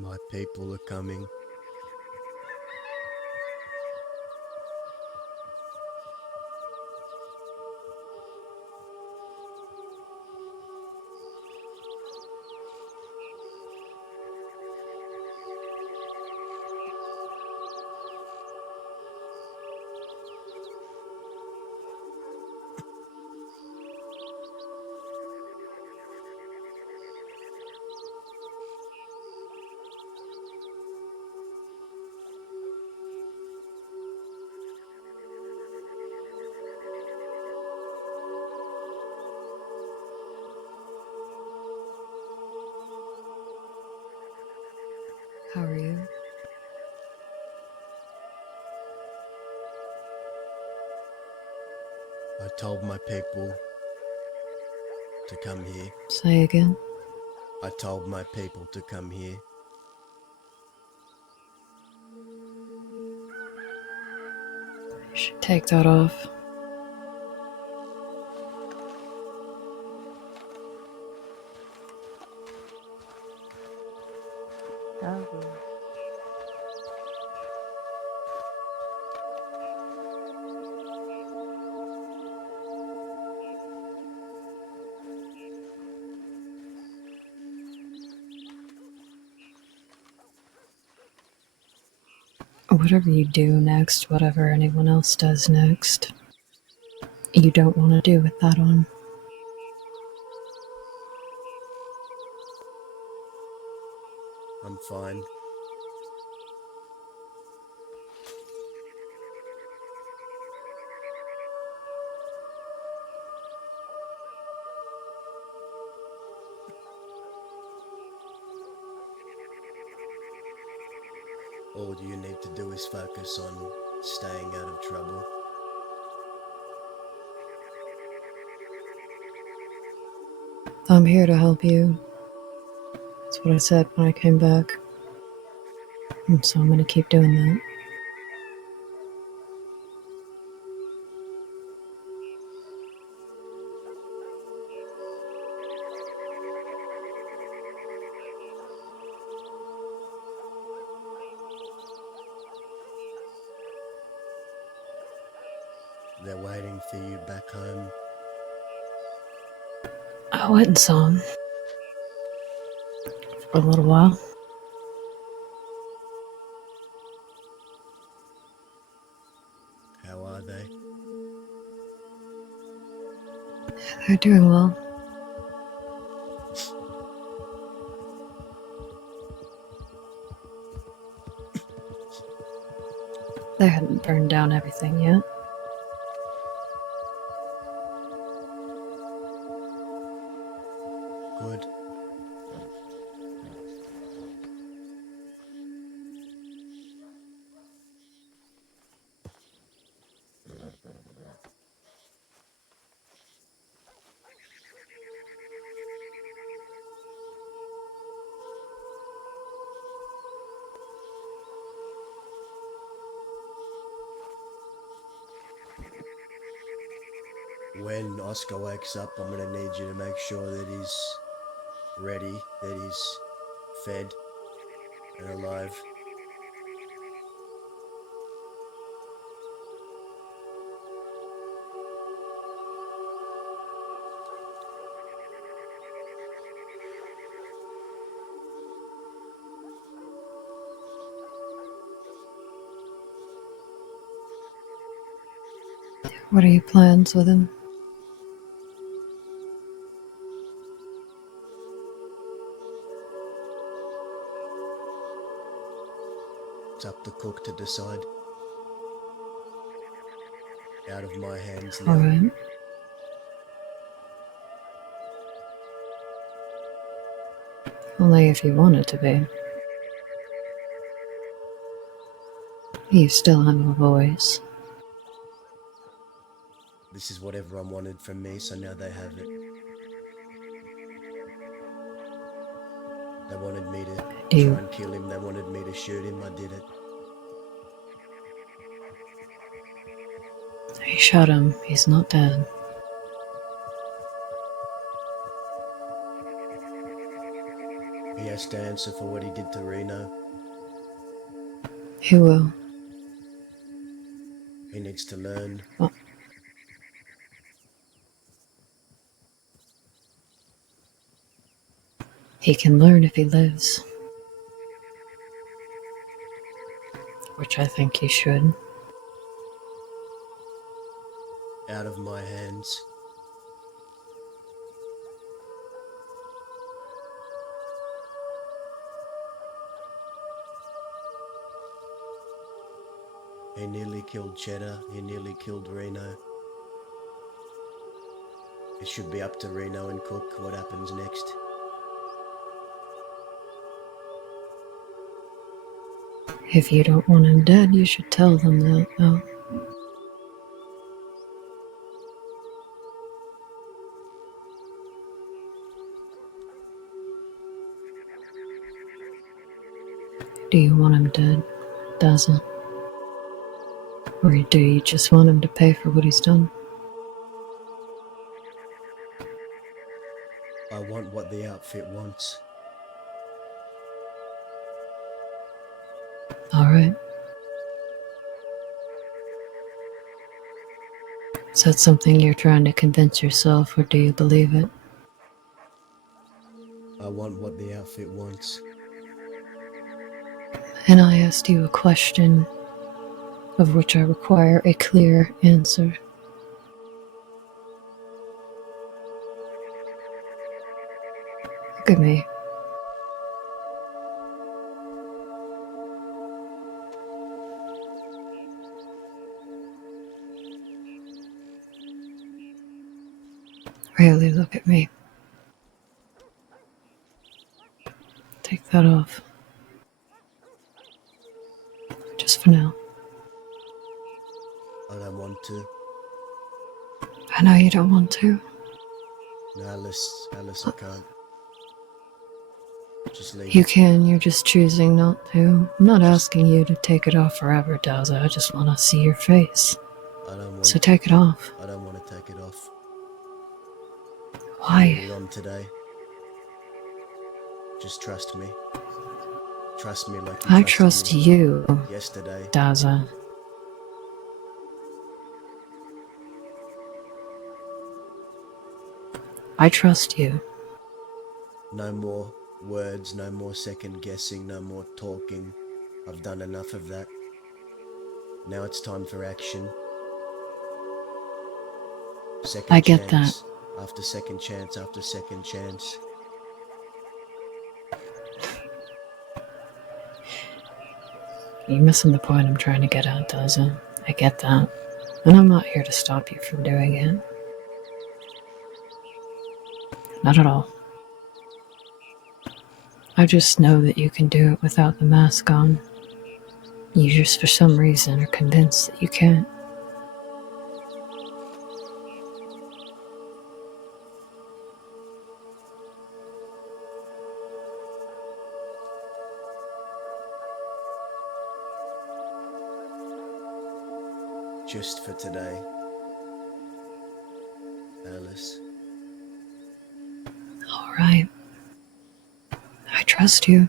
My people are coming. How are you? I told my people to come here. Say again? I told my people to come here. You should take that off. Whatever you do next, whatever anyone else does next, you don't want to do with that on. I'm fine. All you need to do is focus on staying out of trouble. I'm here to help you. That's what I said when I came back. And so I'm going to keep doing that. They're waiting for you back home. I went and saw him. For a little while. How are they? They're doing well. They hadn't burned down everything yet. Good. When Oscar wakes up, I'm gonna need you to make sure that he's ready, that he's fed and alive. What are your plans with him? It's up to Cook to decide. Out of my hands now. Alright. Only if you want it to be. You still have a voice. This is what everyone wanted from me, so now they have it. They wanted me to try and kill him, they wanted me to shoot him, I did it. You shot him. He's not dead. He has has to answer for what he did to Reno. He will. He needs to learn. Well, he can learn if he lives. Which I think he should. Out of my hands. He nearly killed Cheddar. He nearly killed Reno. It should be up to Reno and Cook what happens next. If you don't want him dead, you should tell them that, though. Do you want him dead, Dazzle? Or do you just want him to pay for what he's done? I want what the outfit wants. Alright. Is that something you're trying to convince yourself, or do you believe it? I want what the outfit wants. And I asked you a question of which I require a clear answer. Look at me. Really look at me. Take that off. Just for now. I don't want to. I know you don't want to. No, Alice, I can't. Just leave You it. can, you're just choosing not to. I'm not asking you to take it off forever, Dowza. I just want to see your face. I don't want So take it off. I don't want to take it off. Why? Put it on today. Just trust me. Trust me like you I trusted trust me you, yesterday. Dowza. I trust you. No more words, no more second guessing, no more talking. I've done enough of that. Now it's time for action. Second I get chance after second chance after second chance. You're missing the point I'm trying to get at, Dowza. I get that. And I'm not here to stop you from doing it. Not at all. I just know that you can do it without the mask on. You just, for some reason, are convinced that you can't. Just for today. Alice. All right. I trust you.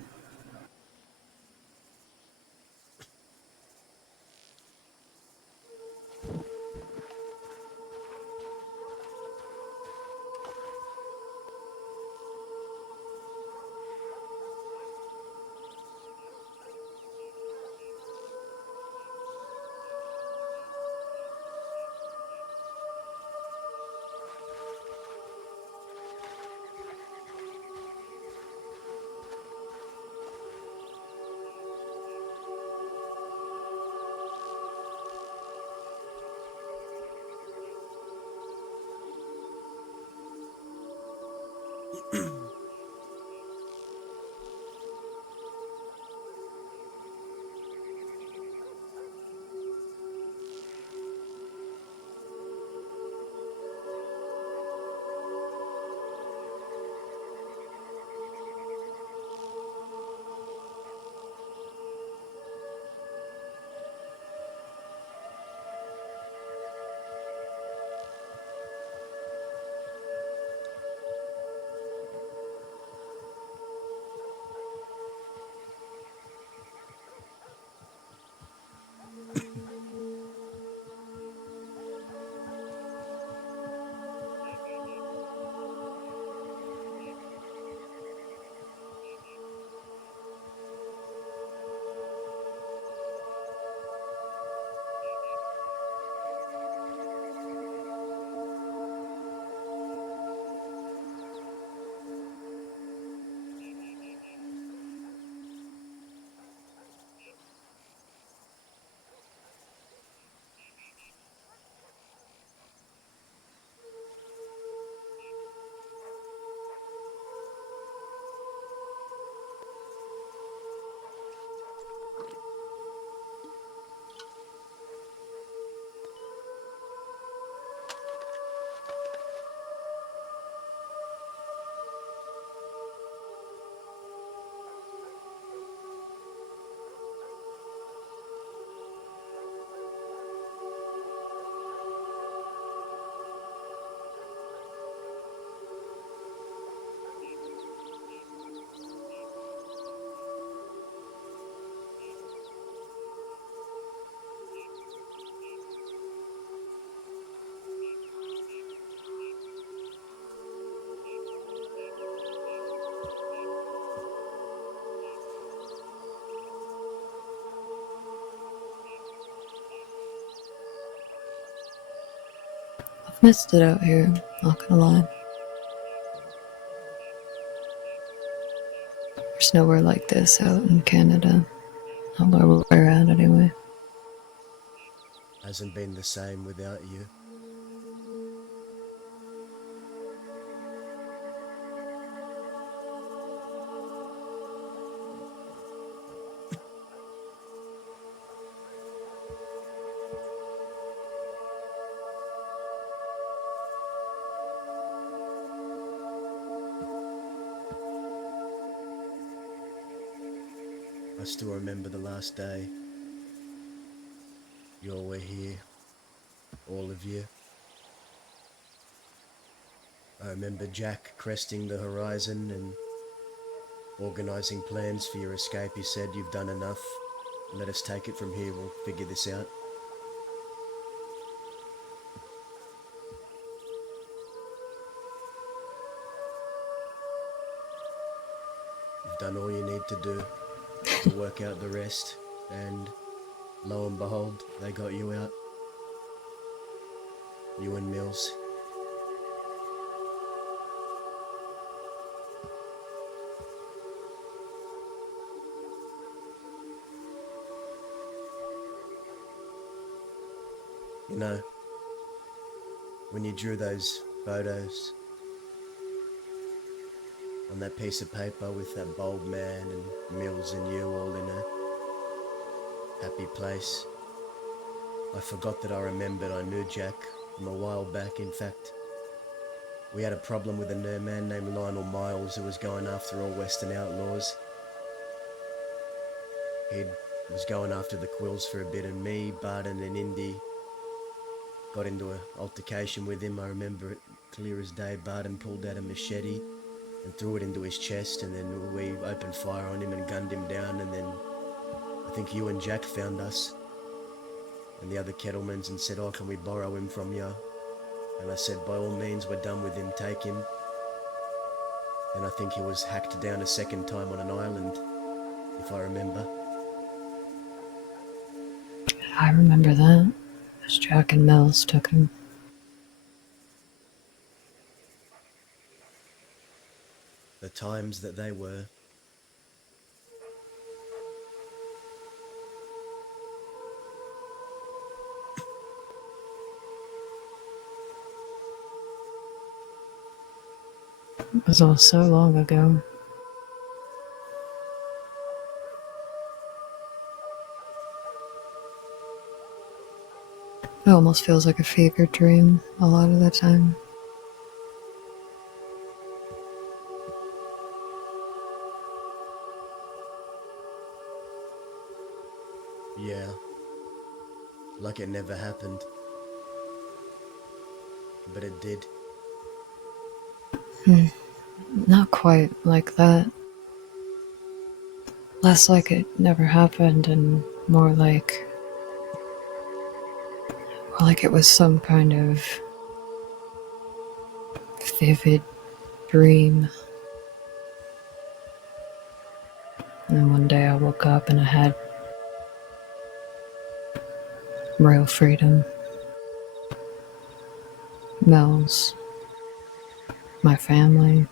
Missed it out here, not gonna lie. There's nowhere like this out in Canada. Not where we're at, anyway. Hasn't been the same without you. I still remember the last day. You all were here. All of you. I remember Jack cresting the horizon and organising plans for your escape. He said, "You've done enough. Let us take it from here. We'll figure this out." You've done all you need to do to work out the rest, and lo and behold, they got you out. You and Mills. You know, when you drew those photos on that piece of paper with that bald man and Mills and you all in a happy place, I forgot that I remembered I knew Jack from a while back. In fact, we had a problem with a man named Lionel Miles who was going after all Western outlaws. He was going after the Quills for a bit, and me, Barden and Indy got into an altercation with him. I remember it clear as day. Barden pulled out a machete and threw it into his chest, and then we opened fire on him and gunned him down, and then I think you and Jack found us and the other Kettlemans and said, "Oh, can we borrow him from you?" And I said, "By all means, we're done with him, take him." And I think he was hacked down a second time on an island, if I remember. I remember that. As Jack and Mills took him. The times that they were. It was all so long ago. It almost feels like a fever dream a lot of the time. Yeah, like it never happened. But it did. Not quite like that. Less like it never happened and more like it was some kind of vivid dream. And then one day I woke up and I had real freedom. Mills, my family.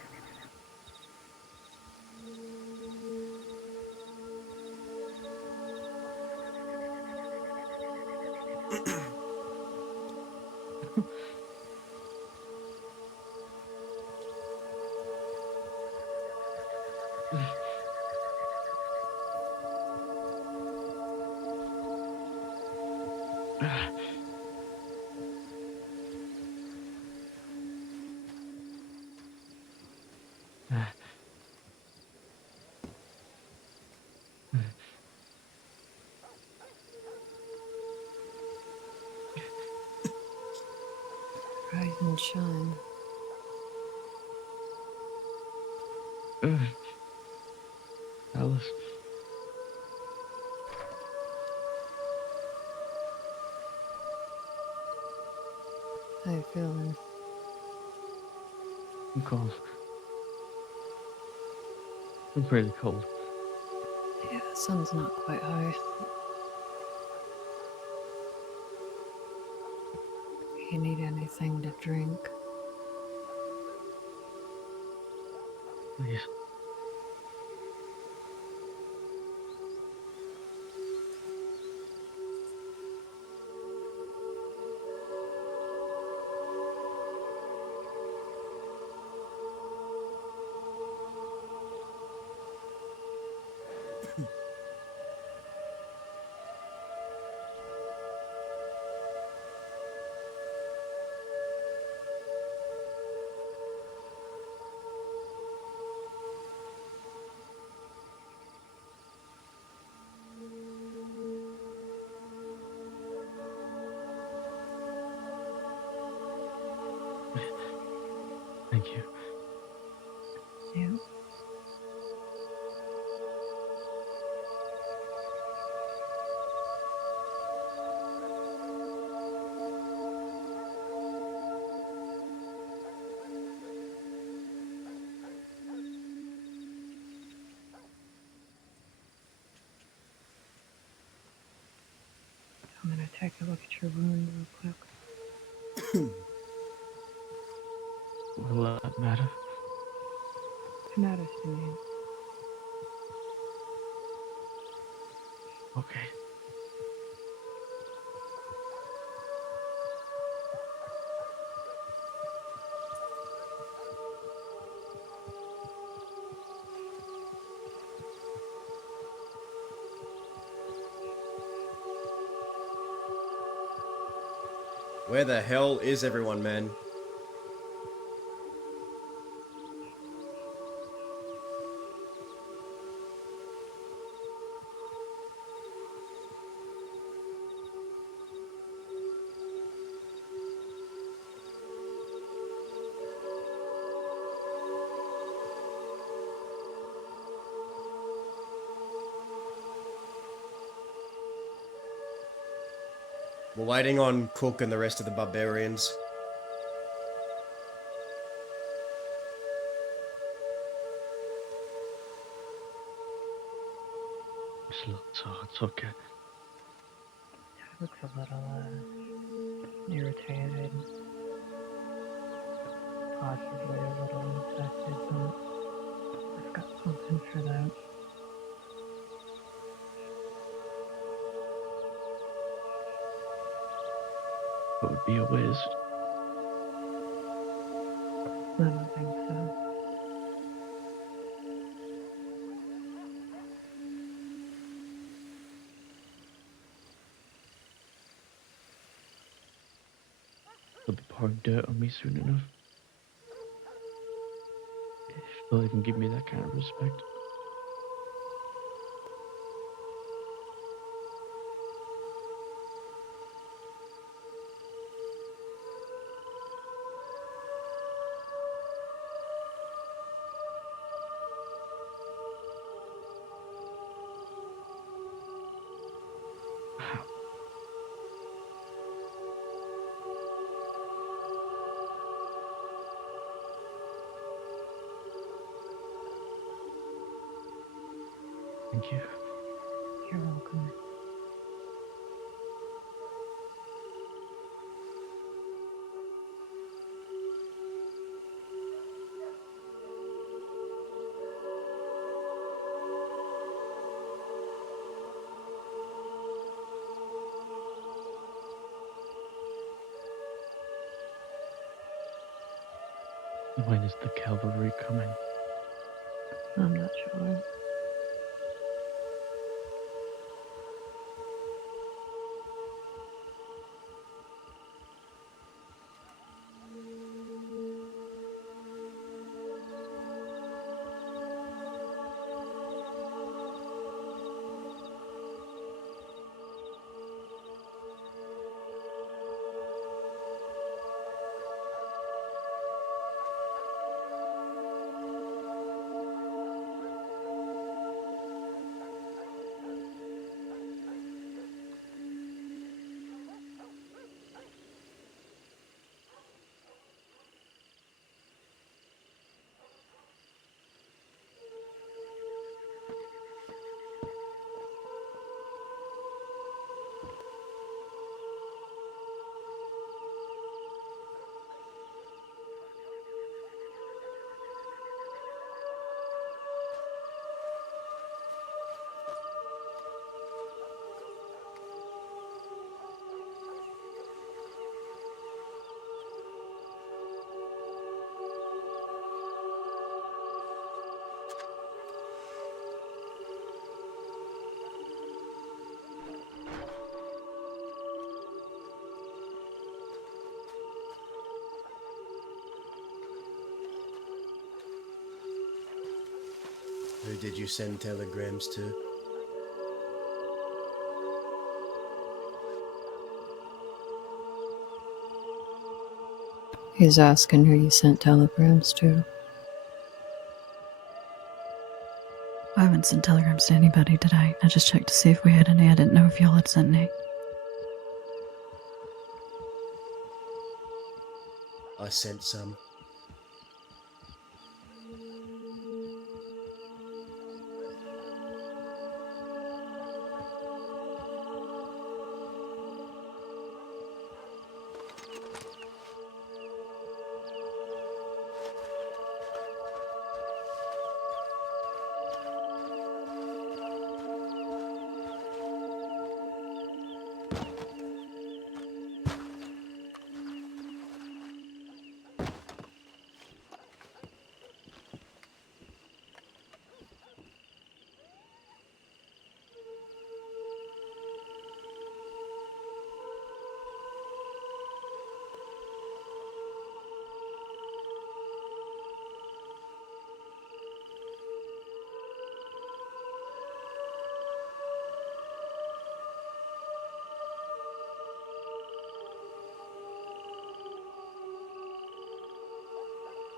Rise and shine. Alice. How you feeling? I'm cold. I'm pretty cold. Yeah, the sun's not quite high. you need anything to drink. Please. Thank you. Yeah. I'm gonna take a look at your wound real quick. Will that matter? It matters to me. Okay. Where the hell is everyone, man? We're waiting on Cook and the rest of the barbarians. Just a little sore. It's okay. Looks a little irritated, possibly a little infected, but I've got something for that. It would be a whiz. I don't think so. They'll be pouring dirt on me soon enough. If they'll even give me that kind of respect. Thank you. You're welcome. When is the cavalry coming? I'm not sure. Who did you send telegrams to? He's asking who you sent telegrams to. I haven't sent telegrams to anybody today. I just checked to see if we had any. I didn't know if y'all had sent any. I sent some.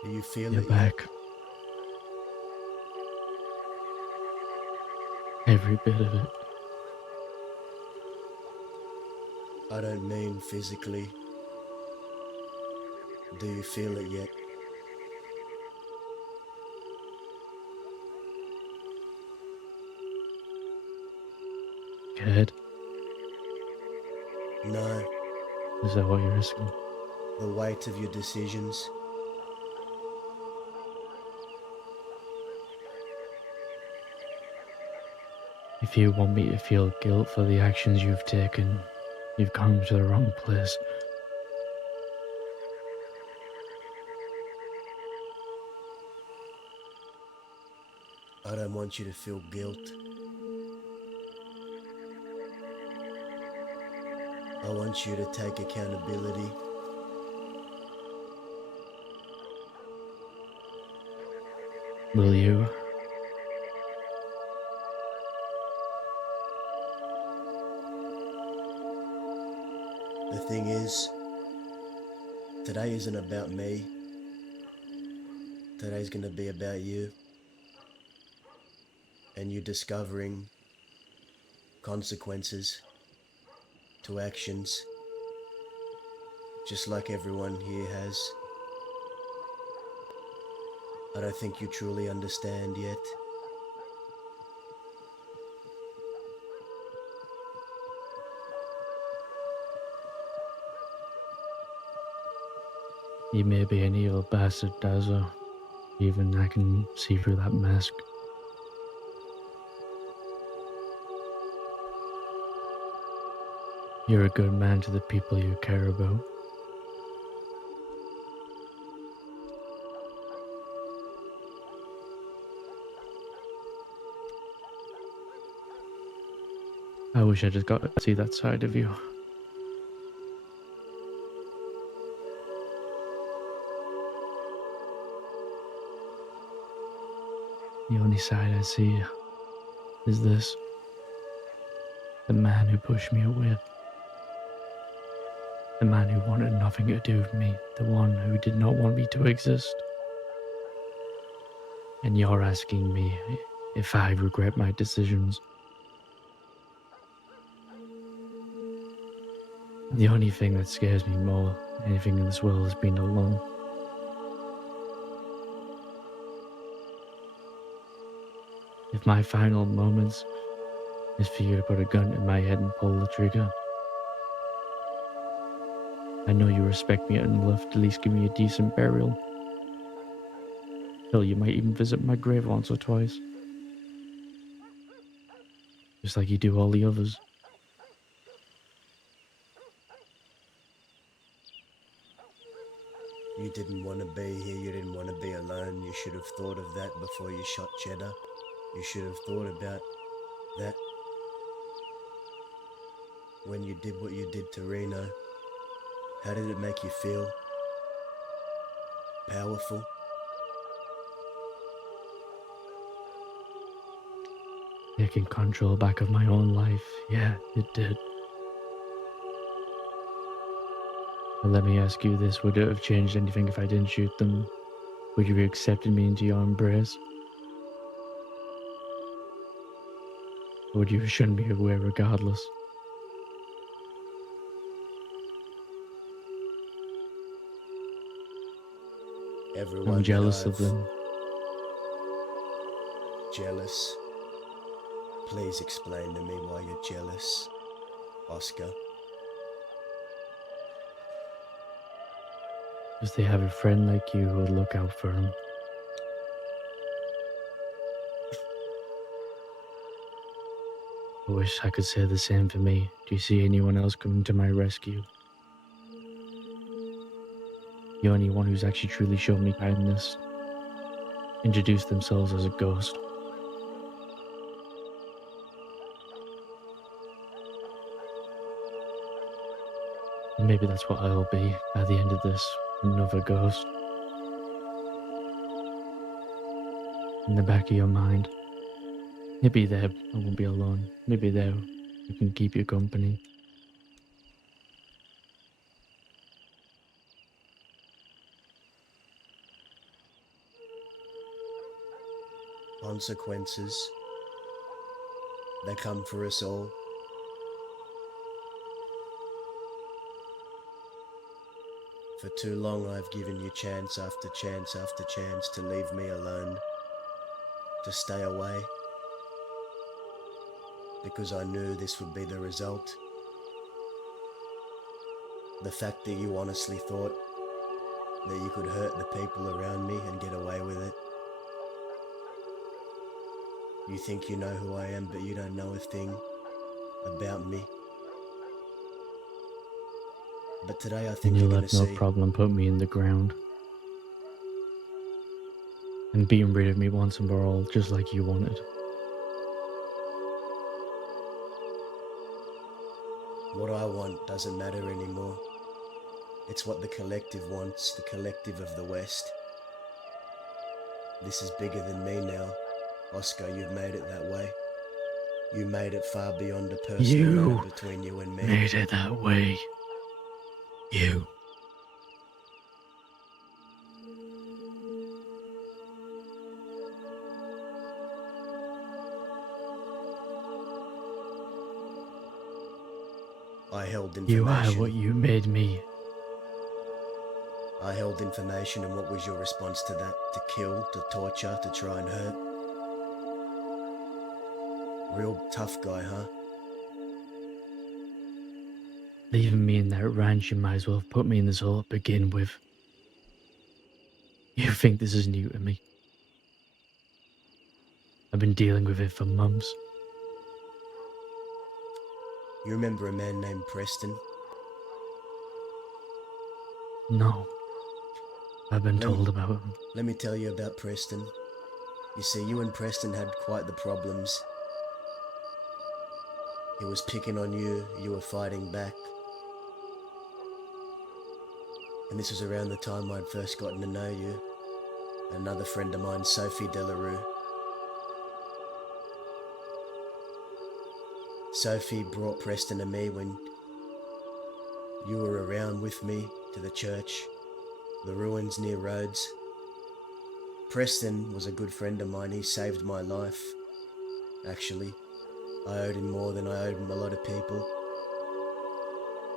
Do you feel You're it yet? back. Every bit of it. I don't mean physically. Do you feel it yet? Scared? No. Is that what you're asking? The weight of your decisions. If you want me to feel guilt for the actions you've taken, you've come to the wrong place. I don't want you to feel guilt. I want you to take accountability. Will you? The thing is, today isn't about me. Today's gonna be about you. And you discovering consequences to actions, just like everyone here has. I don't think you truly understand yet. You may be an evil bastard, Dazo. Even I can see through that mask. You're a good man to the people you care about. I wish I just got to see that side of you. The only side I see is this. The man who pushed me away. The man who wanted nothing to do with me. The one who did not want me to exist. And you're asking me if I regret my decisions. The only thing that scares me more than anything in this world is being alone. If my final moments is for you to put a gun to my head and pull the trigger, I know you respect me enough to at least give me a decent burial. Hell, you might even visit my grave once or twice. Just like you do all the others. You didn't want to be here, you didn't want to be alone. You should have thought of that before you shot Cheddar. You should have thought about that when you did what you did to Reno. How did it make you feel? Powerful? taking control back of my own life. Yeah, it did. But let me ask you this, would it have changed anything if I didn't shoot them? Would you have accepted me into your embrace? Or would you have shunned me away regardless? I'm Everyone that jealous of I've them. jealous. Please explain to me why you're jealous, Oscar. Because they have a friend like you who would look out for them. I wish I could say the same for me. Do you see anyone else coming to my rescue? The only one who's actually truly shown me kindness. Introduced themselves as a ghost. And maybe that's what I'll be by the end of this. Another ghost. In the back of your mind. Maybe there I won't be alone. Maybe there we can keep you company. Consequences, they come for us all. For too long I've given you chance after chance after chance to leave me alone, to stay away, because I knew this would be the result. The fact that you honestly thought that you could hurt the people around me and get away with it. You think you know who I am, but you don't know a thing about me. But today I And think you you're gonna let no see. problem put me in the ground. And being rid of me once and for all, just like you wanted. What I want doesn't matter anymore. It's what the collective wants, the collective of the West. This is bigger than me now. Oscar, you've made it that way. You made it far beyond a personal matter You between you and me. made it that way. You. I held You are information. what you made me. I held information, and what was your response to that? To kill, to torture, to try and hurt? Real tough guy, huh? Leaving me in that ranch, you might as well have put me in this hole to begin with. You think this is new to me? I've been dealing with it for months. You remember a man named Preston? No. I've been told about him. Let me tell you about Preston. You see, you and Preston had quite the problems. He was picking on you, you were fighting back. And this was around the time I'd first gotten to know you. Another friend of mine, Sophie Delarue. Sophie brought Preston to me when you were around with me to the church, the ruins near Rhodes. Preston was a good friend of mine. He saved my life, actually. I owed him more than I owed him a lot of people.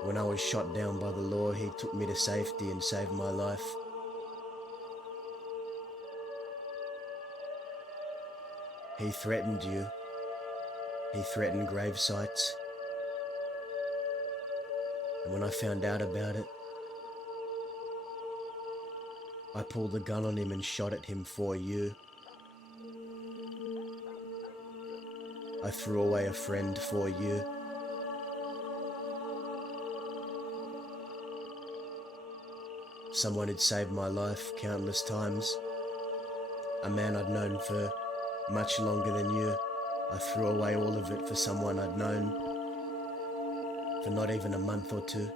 When I was shot down by the law, he took me to safety and saved my life. He threatened you. He threatened grave sites. And when I found out about it, I pulled the gun on him and shot at him for you. I threw away a friend for you. Someone who'd saved my life countless times. A man I'd known for much longer than you. I threw away all of it for someone I'd known for not even a month or two.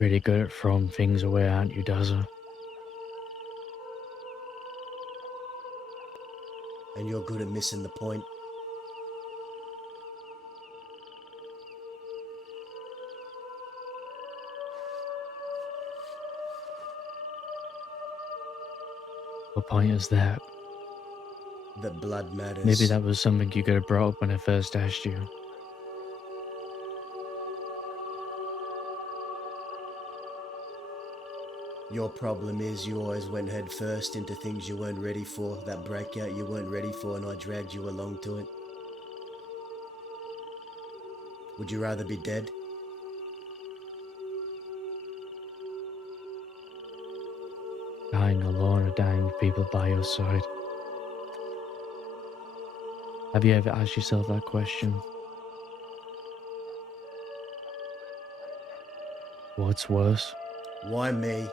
Really good at throwing things away, aren't you, Dazza? And you're good at missing the point. What point is that? That blood matters. Maybe that was something you could have brought up when I first asked you. Your problem is you always went head first into things you weren't ready for, that breakout you weren't ready for, and I dragged you along to it. Would you rather be dead? Dying alone or dying with people by your side? Have you ever asked yourself that question? What's worse? Why me?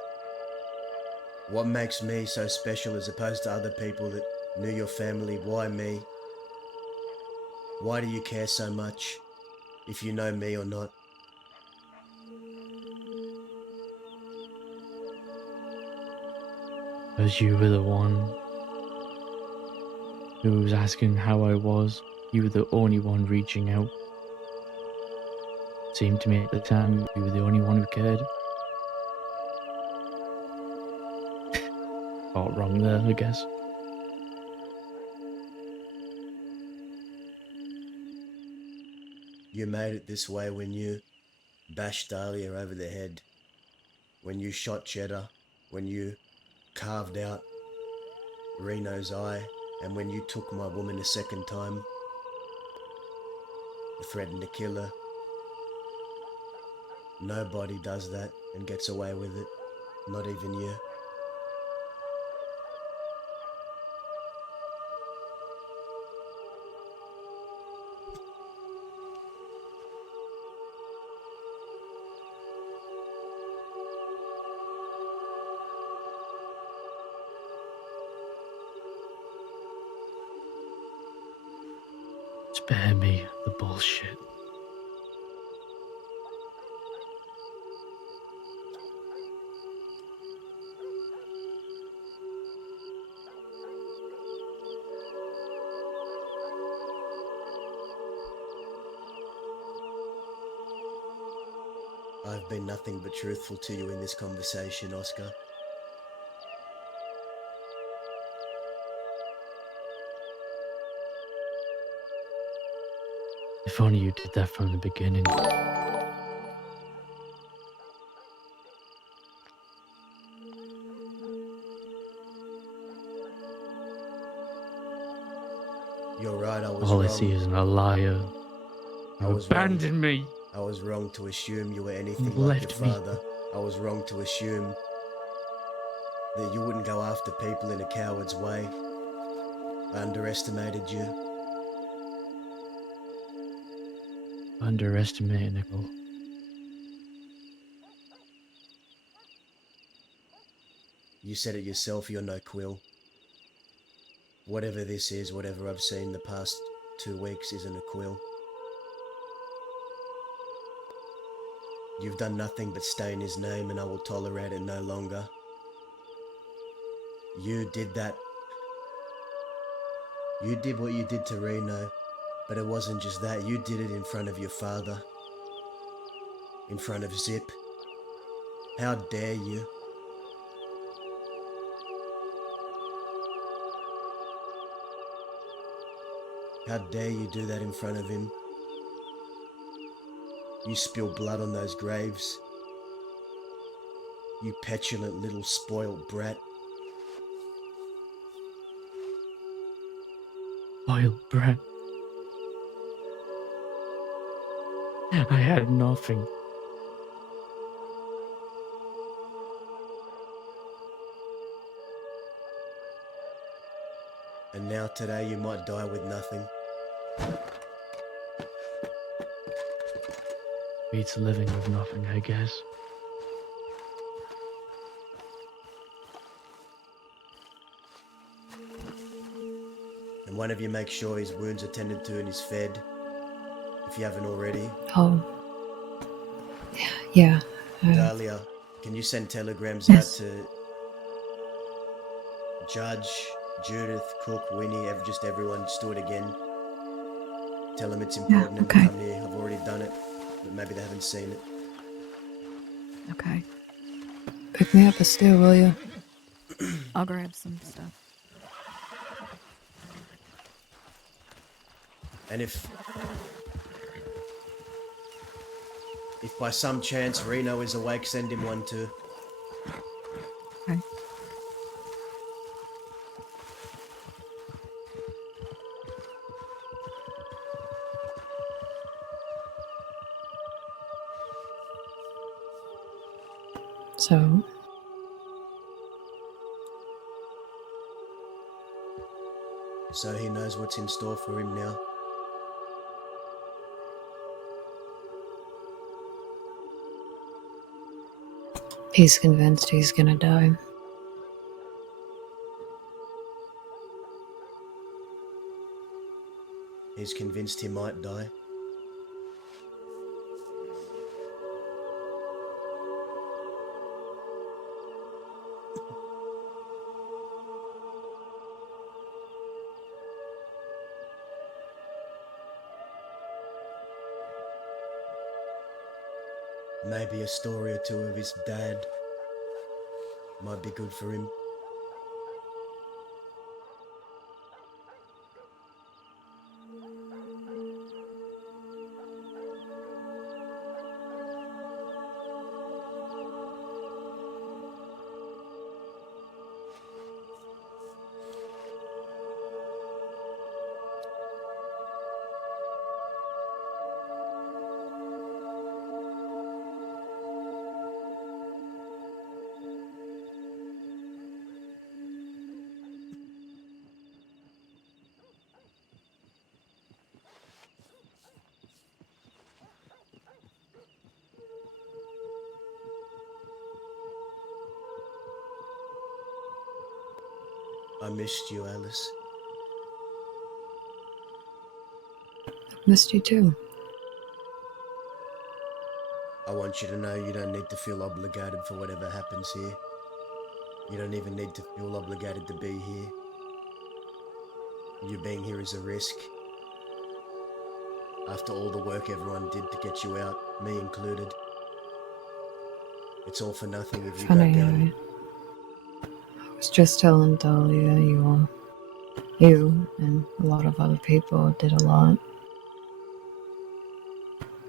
What makes me so special as opposed to other people that knew your family? Why me? Why do you care so much if you know me or not? Because you were the one who was asking how I was. You were the only one reaching out. Seemed to me at the time you were the only one who cared. All wrong there, I guess. You made it this way when you bashed Dahlia over the head, when you shot Cheddar, when you carved out Reno's eye, and when you took my woman a second time, threatened to kill her. Nobody does that and gets away with it, not even you. Spare me the bullshit. I've been nothing but truthful to you in this conversation, Oscar. If only you did that from the beginning. You're right, I was All I wrong. see is a liar. I You was wrong. abandoned me. I was wrong to assume you were anything You like your left me. father. I was wrong to assume that you wouldn't go after people in a coward's way. I underestimated you. Underestimate, Nicole. You said it yourself, you're no quill. Whatever this is, whatever I've seen the past 2 weeks isn't a quill. You've done nothing but stain his name, and I will tolerate it no longer. You did that. You did what you did to Reno, but it wasn't just that. You did it in front of your father. In front of Zip. How dare you? How dare you do that in front of him? You spill blood on those graves. You petulant little spoiled brat. Wild brat. I had nothing. And now today you might die with nothing. Beats living with nothing, I guess. And one of you make sure his wounds are tended to and he's fed, if you haven't already. Oh. Yeah, Dahlia, can you send telegrams out Yes. to Judge, Judith, Cook, Winnie, just everyone, just do it again. Tell them it's Yeah, important and to okay. come here. I've already done it, but maybe they haven't seen it. Okay. Pick me up a stew, will you? I'll grab some stuff. And if by some chance Reno is awake, send him one too. Okay. So, So he knows what's in store for him now. he's convinced he's gonna die. He's convinced he might die. Maybe a story or two of his dad might be good for him. I missed you, Alice. Missed you too. I want you to know you don't need to feel obligated for whatever happens here. You don't even need to feel obligated to be here. You being here is a risk. After all the work everyone did to get you out, me included. It's all for nothing if you go Funny, down. I was just telling Dahlia you and a lot of other people did a lot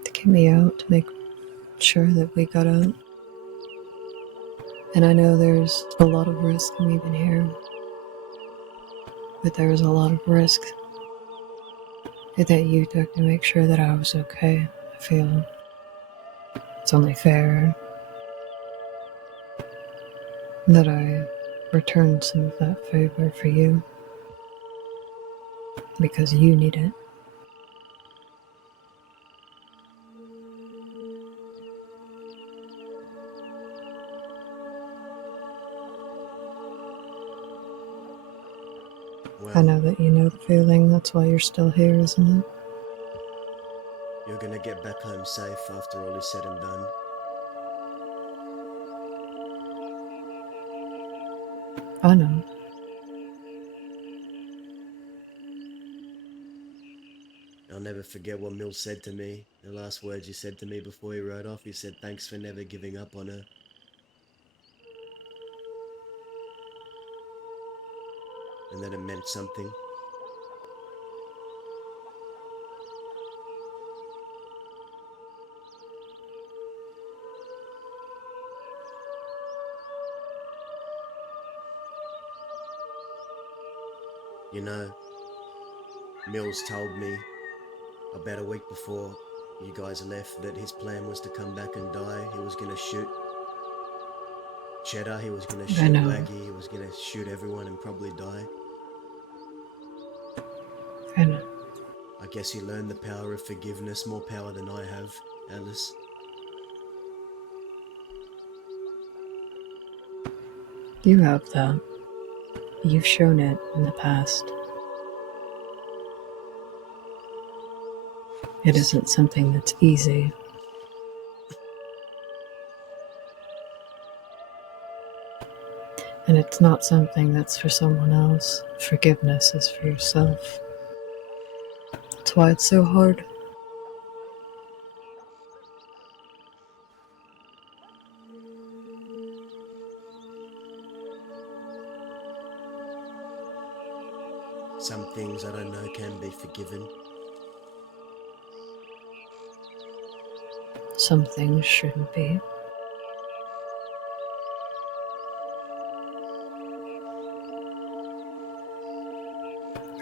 to get me out, to make sure that we got out. And I know there's a lot of risk in me being here, but there was a lot of risk that you took to make sure that I was okay. I feel it's only fair that I returned some of that favor for you because you need it. I Well, know that you know the feeling, that's why you're still here, isn't it? you're gonna get back home safe after all is said and done. I know. I'll never forget what Mills said to me. The last words he said to me before he rode off, he said, "Thanks for never giving up on her." And that it meant something. You know, Mills told me about a week before you guys left that his plan was to come back and die. He was gonna shoot Cheddar, he was gonna I shoot know. Waggy, he was gonna shoot everyone and probably die. I know. I guess he learned the power of forgiveness, more power than I have, Alice. You have that. You've shown it in the past. It isn't something that's easy. It's not something that's for someone else. Forgiveness is for yourself. That's why it's so hard. Some things I don't know can be forgiven. Some things shouldn't be.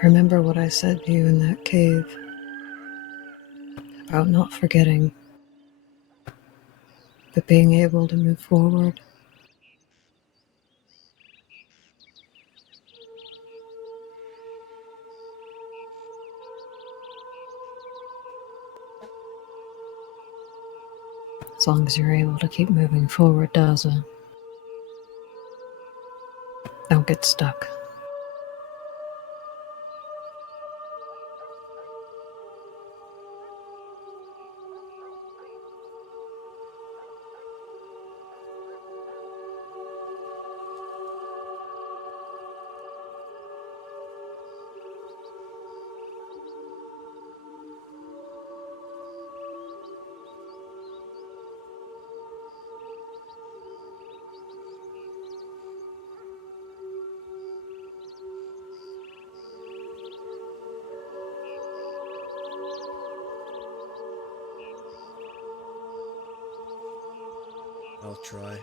Remember what I said to you in that cave about not forgetting, but being able to move forward. As long as you're able to keep moving forward, Daza. Don't get stuck. I'll try.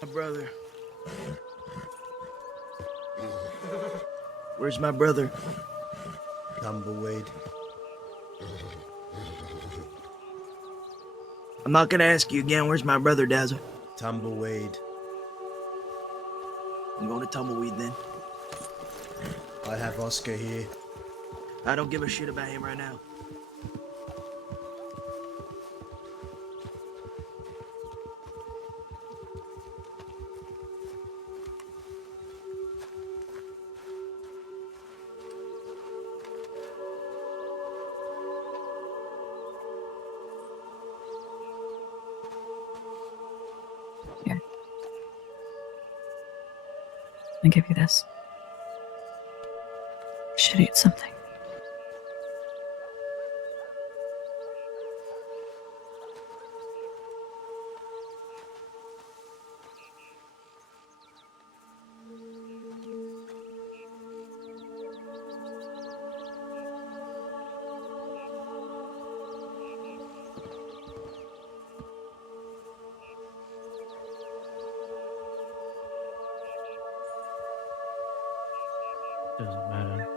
My brother. Where's my brother? Tumbleweed. I'm not gonna ask you again, where's my brother, Dazzle? Tumbleweed. I'm going to Tumbleweed then. I have Oscar here. I don't give a shit about him right now. Here. I'll give you this. You should eat something. Doesn't matter.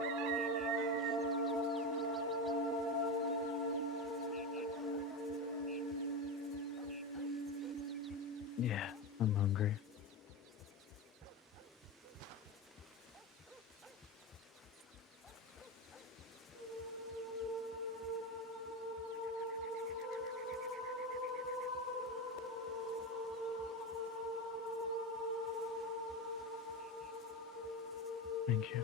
Yeah, I'm hungry. Thank you.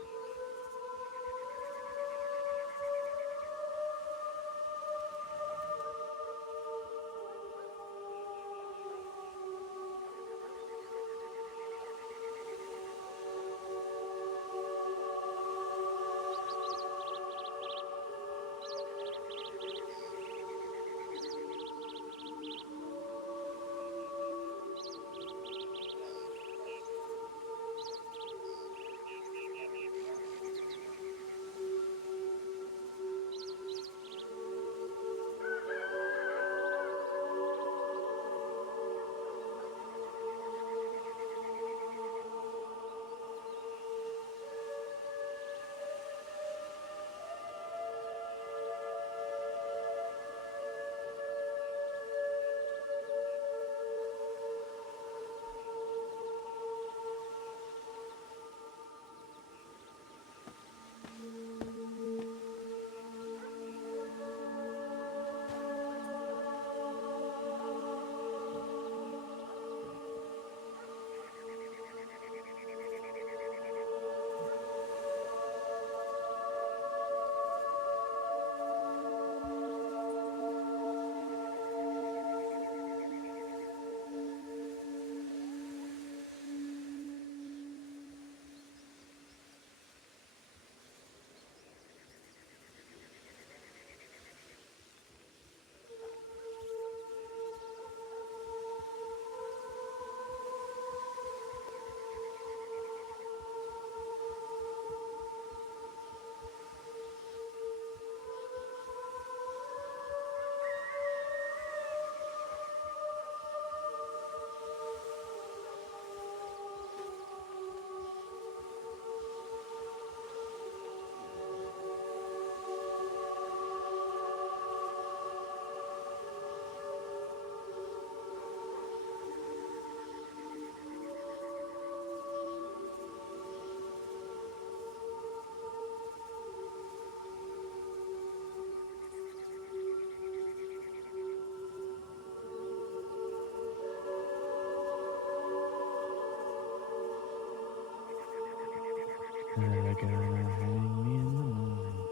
gonna hang me in the morning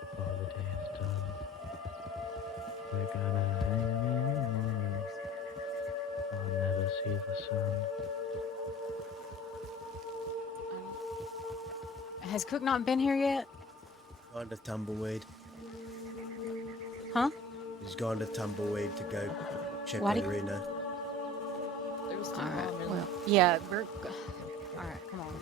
before the day is done. They're gonna hang me in the morning. I'll never see the sun. Has Cook not been here yet? Gone to Tumbleweed. Huh? He's gone to Tumbleweed to go check Why'd on he- Rena. There was All some right. problem. Well, yeah, we're. All right, come on.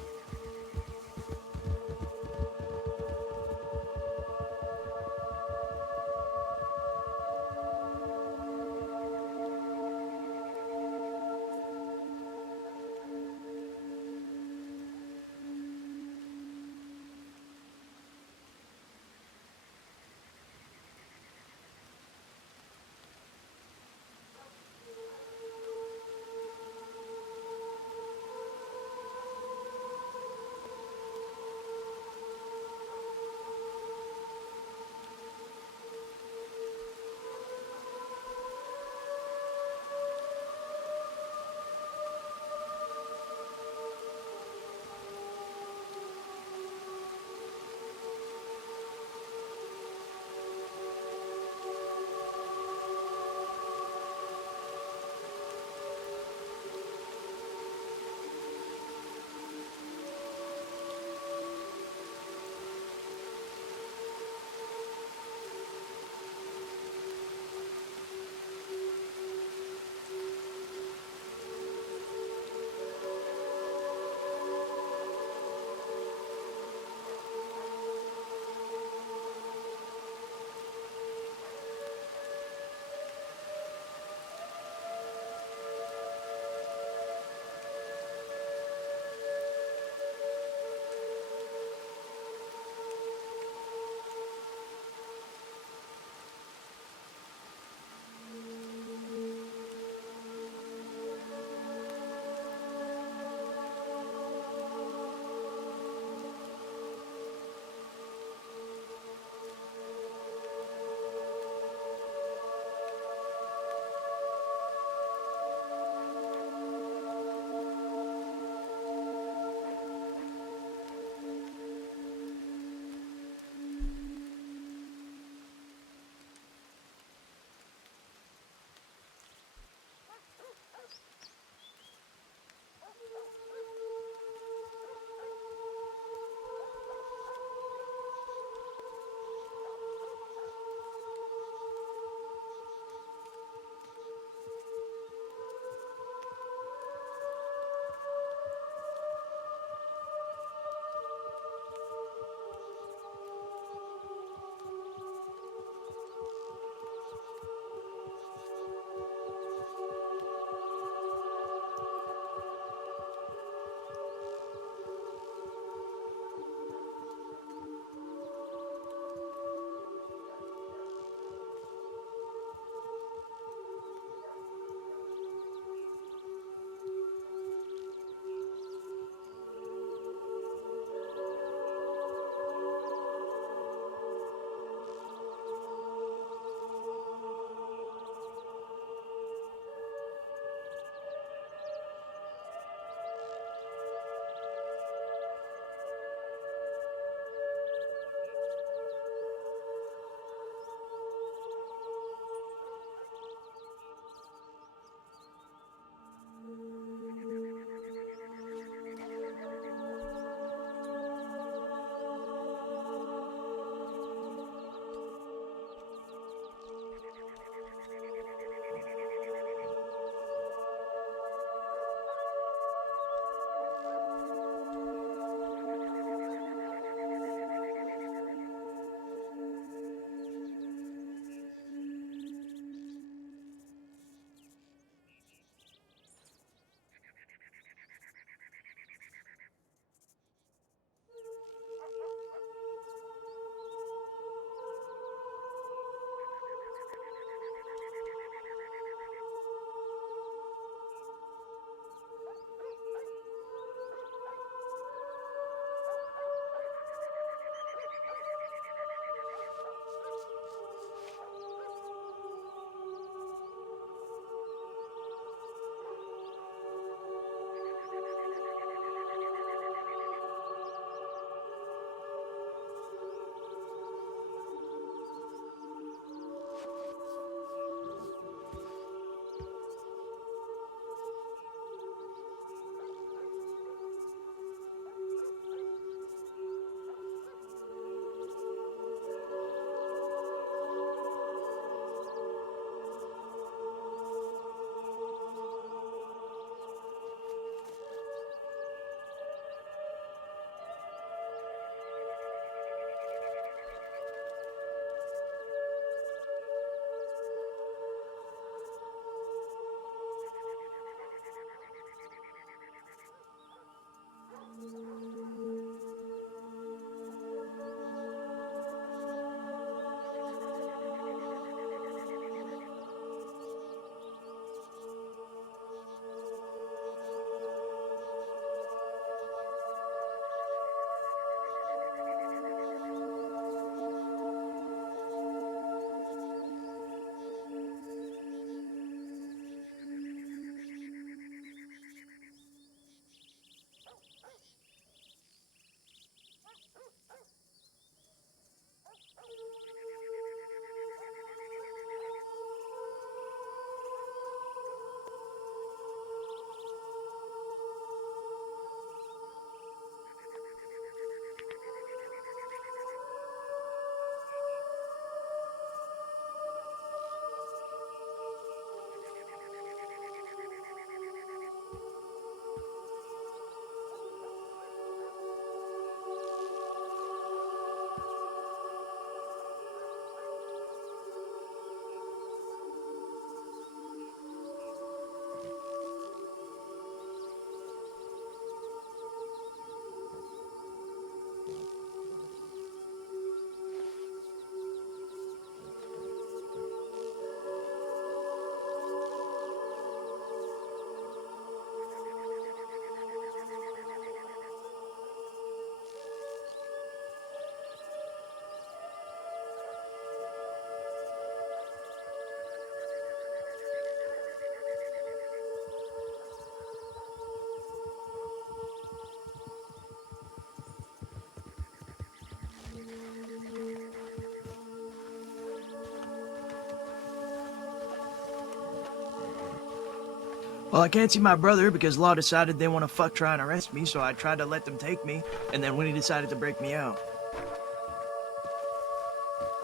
Well, I can't see my brother because law decided they want to fuck try and arrest me, so I tried to let them take me, and then when he decided to break me out.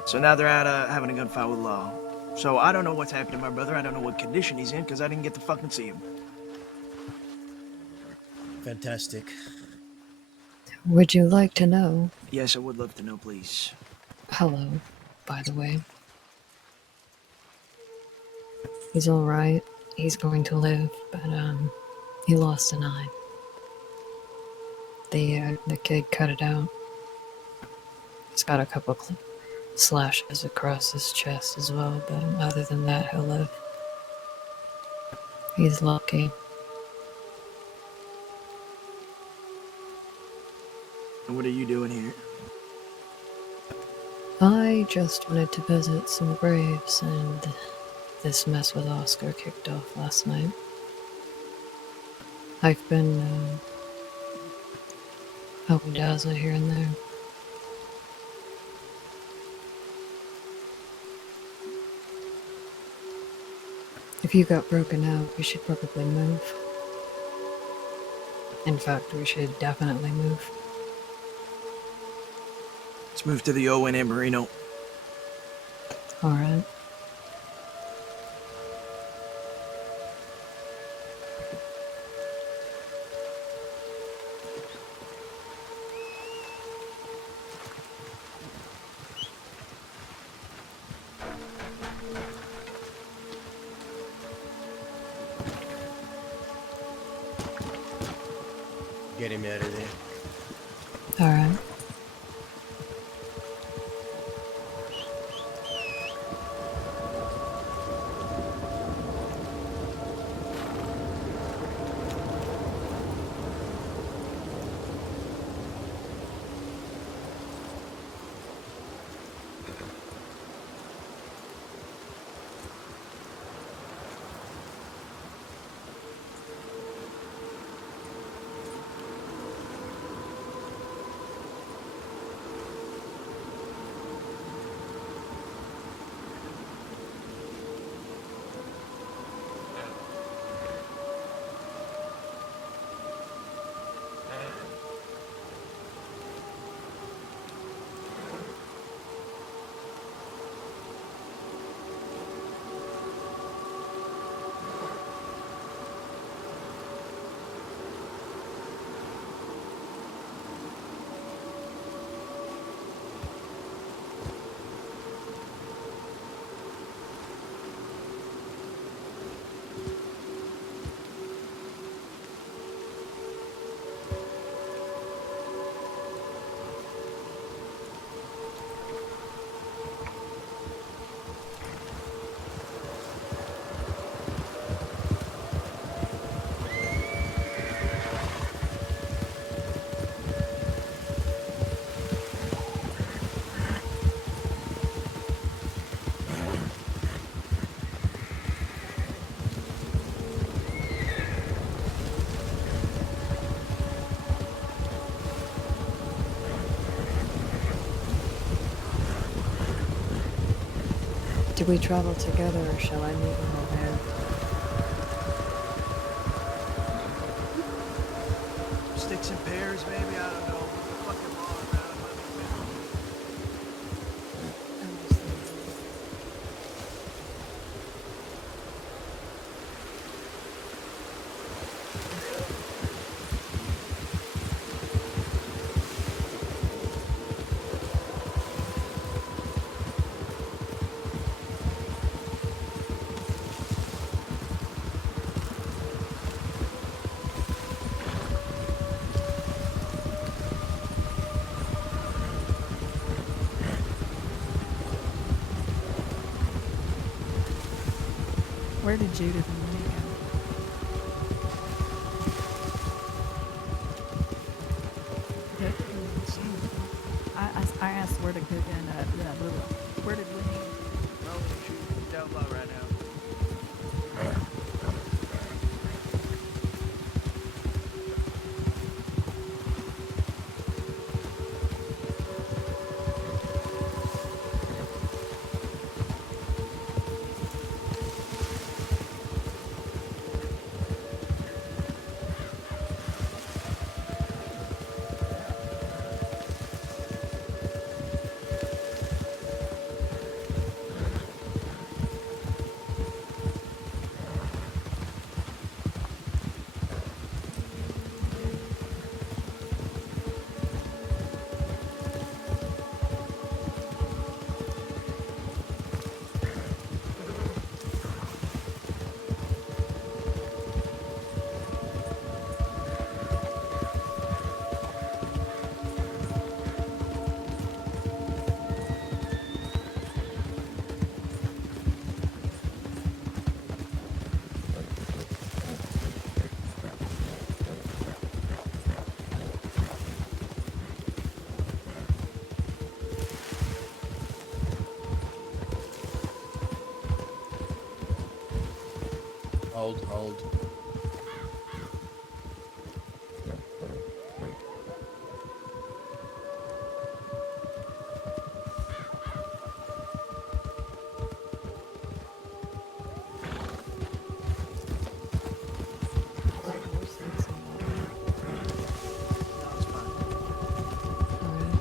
So now they're out having a gunfight with law. So I don't know what's happened to my brother. I don't know what condition he's in because I didn't get to fucking see him. Fantastic. Would you like to know? Yes, I would love to know, please. Hello, by the way. He's alright. He's going to live, but, he lost an eye. The kid cut it out. He's got a couple slashes across his chest as well, but other than that, he'll live. He's lucky. And what are you doing here? I just wanted to visit some graves, and this mess with Oscar kicked off last night. I've been, helping Dazzle here and there. If you got broken out, we should probably move. In fact, we should definitely move. Let's move to the O in Amberino. Alright. Get him out of there. Alright. Do we travel together, or shall I meet you over there? Sticks and pears, maybe? I don't know. Put the fucking law around. Where did Judith and Winnie go? Good. I asked where to cook and where did Winnie? Oh, she's down low right now. hold. No, it's fine. Alright.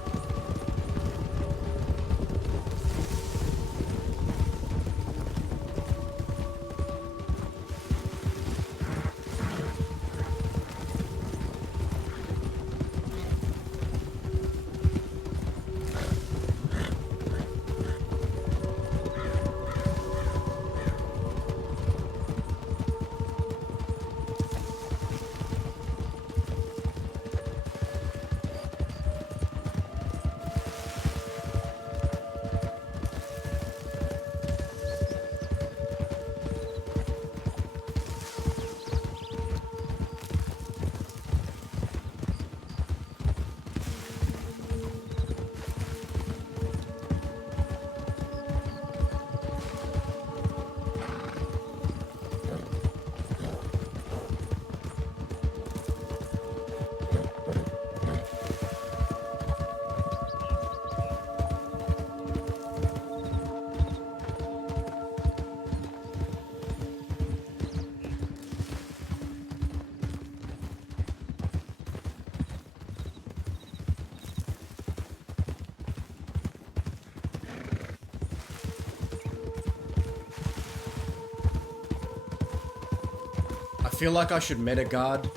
I feel like I should meta guard.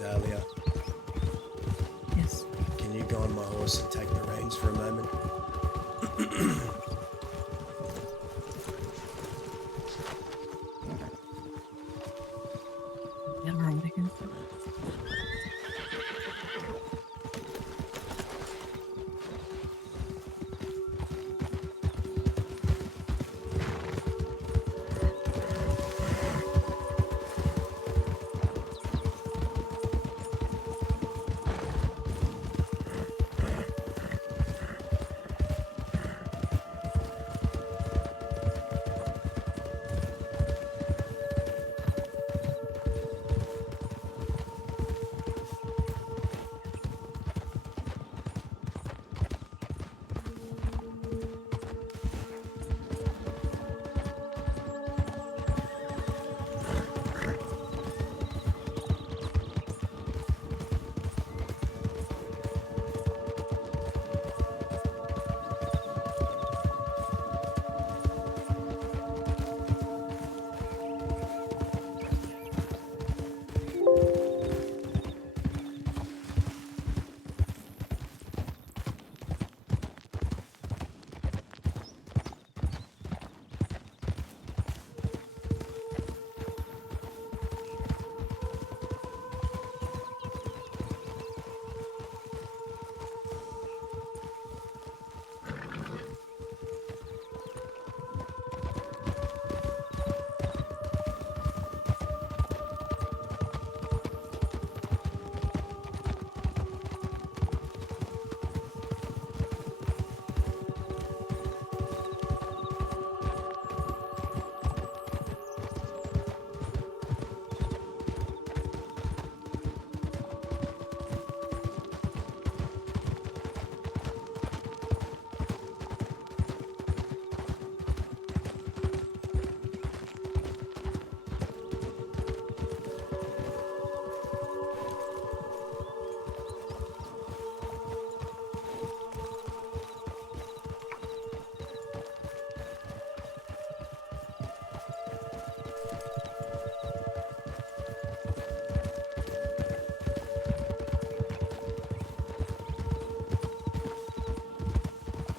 Dahlia, Yes. can you go on my horse and take the reins for a moment? Yeah, we're already here.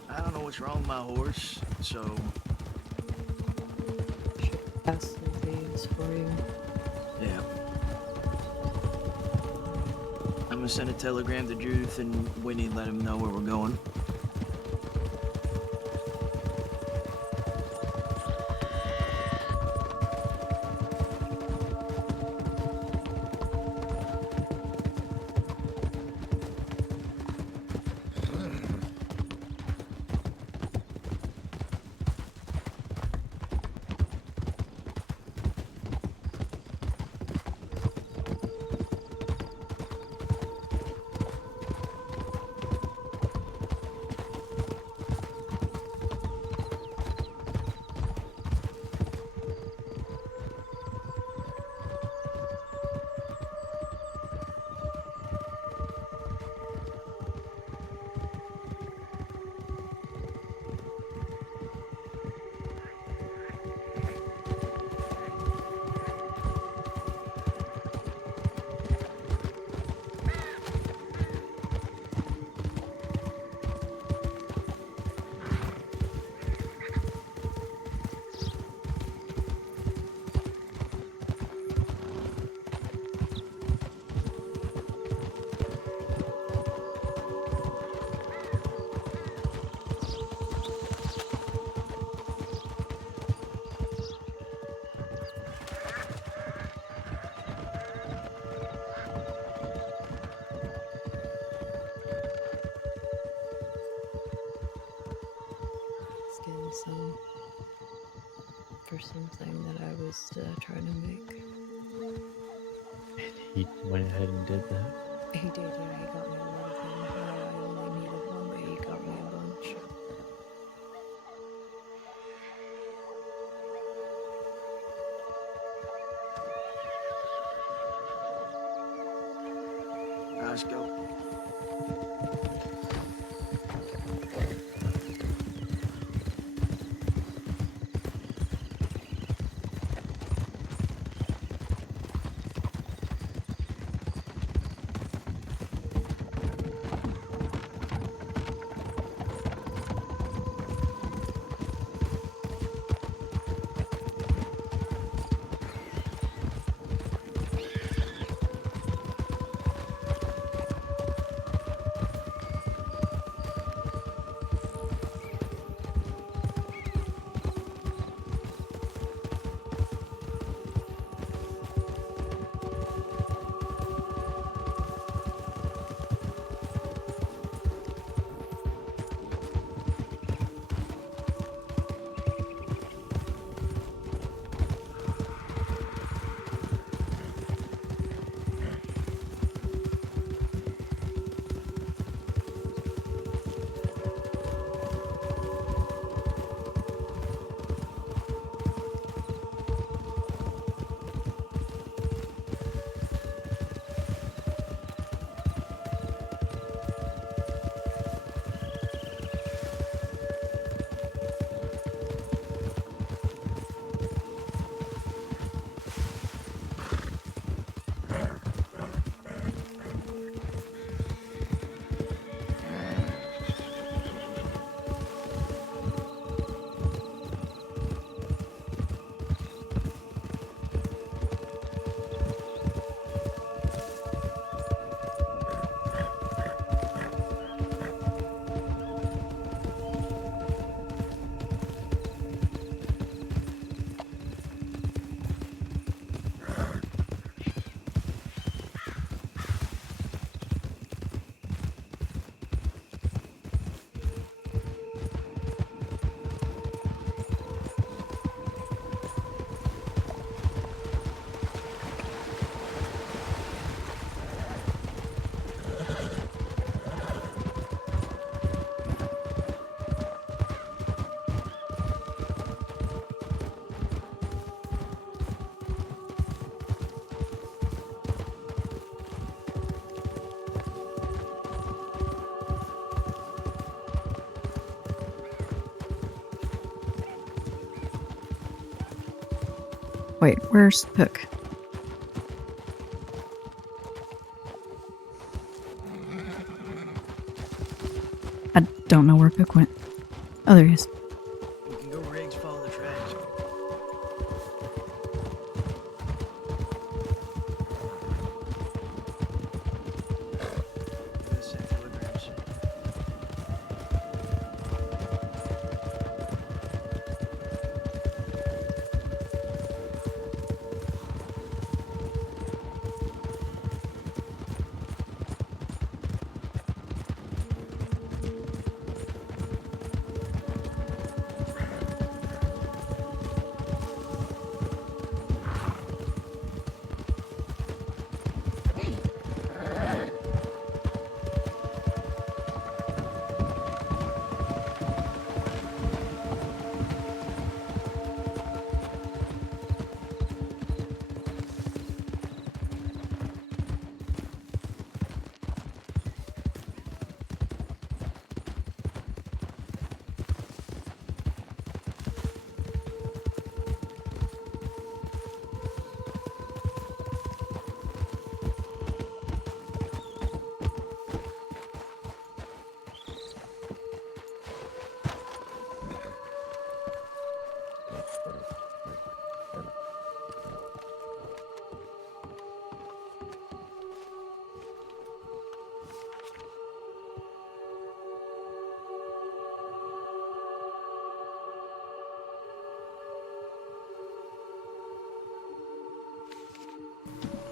I don't know what's wrong with my horse, so Should pass through these for you. yeah. I'm gonna send a telegram to Judith and Winnie and let him know where we're going. was for something that I was trying to make. And he went ahead and did that. He did, yeah. He got me a lot of them. I only needed one, but he got me a bunch. Let's go. Wait, where's Hook? I don't know where Hook went. Oh, there he is. We can go rigs, follow the tracks. Let's send telegrams.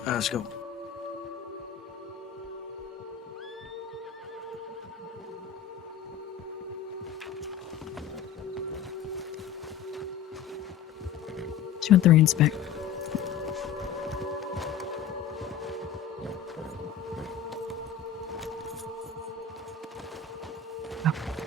Let's go. you want the reins back? Oh.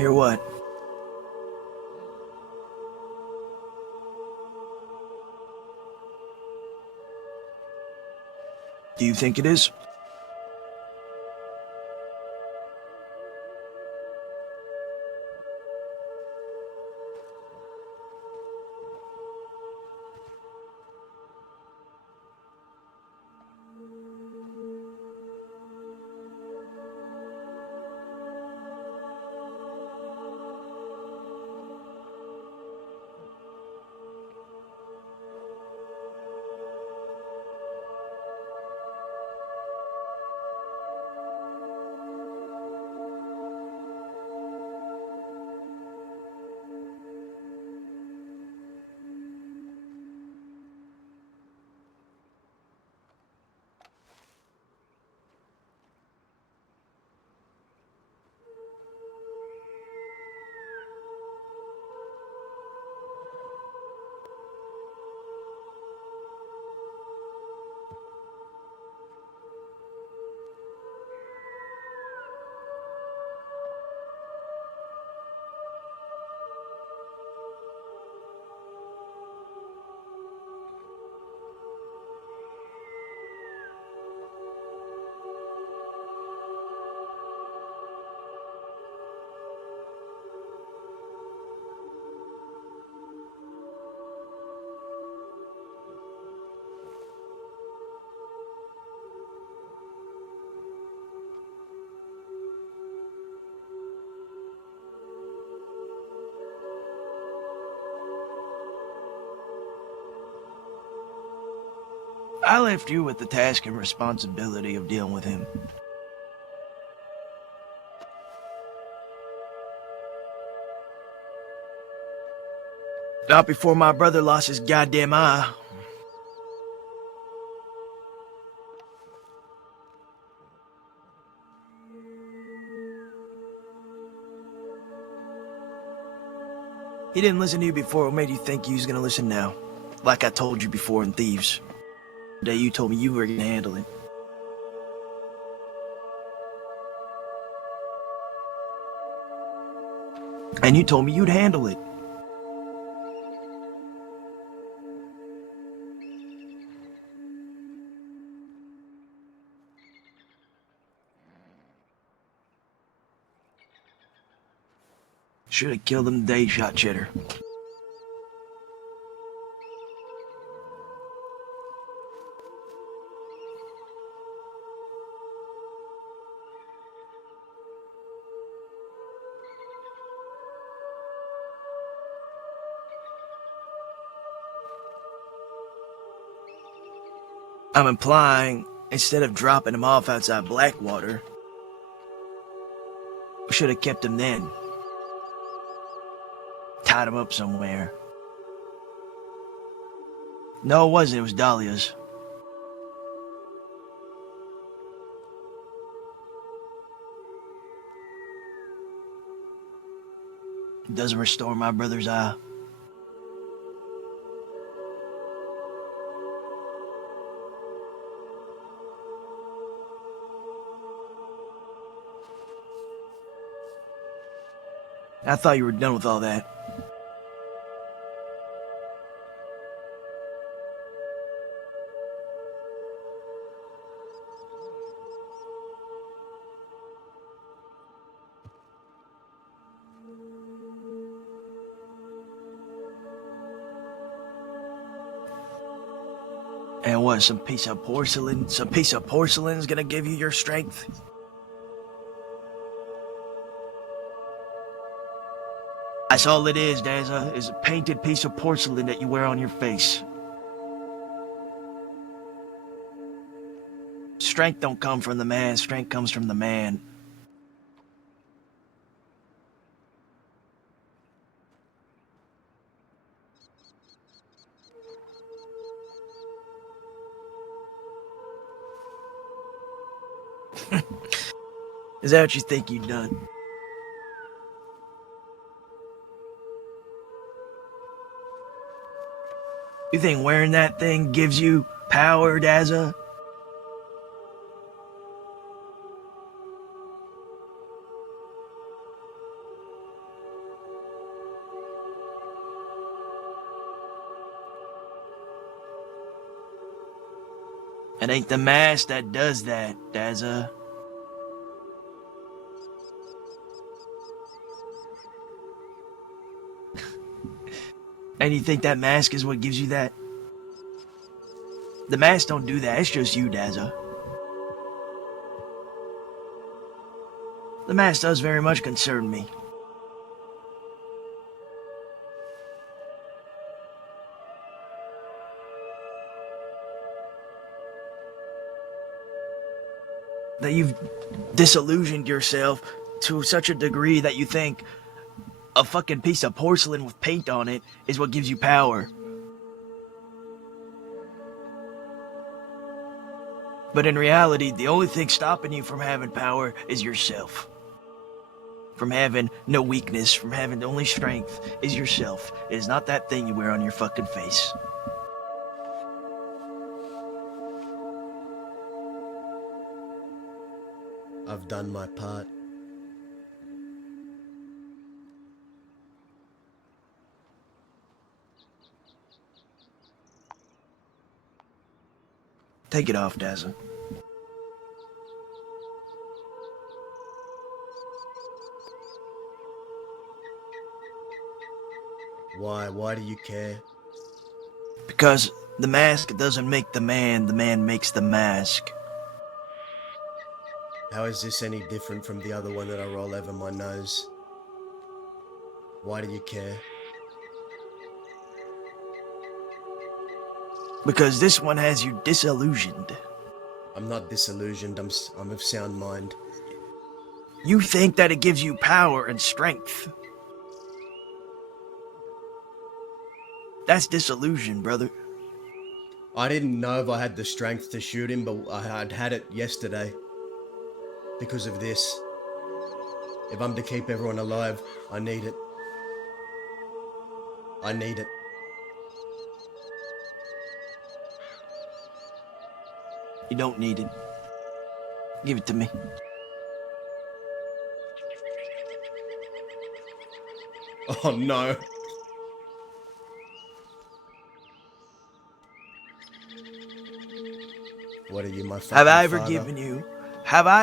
Hear what? Do you think it is? I left you with the task and responsibility of dealing with him. Not before my brother lost his goddamn eye. He didn't listen to you before. What made you think he was gonna listen now? Like I told you before in Thieves. The day you told me you were gonna handle it. And you told me you'd handle it. Should have killed him the day he shot Cheddar. I'm implying, instead of dropping him off outside Blackwater, we should have kept him then. Tied him up somewhere. No, it wasn't. It was Dahlia's. It doesn't restore my brother's eye. I thought you were done with all that. And what, some piece of porcelain? Some piece of porcelain's gonna give you your strength? That's all it is, Daza, is a painted piece of porcelain that you wear on your face. Strength don't come from the man, strength comes from the man. Is that what you think you've done? You think wearing that thing gives you power, Daza? It ain't the mask that does that, Dazza. And you think that mask is what gives you that? The mask don't do that, it's just you, Dazza. The mask does very much concern me. That you've disillusioned yourself to such a degree that you think a fucking piece of porcelain with paint on it is what gives you power. But in reality, the only thing stopping you from having power is yourself. From having no weakness, from having only strength, is yourself. It is not that thing you wear on your fucking face. I've done my part. Take it off, Dazza. Why? Why do you care? Because the mask doesn't make the man makes the mask. How is this any different from the other one that I roll over my nose? Why do you care? Because this one has you disillusioned. I'm not disillusioned, I'm of sound mind. You think that it gives you power and strength. That's disillusion, brother. I didn't know if I had the strength to shoot him, but I'd had it yesterday. Because of this. If I'm to keep everyone alive, I need it. I need it. You don't need it. Give it to me. Oh no. What are you, my fucking Have I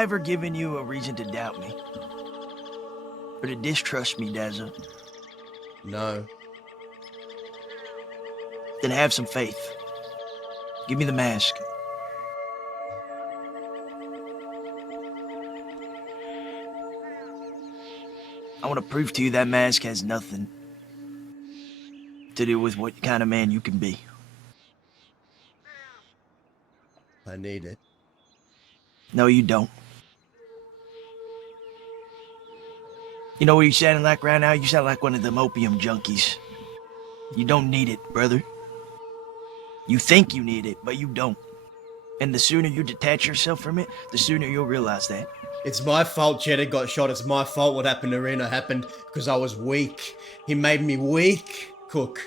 ever given you a reason to doubt me? Or to distrust me, Dazza? No. Then have some faith. Give me the mask. I want to prove to you that mask has nothing to do with what kind of man you can be. I need it. No, you don't. You know what you sounding like right now? You sound like one of them opium junkies. You don't need it, brother. You think you need it, but you don't. And the sooner you detach yourself from it, the sooner you'll realize that. It's my fault Cheddar got shot. It's my fault what happened to Reno happened because I was weak. He made me weak, Cook.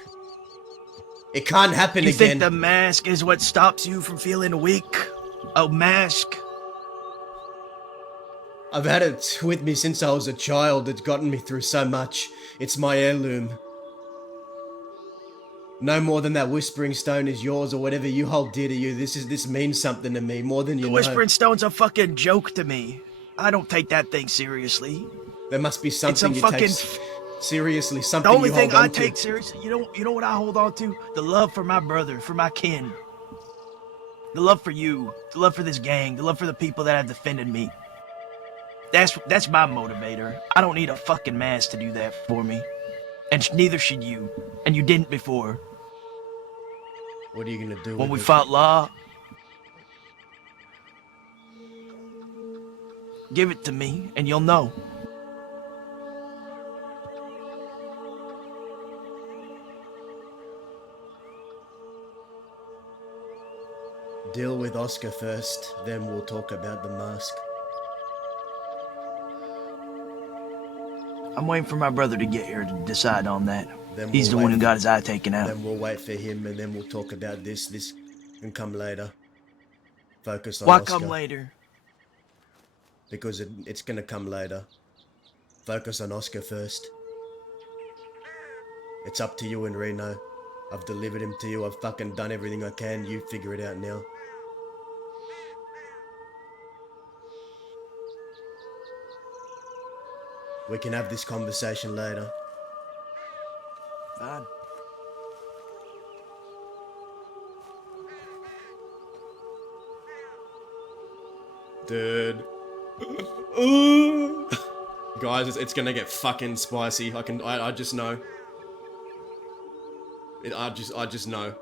It can't happen You again. think the mask is what stops you from feeling weak? A mask? I've had it with me since I was a child. It's gotten me through so much. It's my heirloom. No more than that whispering stone is yours or whatever you hold dear to you. This means something to me more than you The know. Whispering Stone's a fucking joke to me. I don't take that thing seriously. There must be It's something some you fucking... take seriously. The Something only you thing hold I on take to. seriously, you know what I hold on to? The love for my brother, for my kin. The love for you, the love for this gang, the love for the people that have defended me. That's my motivator. I don't need a fucking mask to do that for me. And neither should you. And you didn't before. What are you gonna do When with we it? fought law, give it to me and you'll know. Deal with Oscar first, then we'll talk about the mask. I'm waiting for my brother to get here to decide on that. Then He's we'll the one wait who got his eye taken out. Then we'll wait for him and then we'll talk about this. This can come later. Focus on Why Oscar. come later? Because it's gonna come later. Focus on Oscar first. It's up to you and Reno. I've delivered him to you. I've fucking done everything I can. You figure it out now. We can have this conversation later. Fine. Dude. Guys, it's gonna get fucking spicy. I just know. I just know.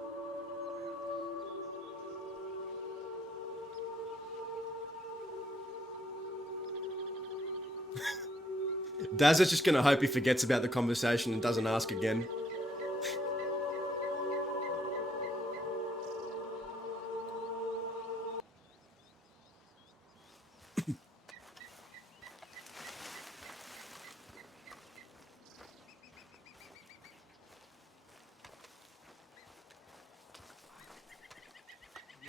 Daz is just gonna hope he forgets about the conversation and doesn't ask again. The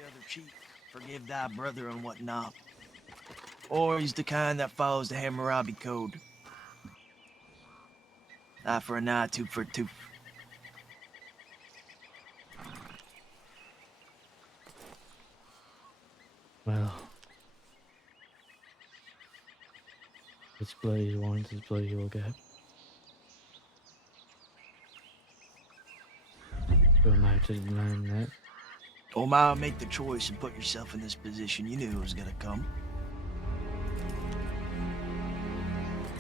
other cheek, forgive thy brother and whatnot. Or he's the kind that follows the Hammurabi code. Eye for an eye, tooth for a tooth. Well, it's bloody you want, it's bloody you'll get. Who am I to deny that? Omar, make the choice and put yourself in this position. You knew it was gonna come.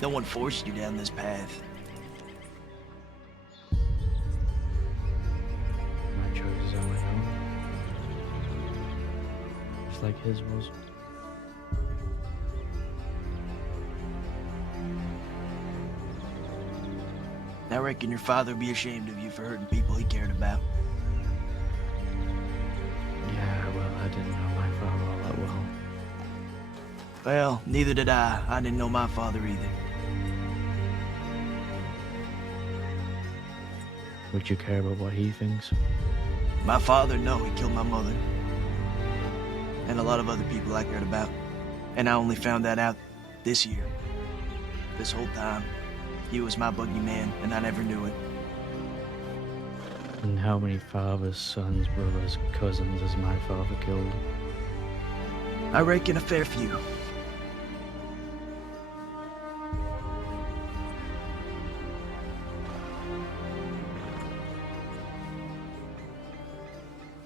No one forced you down this path. My choices are my own. Just like his was. I reckon your father would be ashamed of you for hurting people he cared about. Yeah, well, I didn't know my father all that well. Well, neither did I. I didn't know my father either. Would you care about what he thinks? My father, no, he killed my mother. And a lot of other people I cared about. And I only found that out this year. This whole time, he was my boogeyman, and I never knew it. And how many fathers, sons, brothers, cousins has my father killed? I reckon a fair few.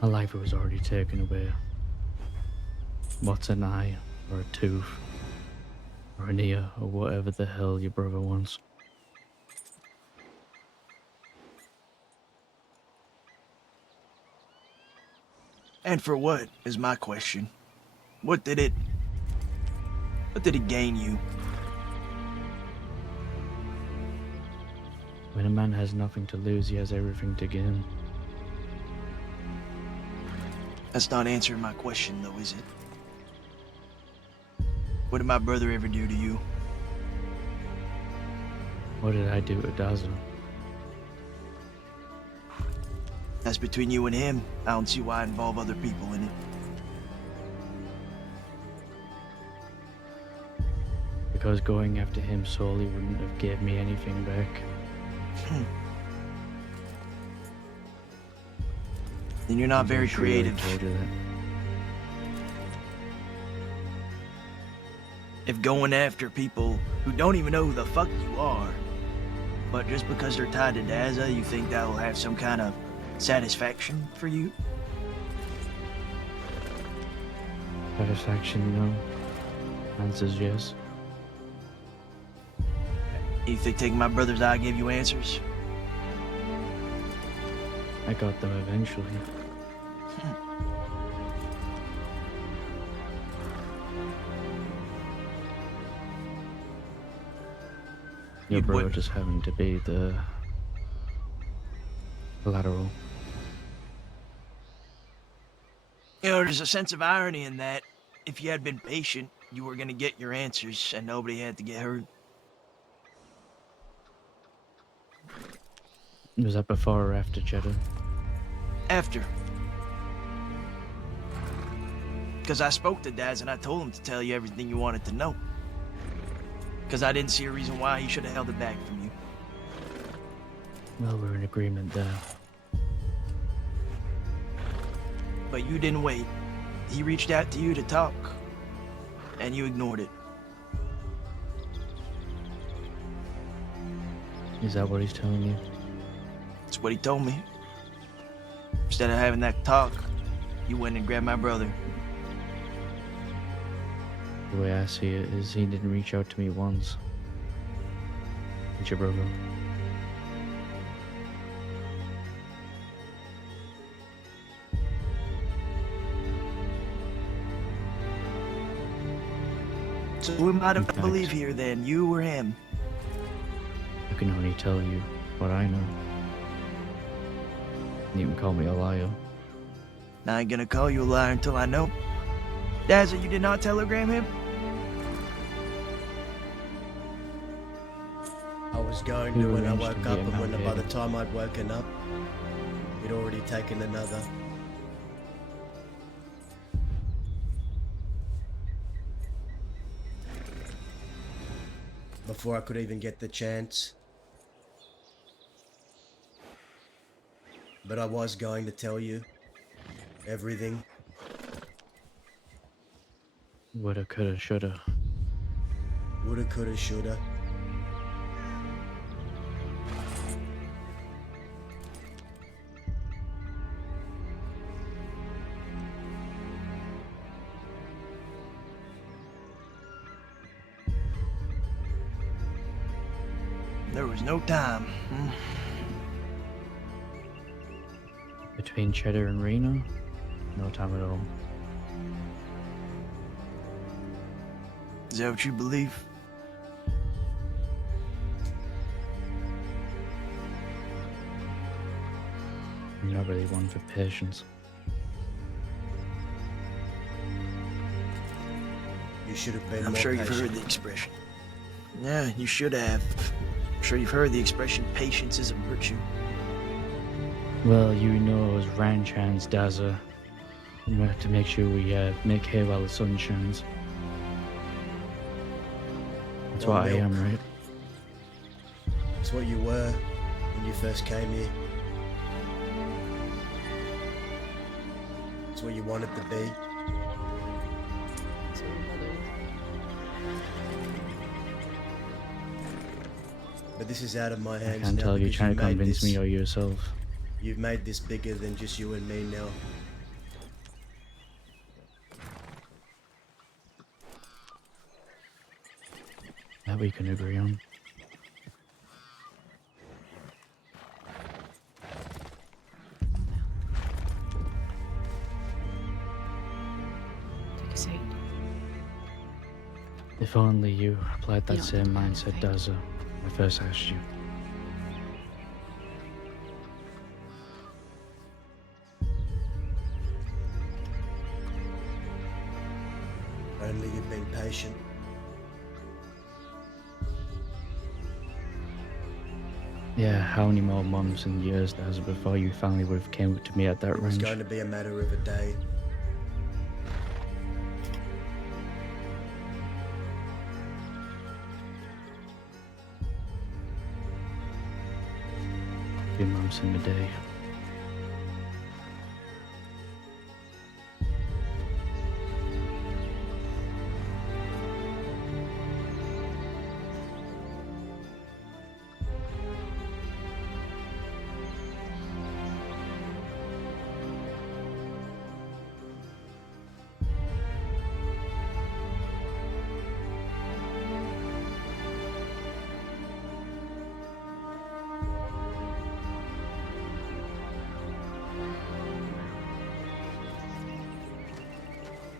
A life was already taken away. What's an eye, or a tooth, or an ear, or whatever the hell your brother wants? And for what, is my question. What did it gain you? When a man has nothing to lose, he has everything to gain. That's not answering my question, though, is it? What did my brother ever do to you? What did I do to Dazzle? That's between you and him. I don't see why I involve other people in it. Because going after him solely wouldn't have gave me anything back. Then you're not very I'm sure I creative. told you that. If going after people who don't even know who the fuck you are, but just because they're tied to Daza, you think that will have some kind of satisfaction for you? Satisfaction, no. Answer's yes. You think taking my brother's eye gave you answers? I got them eventually. Your You'd brother wait- just happened to be the collateral. You know, there's a sense of irony in that. If you had been patient, you were gonna get your answers and nobody had to get hurt. Was that before or after Cheddar? After. Because I spoke to Daz and I told him to tell you everything you wanted to know. Because I didn't see a reason why he should have held it back from you. Well, we're in agreement there. But you didn't wait. He reached out to you to talk. And you ignored it. Is that what he's telling you? That's what he told me. Instead of having that talk, you went and grabbed my brother. The way I see it is he didn't reach out to me once. Did your brother? So who am I to In fact- believe here then, you or him? I can only tell you what I know. You can call me a liar. I ain't gonna call you a liar until I know. Dazza, you did not telegram him? I was going We to when I arranged to woke meet up, him and when by the out time I'd woken up, he'd already taken another. Before I could even get the chance. But I was going to tell you everything. Woulda, coulda, shoulda. Woulda, coulda, shoulda. There was no time. Between Cheddar and Reno, no time at all. Is that what you believe? I'm not really one for patience. You should have been I'm more sure you've patient. heard the expression. Yeah, you should have. I'm sure you've heard the expression, patience is a virtue. Well, you know as ranch hands, Dazza. We have to make sure we make hay while the sun shines. That's Well, what I milk. am, right? It's what you were when you first came here. It's what you wanted to be. So mother. But this is out of my I hands can't now tell you because trying you to made convince this, me or yourself. You've made this bigger than just you and me now. That we can agree on. Take a seat. If only you applied that don't same need to mindset, think. Dazza, when I first asked you. Only you've been patient. Yeah, how many more months and years, Dazza, before you finally would have came to me at that It was ranch? going to be a matter of a day. Few months in a day.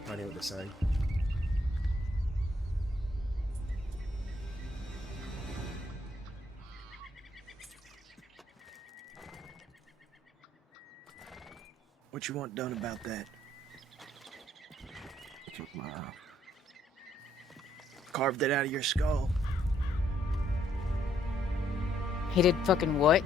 I know what they're saying. What you want done about that? Took my eye. Carved it out of your skull. He did fucking what?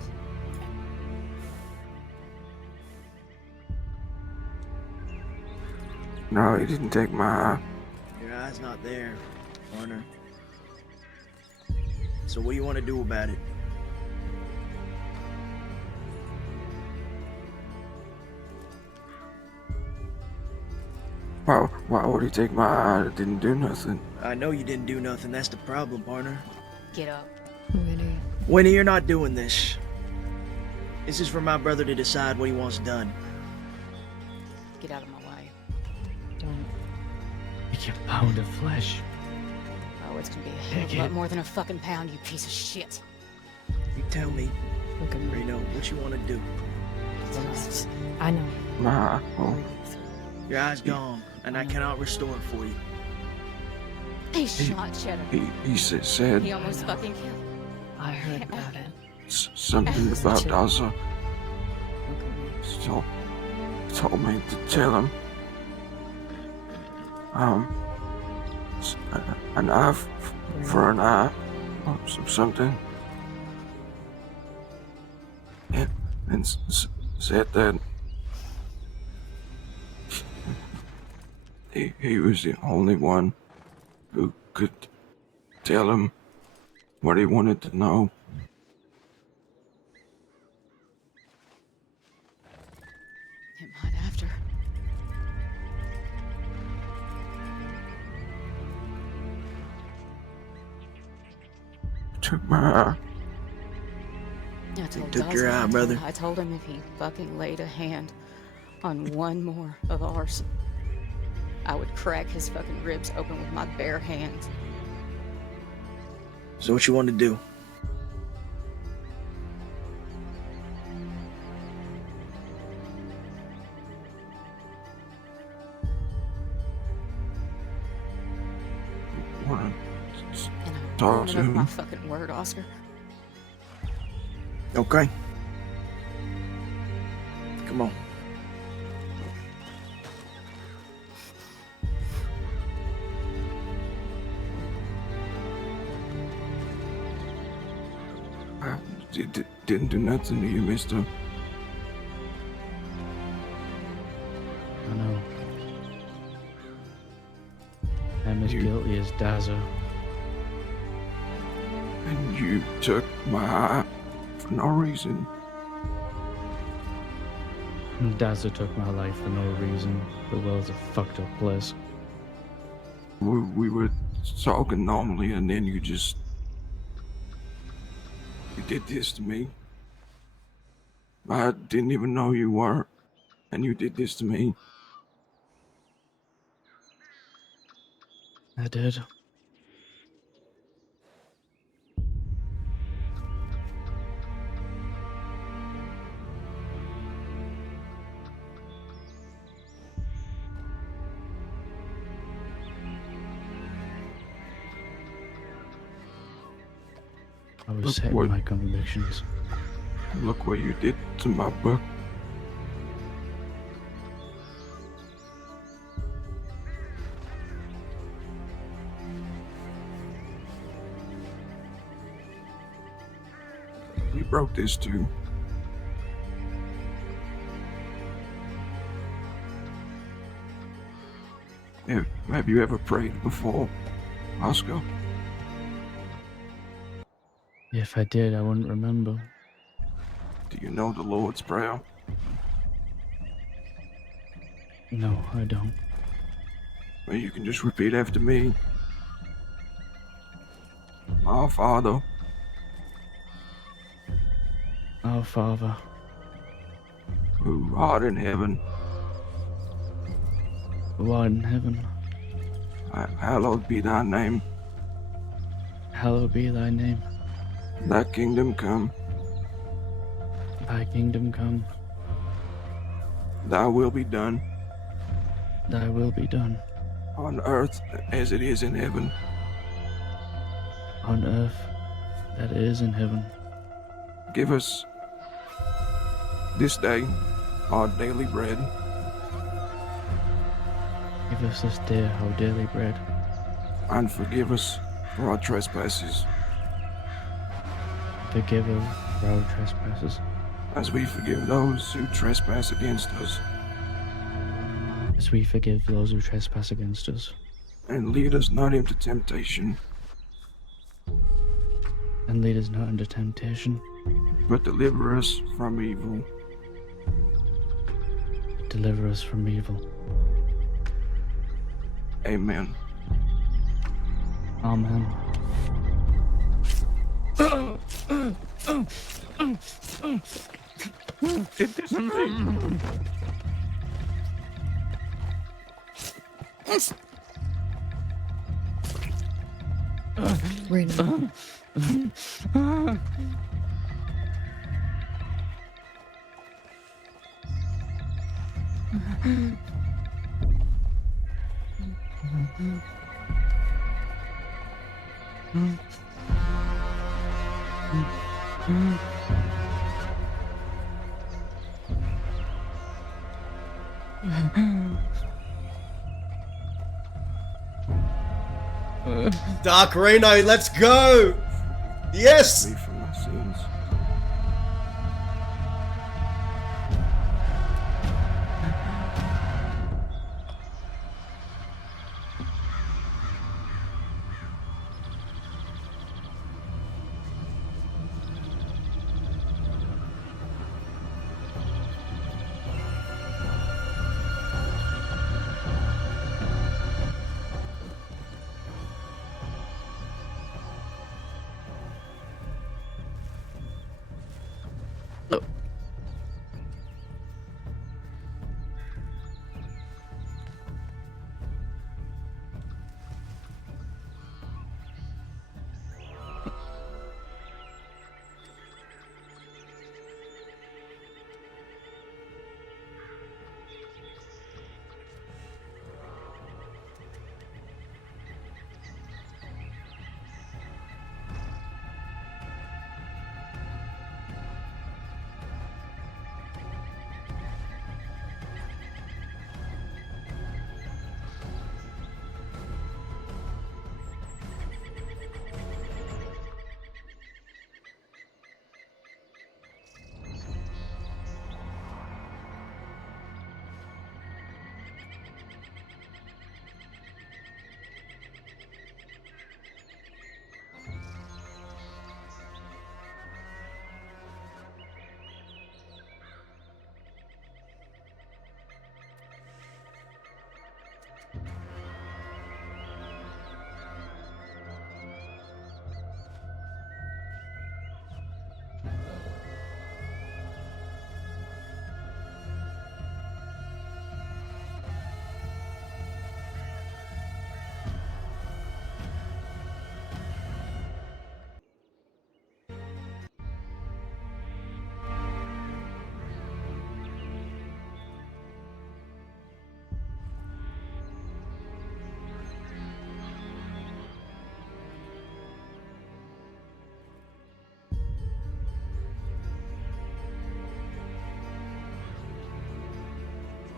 No, he didn't take my eye. Your eye's not there, Warner. So what do you want to do about it? Why would he take my eye? I didn't do nothing. I know you didn't do nothing. That's the problem, partner. Get up. Winnie, Winnie, you're not doing this. This is for my brother to decide what he wants done. Get out of my way. Don't. You pound of flesh. Oh, it's gonna be a hell of a lot more than a fucking pound, you piece of shit. You tell me, Look at me. Reno, what you want to do. Relax. I know. Ma, oh, Breathe. Your eye's gone, and I cannot restore it for you. He shot Cheddar. he said He almost fucking killed. I heard about it. something about Daza. Look at me. So, told me to tell him. An eye for an eye, or something. And said that he was the only one who could tell him what he wanted to know. It might after. Took my eye. I told took Dawson, your eye, brother. I told him if he fucking laid a hand on one more of ours, I would crack his fucking ribs open with my bare hands. So what you want to do? Wanna And I'm Talk pulling to up him. my fucking word, Oscar. Okay. Come on. I didn't do nothing to you, mister. I know. I'm as You- guilty as Daza. And you took my eye for no reason. And Daza took my life for no reason. The world's a fucked up place. We were talking normally, and then you did this to me. I didn't even know you were, and you did this to me. I did. I was Look setting what- my convictions. Look what you did to my book. We broke this too. Have you ever prayed before, Oscar? If I did, I wouldn't remember. Do you know the Lord's Prayer? No, I don't. Well, you can just repeat after me. Our Father, Our Father, who art in heaven, who art in heaven, hallowed be thy name. hallowed be thy name. Thy kingdom come, Thy kingdom come, thy will be done, thy will be done, on earth as it is in heaven. on earth that is in heaven. Give us this day our daily bread, Give us this day our daily bread, and forgive us for our trespasses, forgive us for our trespasses, as we forgive those who trespass against us. as we forgive those who trespass against us. And lead us not into temptation, And lead us not into temptation, but deliver us from evil. but deliver us from evil. Amen. Amen. It isn't me. Reno. Dark Reno, let's go! Yes! Me for my sins.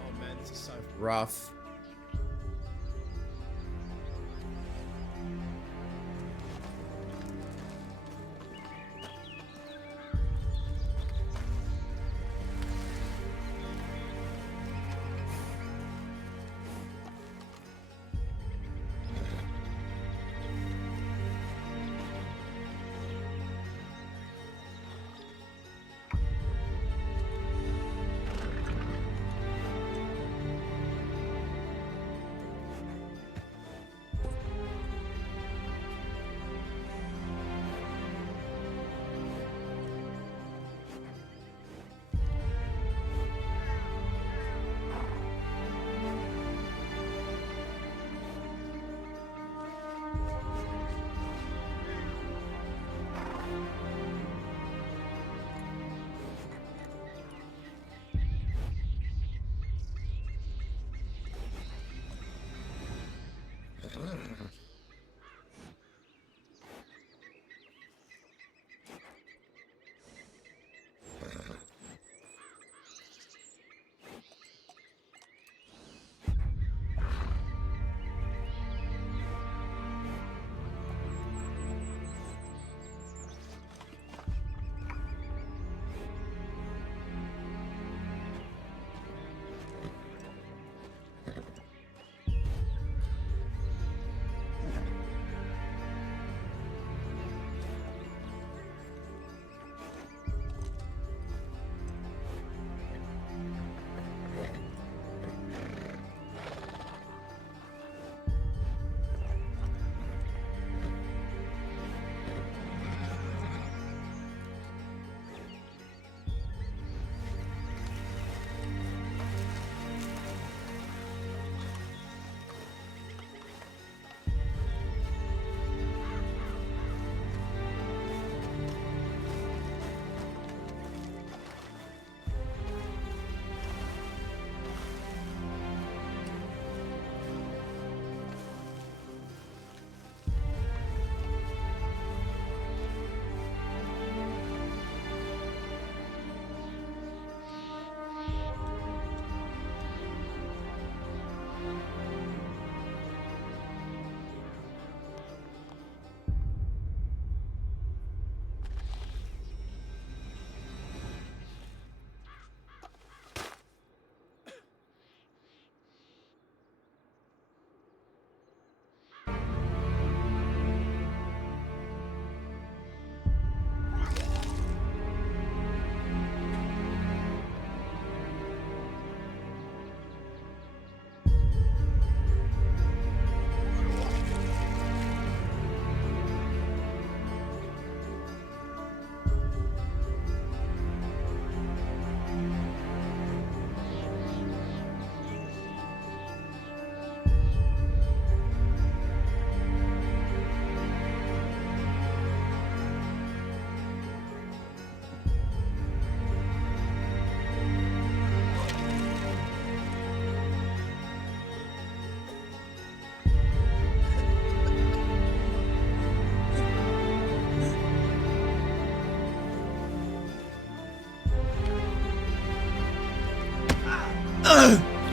Oh man, this is so rough.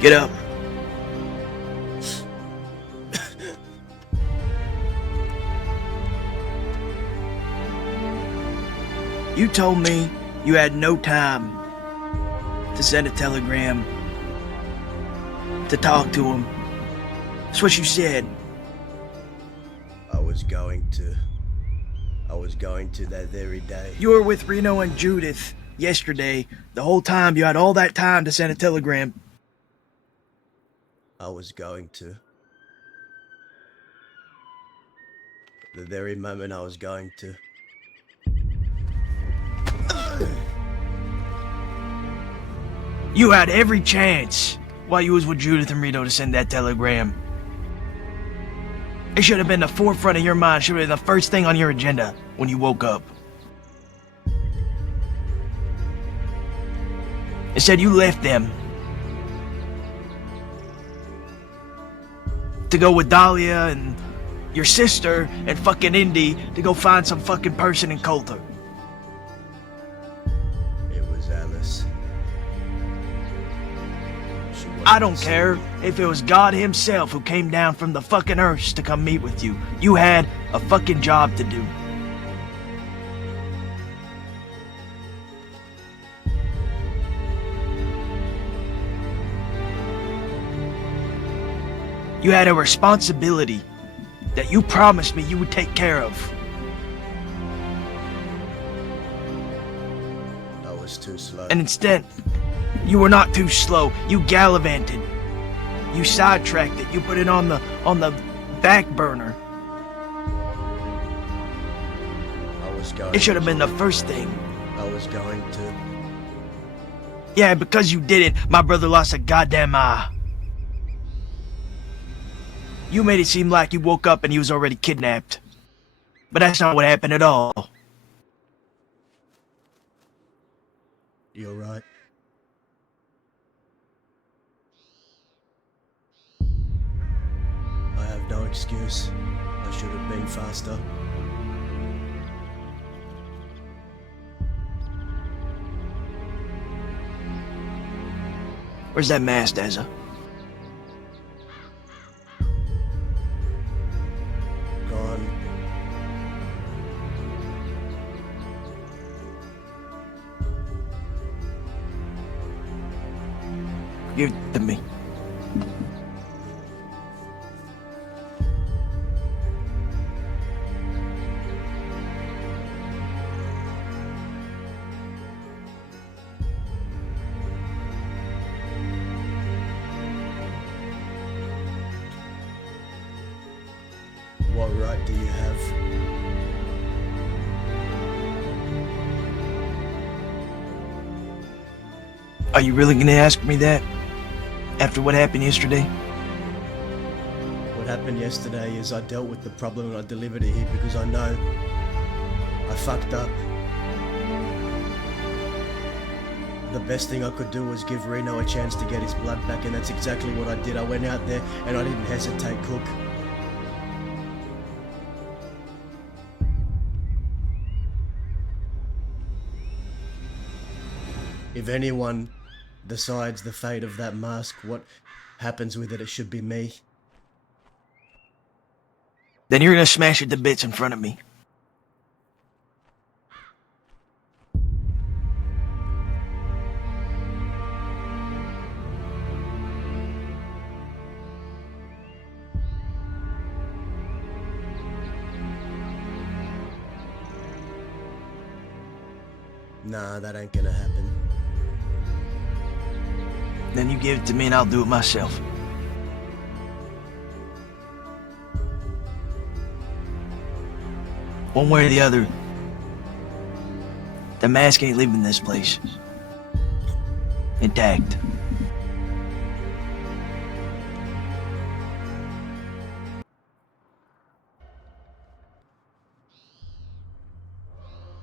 Get up. You told me you had no time to send a telegram, to talk to him. That's what you said. I was going to that very day. You were with Reno and Judith yesterday. The whole time you had all that time to send a telegram. I was going to. The very moment I was going to. You had every chance while you was with Judith and Reno to send that telegram. It should have been the forefront of your mind, should have been the first thing on your agenda when you woke up. Instead, you left them to go with Dahlia and your sister and fucking Indy to go find some fucking person in Coulter. It was Alice. I don't care if it was God himself who came down from the fucking earth to come meet with you. You had a fucking job to do. You had a responsibility that you promised me you would take care of. I was too slow. And instead, you were not too slow. You gallivanted. You sidetracked it. You put it on the back burner. I was going It should have been the first thing. I was going to. Yeah, because you didn't, my brother lost a goddamn eye. You made it seem like you woke up and he was already kidnapped. But that's not what happened at all. You're right. I have no excuse. I should have been faster. Where's that mask, Dazza? Gone. Give it to me. What right do you have? Are you really gonna ask me that? After what happened yesterday? What happened yesterday is I dealt with the problem and I delivered it here because I know I fucked up. The best thing I could do was give Reno a chance to get his blood back, and that's exactly what I did. I went out there and I didn't hesitate, Cook. If anyone decides the fate of that mask, what happens with it, it should be me. Then you're gonna smash it to bits in front of me. Nah, that ain't gonna happen. Then you give it to me and I'll do it myself. One way or the other, the mask ain't leaving this place intact.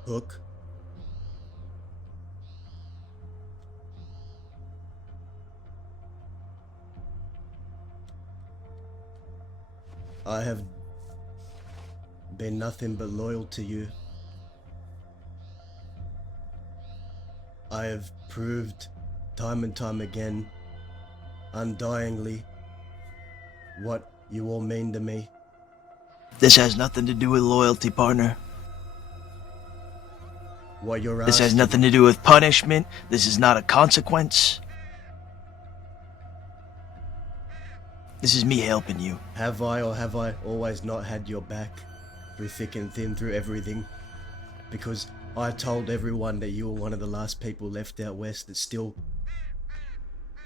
Hook. I have been nothing but loyal to you. I have proved time and time again undyingly what you all mean to me. This has nothing to do with loyalty, partner. What you're This asking. has nothing to do with punishment. This is not a consequence. This is me helping you. Have I or have I always not had your back through thick and thin, through everything? Because I told everyone that you were one of the last people left out west that still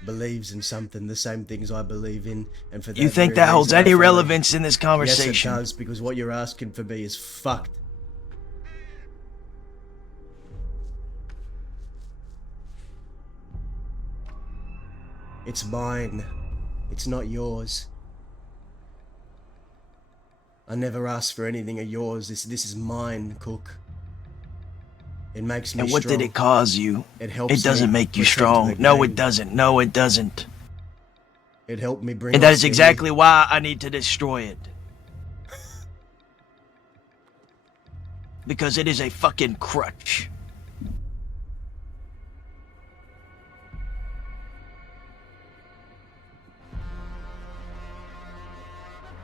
believes in something, the same things I believe in, and for that You think very that holds reason, I any followed- relevance in this Yes, it conversation? does, because what you're asking for me is fucked. It's mine. It's not yours. I never asked for anything of yours. This is mine, Cook. It makes me And what strong. did it cause you? It helps It doesn't me make you protect strong. the No, game. it doesn't. No, it doesn't. It helped me bring And that us is to exactly here. why I need to destroy it. Because it is a fucking crutch.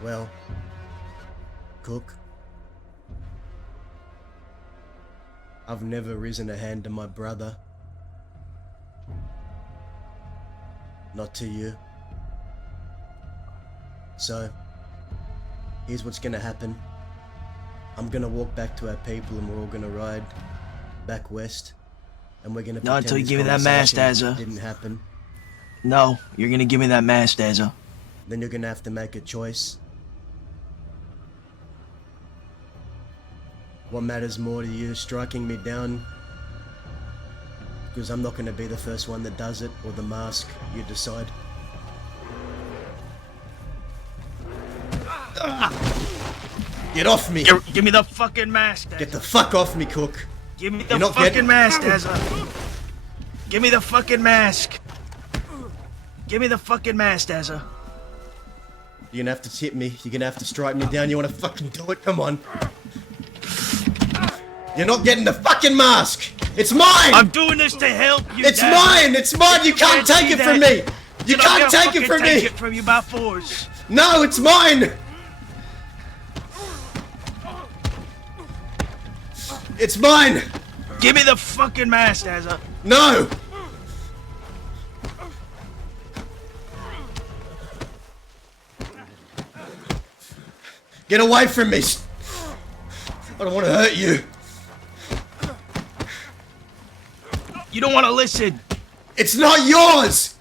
Well, Cook, I've never risen a hand to my brother. Not to you. So, here's what's gonna happen. I'm gonna walk back to our people and we're all gonna ride back west. And we're gonna Not pretend until you this give me that mask, conversation Azza. didn't happen. No, you're gonna give me that mask, Azza. Then you're gonna have to make a choice. What matters more to you, striking me down? Because I'm not gonna be the first one that does it, or the mask, you decide. Get off me! Give me the fucking mask, Azza. Get the fuck off me, Cook! Give me the You're not fucking getting- mask, Azza. Give me the fucking mask. Give me the fucking mask, Azza. You're gonna have to tip me, you're gonna have to strike me down, you wanna fucking do it? Come on. You're not getting the fucking mask! It's mine! I'm doing this to help you. It's Dad. mine! It's mine! You can't take see it from that. me! You Then I'm can't gonna take it fucking from take me! it from you by force. No, it's mine! It's mine! Give me the fucking mask, Azza. No! Get away from me! I don't want to hurt you. You don't want to listen. It's not yours!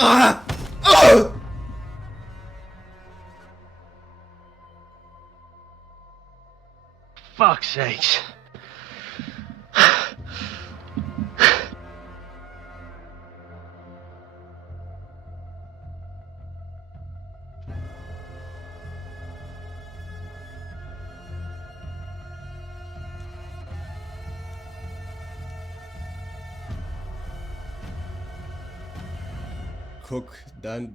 Oh! Fuck's sakes. Cook, don't,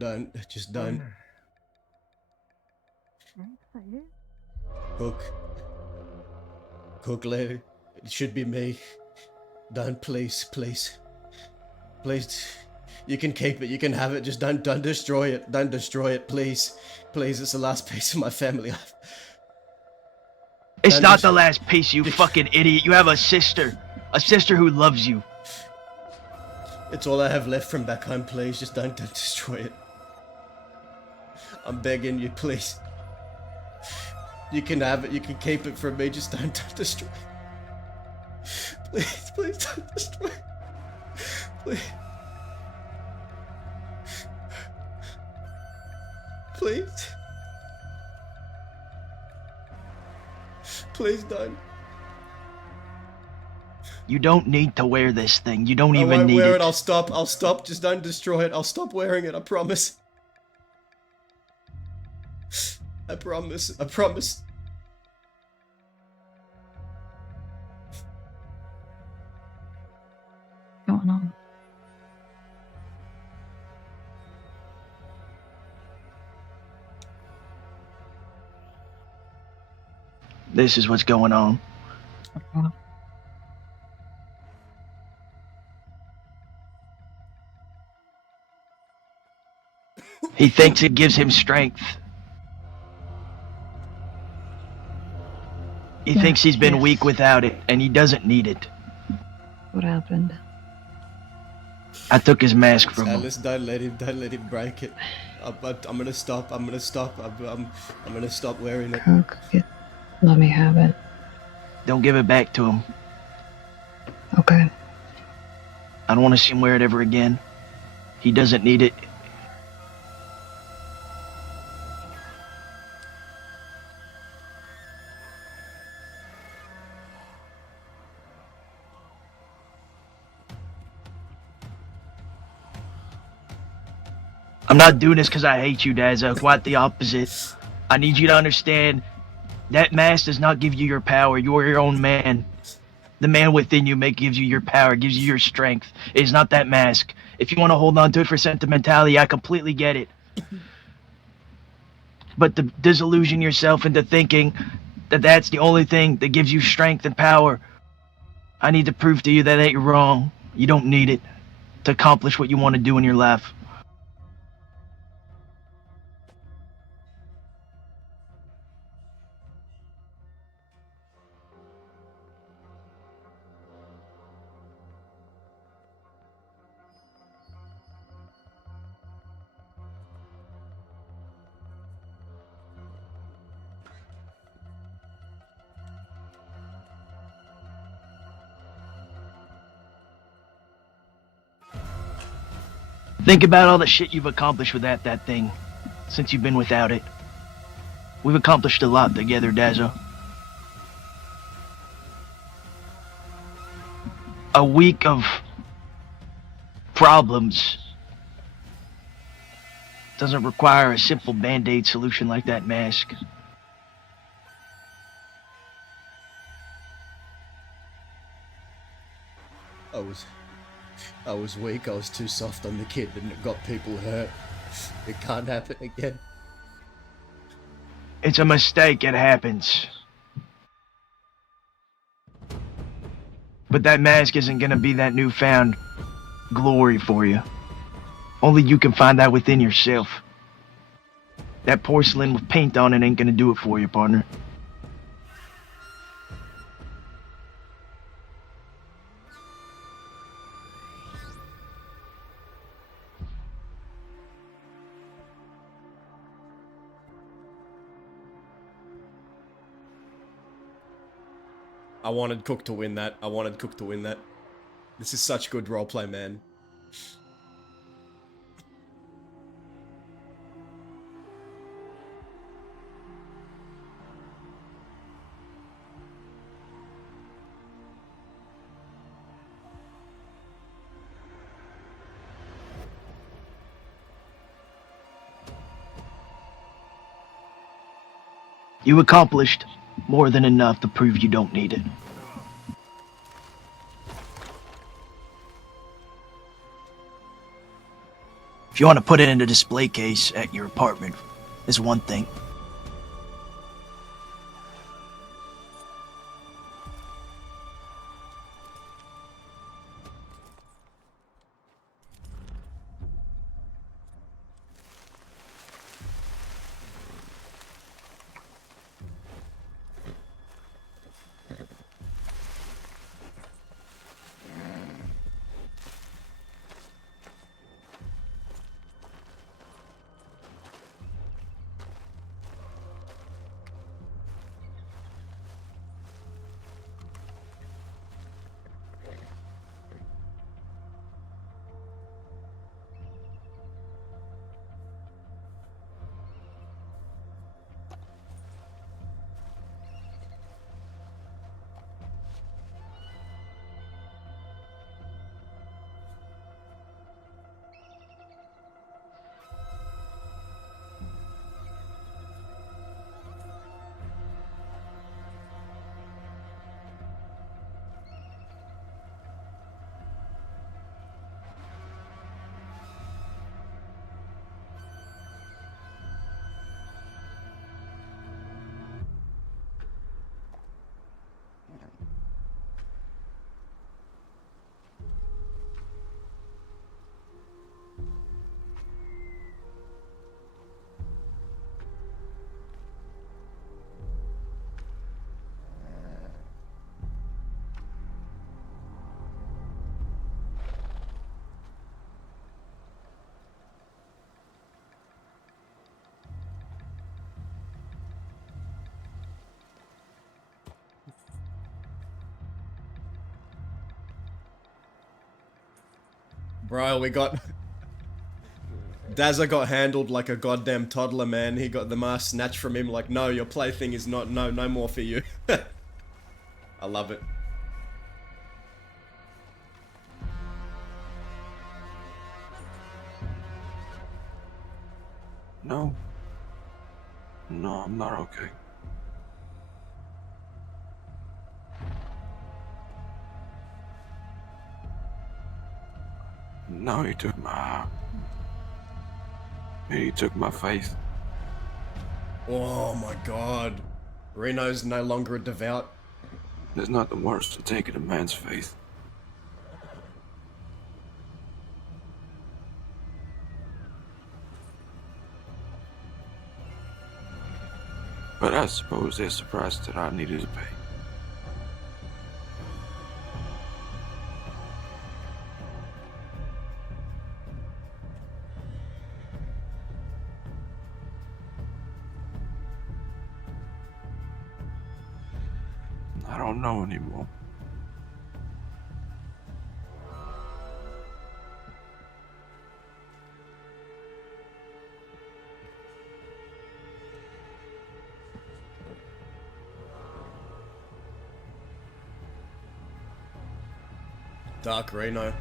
just don't. Cook, let it should be me. Don't, please. Please, you can keep it, you can have it, just don't destroy it. Don't destroy it, please. Please, it's the last piece of my family. It's Don't not just- the last piece, you fucking idiot. You have a sister. A sister who loves you. It's all I have left from back home, please, just don't destroy it. I'm begging you, please. You can have it, you can keep it from me, just don't destroy it. Please don't destroy it. Please. Please. Please don't. You don't need to wear this thing. You don't I even won't need wear it. it, I'll stop, just don't destroy it. I'll stop wearing it, I promise. I promise. Going on. This is what's going on. Okay. He thinks it gives him strength. He thinks he's been Yes. weak without it, and he doesn't need it. What happened? I took his mask from him. Alice, don't let him break it. I'm gonna stop. I'm gonna stop. I'm gonna stop wearing it. Cook, let me have it. Don't give it back to him. Okay. I don't want to see him wear it ever again. He doesn't need it. I'm not doing this because I hate you, Dazza. Quite the opposite. I need you to understand that mask does not give you your power. You are your own man. The man within you gives you your power, gives you your strength. It is not that mask. If you want to hold on to it for sentimentality, I completely get it. But to disillusion yourself into thinking that that's the only thing that gives you strength and power, I need to prove to you that you're wrong. You don't need it to accomplish what you want to do in your life. Think about all the shit you've accomplished with that thing since you've been without it. We've accomplished a lot together, Dazza. A week of problems doesn't require a simple band-aid solution like that mask. I was weak. I was too soft on the kid, and it got people hurt. It can't happen again. It's a mistake, it happens. But that mask isn't gonna be that newfound glory for you. Only you can find that within yourself. That porcelain with paint on it ain't gonna do it for you, partner. I wanted Cook to win that. This is such good roleplay, man. You accomplished more than enough to prove you don't need it. If you want to put it in a display case at your apartment, is one thing. Bro, we got... Dazza got handled like a goddamn toddler, man. He got the mask snatched from him like, no, your plaything is not... No, no more for you. I love it. No. No, I'm not okay. No, he took my heart. And he took my faith. Oh my god. Reno's no longer a devout. There's nothing worse than taking a man's faith. But I suppose they're surprised that I needed to pay. I don't know anymore. Dark Reno.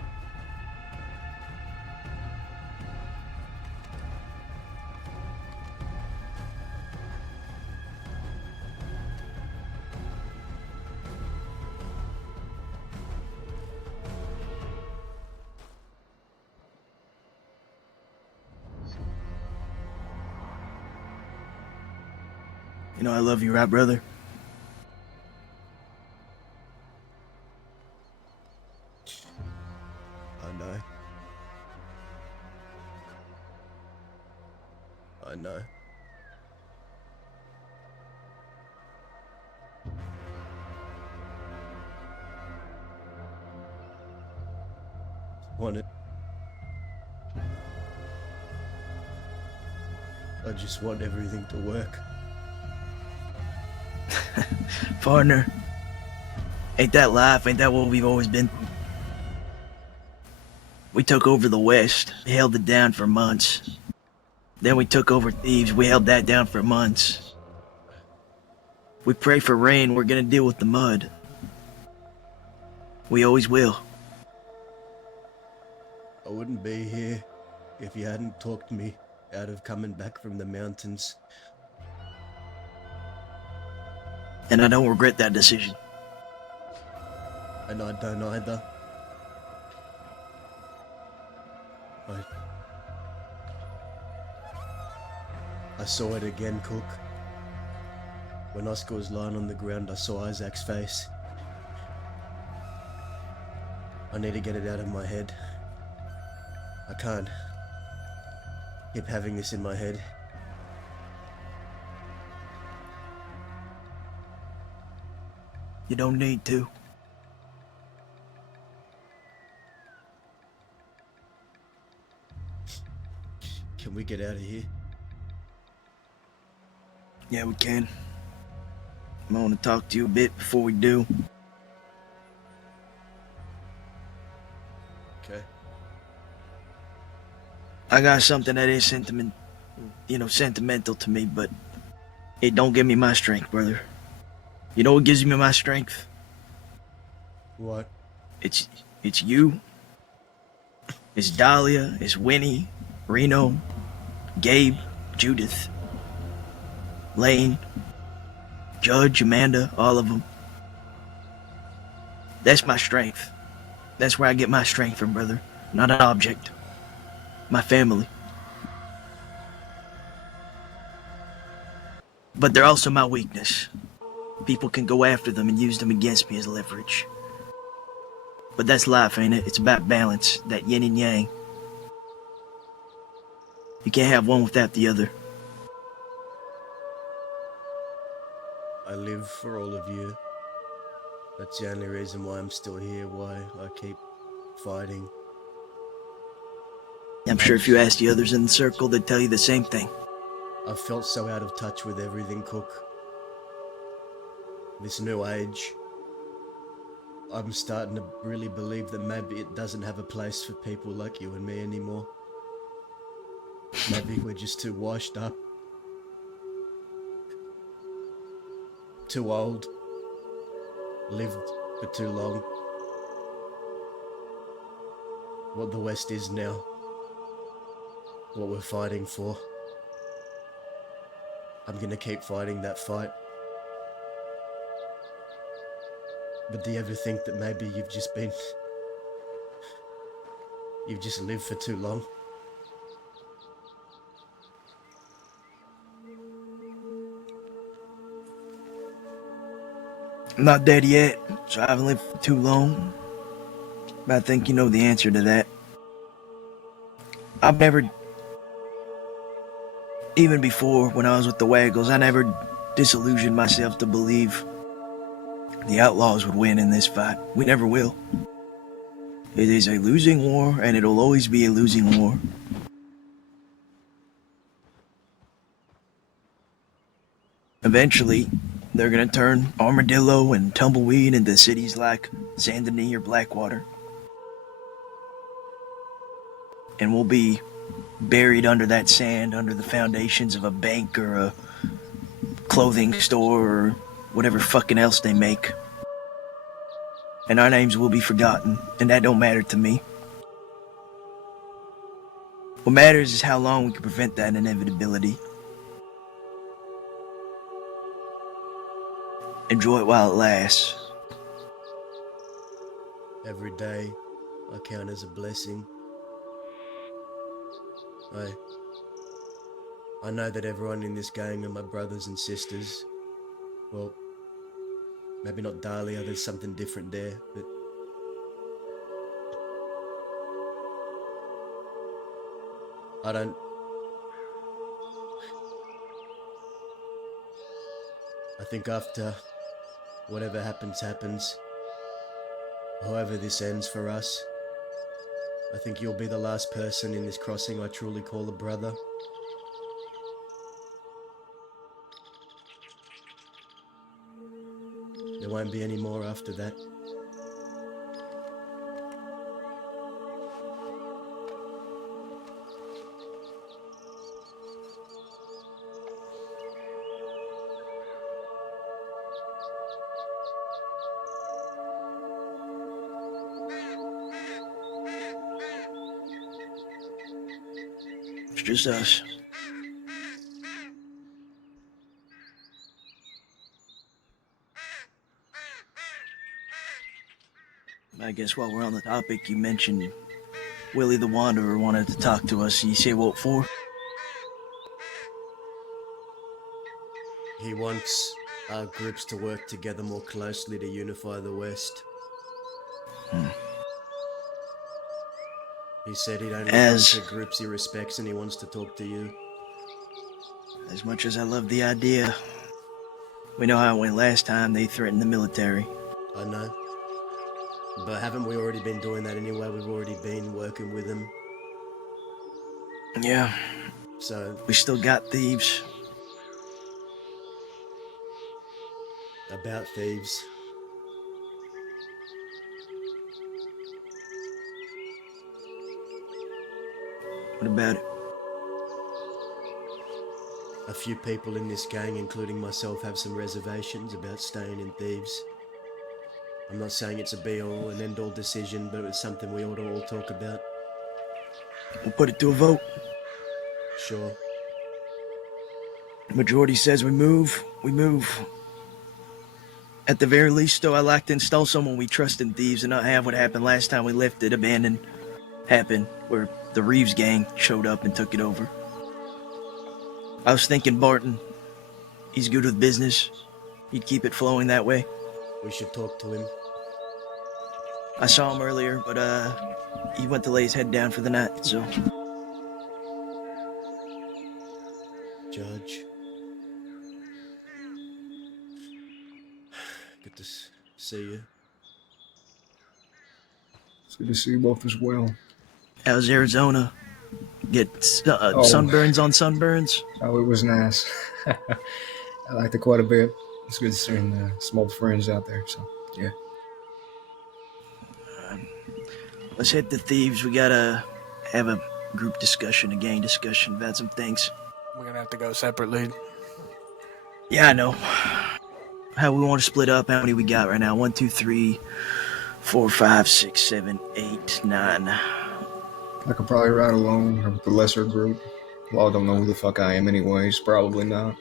You know I love you, right, brother? I know. I know. Want it. I just want everything to work. Partner, ain't that life? Ain't that what we've always been? We took over the West, held it down for months. Then we took over Thieves, we held that down for months. We pray for rain, we're gonna deal with the mud. We always will. I wouldn't be here if you hadn't talked me out of coming back from the mountains. And I don't regret that decision. And I don't either. I saw it again, Cook. When Oscar was lying on the ground, I saw Isaac's face. I need to get it out of my head. I can't keep having this in my head. You don't need to. Can we get out of here? Yeah, we can. I want to talk to you a bit before we do. Okay. I got something that is sentimental to me, but it don't give me my strength, brother. You know what gives me my strength? What? It's you. It's Dahlia. It's Winnie, Reno, Gabe, Judith, Lane, Judge, Amanda, all of them. That's my strength. That's where I get my strength from, brother. Not an object. My family. But they're also my weakness. People can go after them and use them against me as leverage. But that's life, ain't it? It's about balance, that yin and yang. You can't have one without the other. I live for all of you. That's the only reason why I'm still here, why I keep fighting. I'm sure if you asked the others in the circle, they'd tell you the same thing. I've felt so out of touch with everything, Cook. This new age. I'm starting to really believe that maybe it doesn't have a place for people like you and me anymore. Maybe we're just too washed up. Too old. Lived for too long. What the West is now. What we're fighting for. I'm gonna keep fighting that fight. But do you ever think that maybe you've just lived for too long? I'm not dead yet, so I haven't lived for too long. But I think you know the answer to that. I've never, even before when I was with the Waggles, I never disillusioned myself to believe the Outlaws would win in this fight. We never will. It is a losing war, and it'll always be a losing war. Eventually, they're gonna turn Armadillo and Tumbleweed into cities like Saint Denis or Blackwater. And we'll be buried under that sand, under the foundations of a bank or a clothing store or whatever fucking else they make. And our names will be forgotten, and that don't matter to me. What matters is how long we can prevent that inevitability. Enjoy it while it lasts. Every day I count as a blessing. I know that everyone in this gang are my brothers and sisters. Well, maybe not Dahlia, there's something different there, but I think after whatever happens, however this ends for us, I think you'll be the last person in this crossing I truly call a brother. There won't be any more after that. It's just us. I guess while we're on the topic, you mentioned Willie the Wanderer wanted to talk to us. You say what for? He wants our groups to work together more closely to unify the West. He said he'd only come to groups he respects and he wants to talk to you. As much as I love the idea, we know how it went last time. They threatened the military. I know. But haven't we already been doing that anyway? We've already been working with them. Yeah. So we still got thieves. About thieves. What about it? A few people in this gang, including myself, have some reservations about staying in Thieves. I'm not saying it's a be-all and end-all decision, but it's something we ought to all talk about. We'll put it to a vote. Sure. The majority says we move, we move. At the very least, though, I like to install someone we trust in Thieves and not have what happened last time we left it abandoned happen, where the Reeves gang showed up and took it over. I was thinking Barton. He's good with business. He'd keep it flowing that way. We should talk to him. I saw him earlier, but he went to lay his head down for the night, so. Judge. Good to see you. It's good to see you both as well. How's Arizona? Get sunburns on sunburns? Oh, it was nice. I liked it quite a bit. It's good seeing some old friends out there, so, yeah. let's hit the thieves. We gotta have a group discussion, a gang discussion about some things. We're gonna have to go separately. Yeah, I know. How we want to split up? How many we got right now? 1, 2, 3, 4, 5, 6, 7, 8, 9. I could probably ride alone or with the lesser group. Law don't know who the fuck I am anyways. Probably not.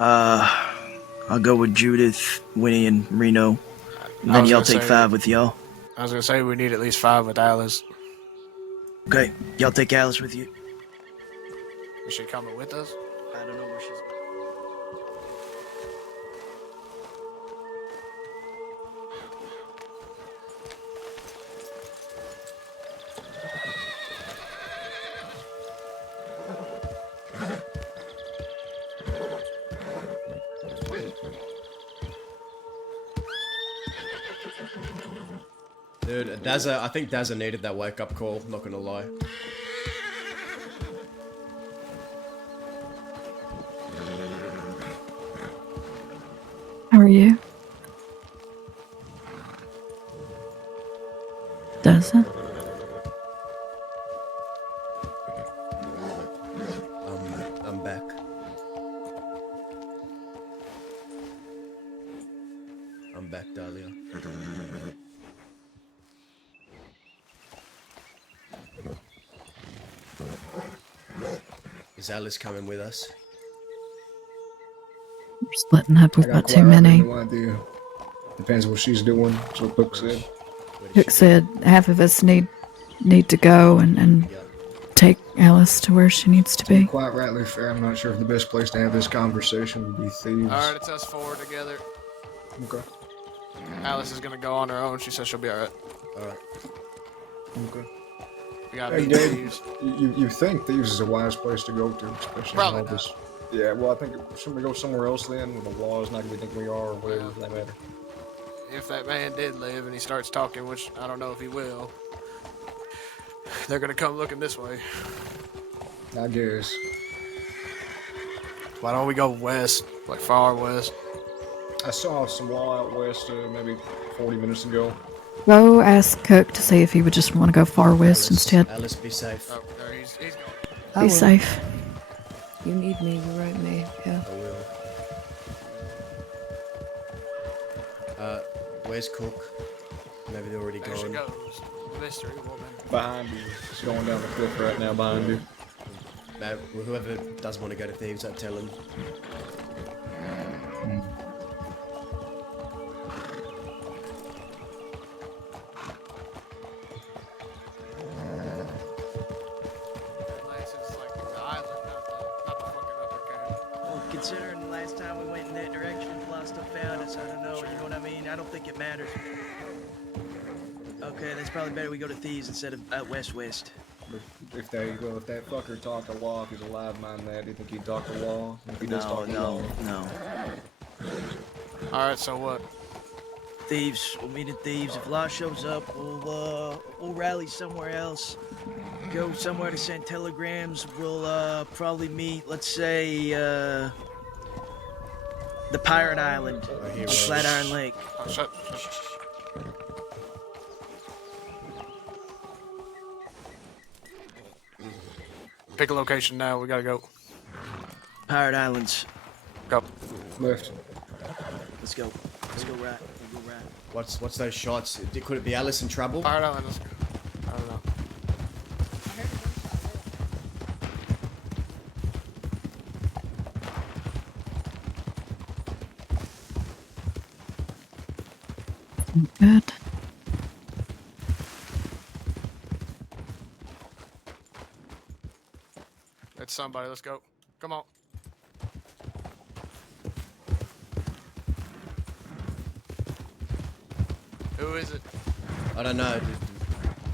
I'll go with Judith, Winnie, and Reno. And then y'all take 5 with y'all. I was gonna say we need at least 5 with Alice. Okay, y'all take Alice with you. Is she coming with us? I don't know where she's. Dude, Dazza, I think Dazza needed that wake-up call, not gonna lie. How are you? Does it? I'm back. I'm back, Dahlia. Is Alice coming with us? We're splitting up. We've got too many. No idea. Depends what she's doing. That's what Book said. Hook said half of us need to go and take Alice to where she needs to be. Quite rightly fair. I'm not sure if the best place to have this conversation would be thieves. Alright, it's us 4 together. Okay. Alice is gonna go on her own. She says she'll be alright. Alright. Okay. We gotta Hey, meet Gabe, thieves. you think thieves is a wise place to go to, especially Probably in all this. Yeah, well, I think should we go somewhere else then? Where the law is not going to think we are, or whatever, for that matter. If that man did live and he starts talking, which I don't know if he will, they're gonna come looking this way. I guess. Why don't we go west, like far west? I saw some law out west maybe 40 minutes ago. Go ask Cook to see if he would just want to go far west instead. Alice, be safe. Oh, there he's going. Be safe. You need me, you write me, yeah. I will. Where's Cook? Maybe they're already There she gone. goes. Mystery woman. Behind you. It's going down the cliff right now behind you. Whoever does want to go to thieves, I'd tell him. Considering the last time we went in that direction, fly stuff found us, I don't know, you know what I mean? I don't think it matters. Okay, that's probably better we go to thieves instead of west-west. If that fucker talked to law, if he's alive, mind that, do you think he'd talk to law? If he does talk to law. No. Alright, so what? Thieves. We'll meet at thieves. If law shows up, we'll rally somewhere else. Go somewhere to send telegrams. We'll probably meet, let's say, the Pirate Island on Flatiron Lake. Oh, shut. Pick a location now. We gotta go. Pirate Islands. Go. Left. Let's go. Let's go right. We'll go right. What's those shots? Could it be Alice in trouble? Pirate Island. Let's go. I don't know. Good. It's somebody. Let's go. Come on. Who is it? I don't know.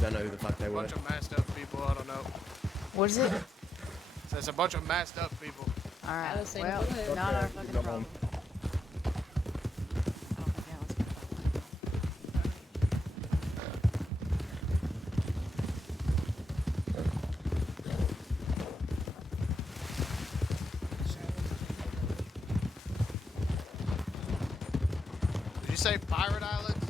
Don't know who the fuck they A were. bunch of masked up people. I don't know. What is it? There's a bunch of masked up people. Alright, Alice ain't well, gonna live. not our fucking Come problem. on. I don't think Alice can find Did you say Pirate Islands?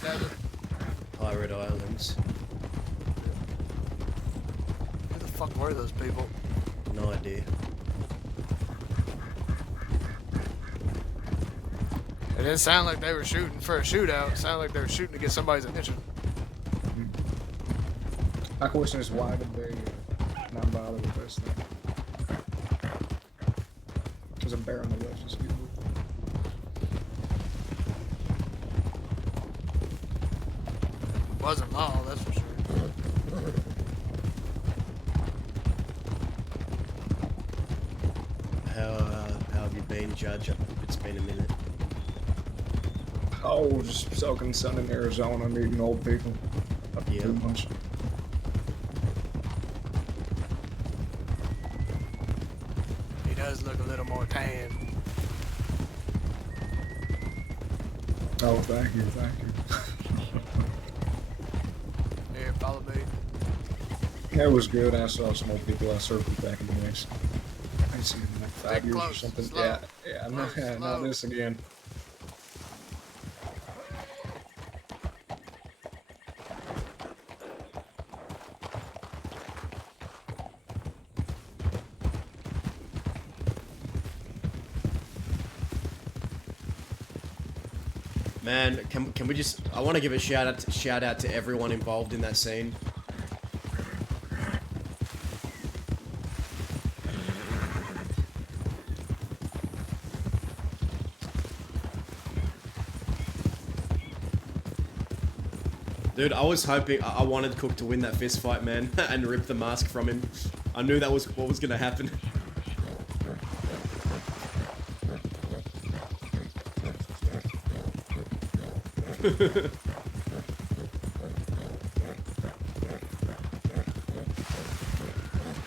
that desert? Pirate Islands. Who the fuck were those people? No idea. It didn't sound like they were shooting for a shootout. It sounded like they were shooting to get somebody's attention. My question is, why did they not bother with this thing? There's a bear on the left. Just Wasn't Maul, that's for sure. How have you been, Judge? It's been a minute. Oh, just soaking sun in Arizona, meeting old people. Yeah. Too much. He does look a little more tan. Oh, thank you, thank you. Here, follow me. That was good. I saw some old people I circled back in the mix. I ain't seen them in like 5 Stick years or close, something. slow. Yeah, Close, not slow. this again. Man, can we just? I want to give a shout out to everyone involved in that scene. Dude, I was hoping, I wanted Cook to win that fist fight, man, and rip the mask from him. I knew that was what was gonna happen.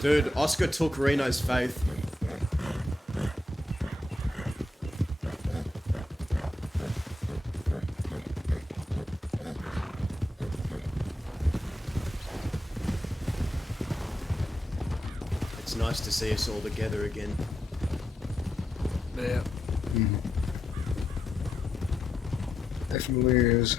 Dude, Oscar took Reno's faith. It's nice to see us all together again. Yeah. Definitely is.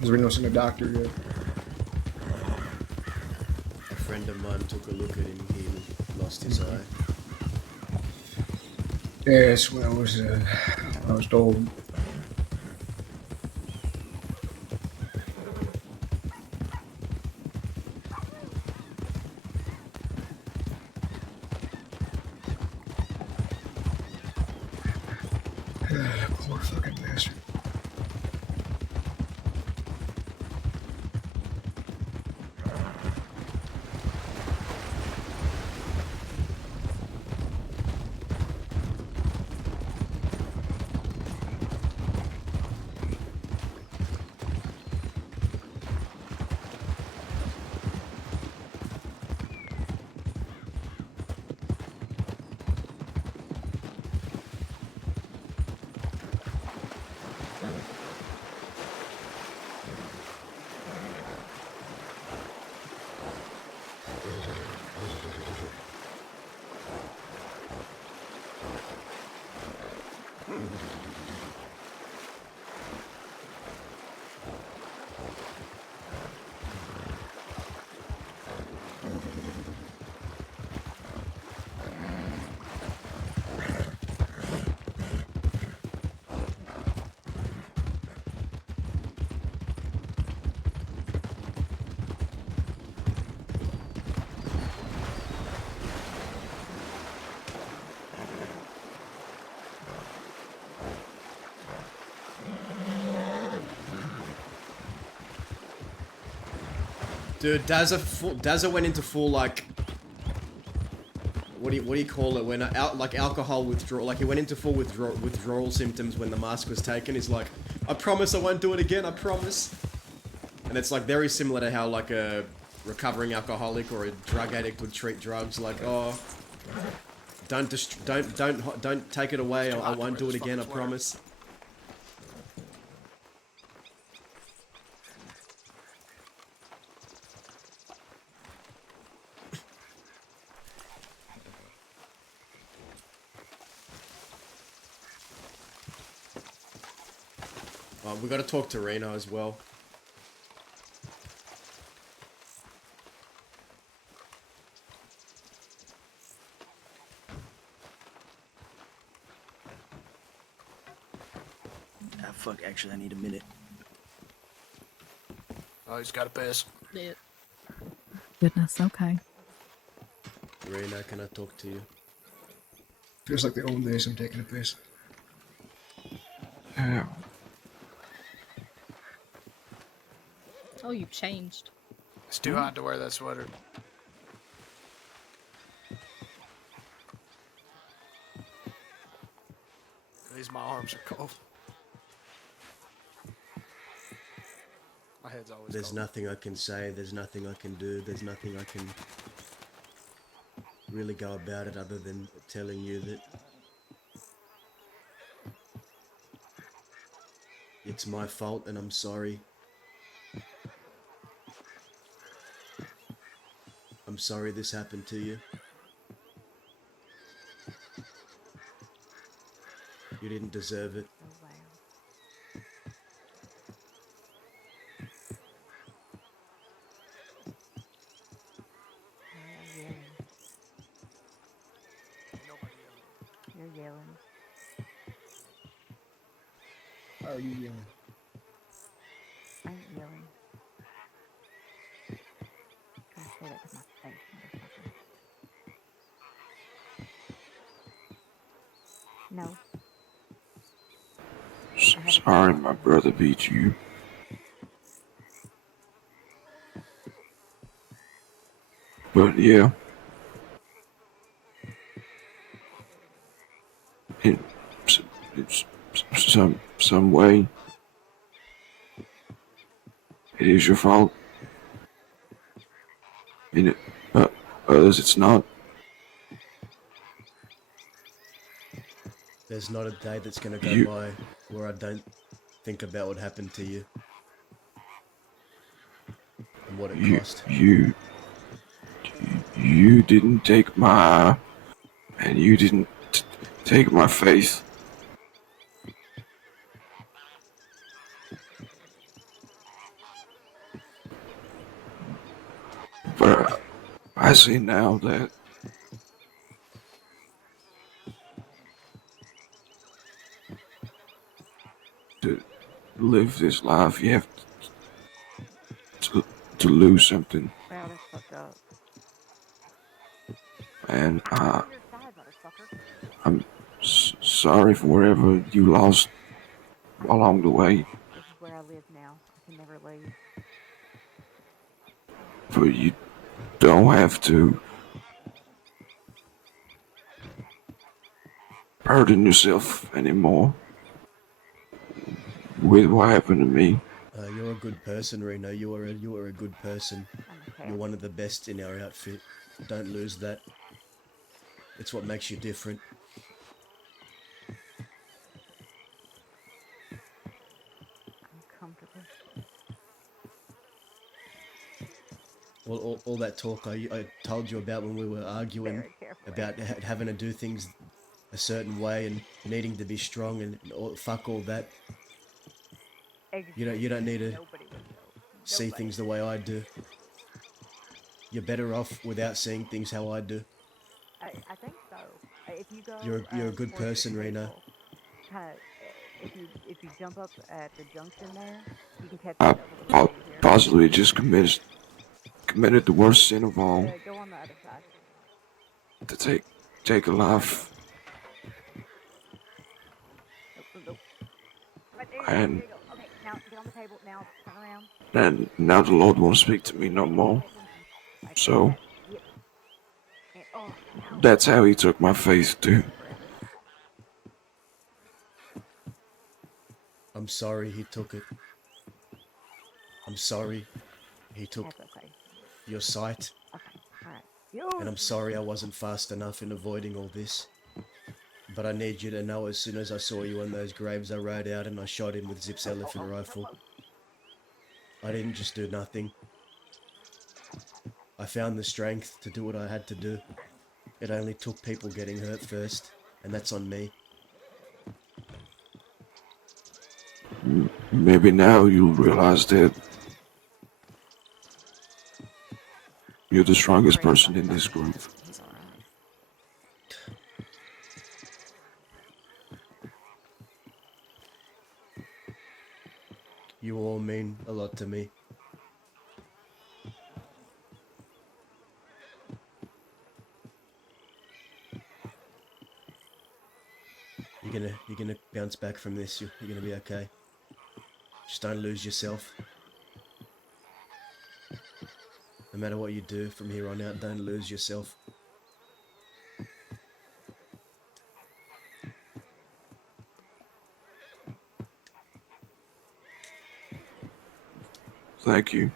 Has Reno seen a doctor yet? A friend of mine took a look at him, he lost his eye. Yeah, that's what I was told. Poor fucking bastard. Dude, Dazza went into full like what do you call it when like alcohol withdrawal, like he went into full withdrawal symptoms when the mask was taken. He's like, I promise I won't do it again, I promise. And it's like very similar to how like a recovering alcoholic or a drug addict would treat drugs, like, oh, don't take it away, I won't do it again, I promise. We gotta talk to Reno as well. Ah, fuck, actually, I need a minute. Oh, he's got a piss. Yeah. Goodness, okay. Reno, can I talk to you? Feels like the old days I'm taking a piss. Yeah. Oh, you've changed. It's too hot to wear that sweater. At least my arms are cold. My head's always There's cold. nothing I can say, there's nothing I can do, there's nothing I can really go about it other than telling you that it's my fault and I'm sorry. I'm sorry this happened to you. You didn't deserve it. Oh, wow. You're yelling. How are you yelling? I ain't yelling. Don't say that to my face, motherfucker. No. Sorry my brother beat you. But yeah. In some way, it is your fault. In others, it's not. There's not a day that's gonna go You- by where I don't think about what happened to you. And what it cost. You didn't take my, and you didn't take my faith. But I see now that to live this life, you have to lose something. Wow, that's fucked up. And I'm on your side, motherfucker. I'm sorry for whatever you lost along the way. This is where I live now. I can never leave. But you don't have to burden yourself anymore with what happened to me. You're a good person, Reno. You are a good person. Okay. You're one of the best in our outfit. Don't lose that. It's what makes you different. I'm comfortable. Well, all that talk I told you about when we were arguing about having to do things a certain way and needing to be strong and fuck all that. You don't need to see things the way I do. You're better off without seeing things how I do. I think so. If you go, You're a good person, Rena. Kind of, if you jump up at the junction there, you can catch I yourself a little bit easier. possibly just committed the worst sin of all. Go on the other side. To take a life. Nope. Right there, And there you go. Okay. And now the Lord won't speak to me no more. So, that's how he took my faith too. I'm sorry he took it. I'm sorry he took your sight. And I'm sorry I wasn't fast enough in avoiding all this. But I need you to know as soon as I saw you on those graves, I rode out and I shot him with Zip's elephant rifle. I didn't just do nothing. I found the strength to do what I had to do. It only took people getting hurt first, and that's on me. Maybe now you'll realize that you're the strongest person in this group. He's all right. You all mean a lot to me. You're gonna bounce back from this. You're gonna be okay. Just don't lose yourself. No matter what you do from here on out, don't lose yourself. Thank you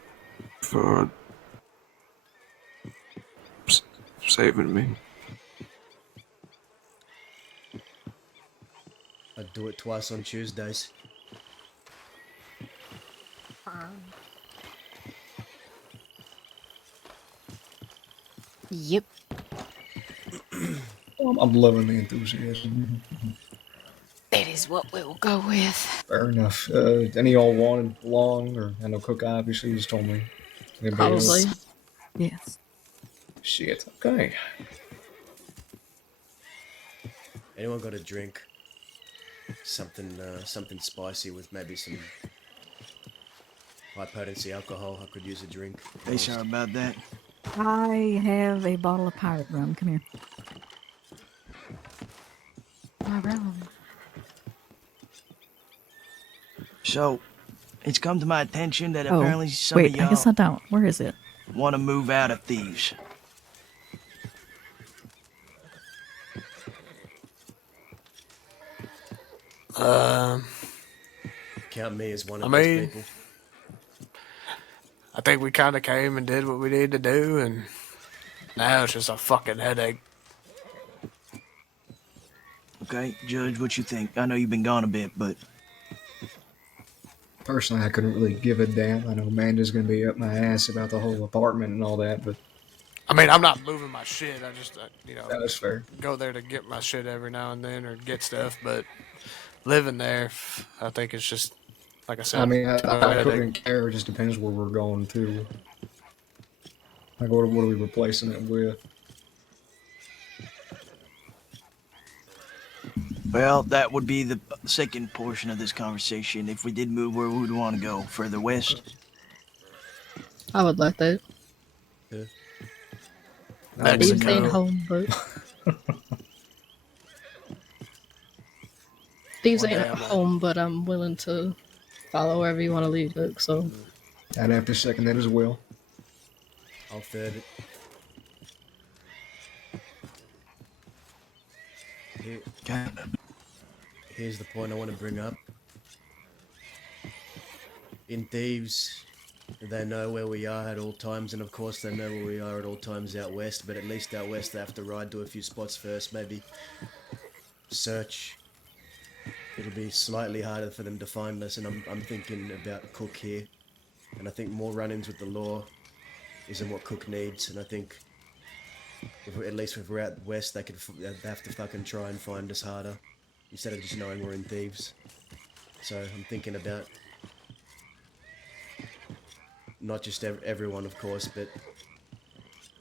for saving me. I'd do it twice on Tuesdays. Yep. I'm loving the enthusiasm. That is what we'll go with. Fair enough. Any of y'all wanted along, or I know Cook obviously just told me. Anybody Probably. else? Yes. Shit. Okay. Anyone got a drink? Something spicy with maybe some high potency alcohol. I could use a drink. They sorry about that. I have a bottle of pirate rum. Come here. My rum. So, it's come to my attention that Oh, apparently some wait, of y'all I guess I don't. Where is it? want to move out of Thieves. Count me as one I of those mean, people. I think we kind of came and did what we needed to do, and now it's just a fucking headache. Okay, Judge, what you think? I know you've been gone a bit, but Personally, I couldn't really give a damn. I know Amanda's gonna be up my ass about the whole apartment and all that, but I mean, I'm not moving my shit. I just, that is fair. go there to get my shit every now and then or get stuff. But living there, I think it's just, like I said, I mean, I headache. couldn't care. It just depends where we're going to. Like, what are we replacing it with? well, that would be the second portion of this conversation. If we did move, where we would want to go? Further west? I would like that. Yeah. That's Thieves no. ain't home, but Thieves One ain't day I'm home, but I'm willing to follow wherever you want to lead, Luke. So I'd have to second that as well. I'll third it. Okay. Here's the point I want to bring up. In Thieves, they know where we are at all times, and of course they know where we are at all times out west, but at least out west they have to ride to a few spots first, maybe search. It'll be slightly harder for them to find us, and I'm thinking about Cook here, and I think more run-ins with the law isn't what Cook needs, and I think at least if we're out west, they have to fucking try and find us harder instead of just knowing we're in Thieves. So I'm thinking about not just everyone, of course, but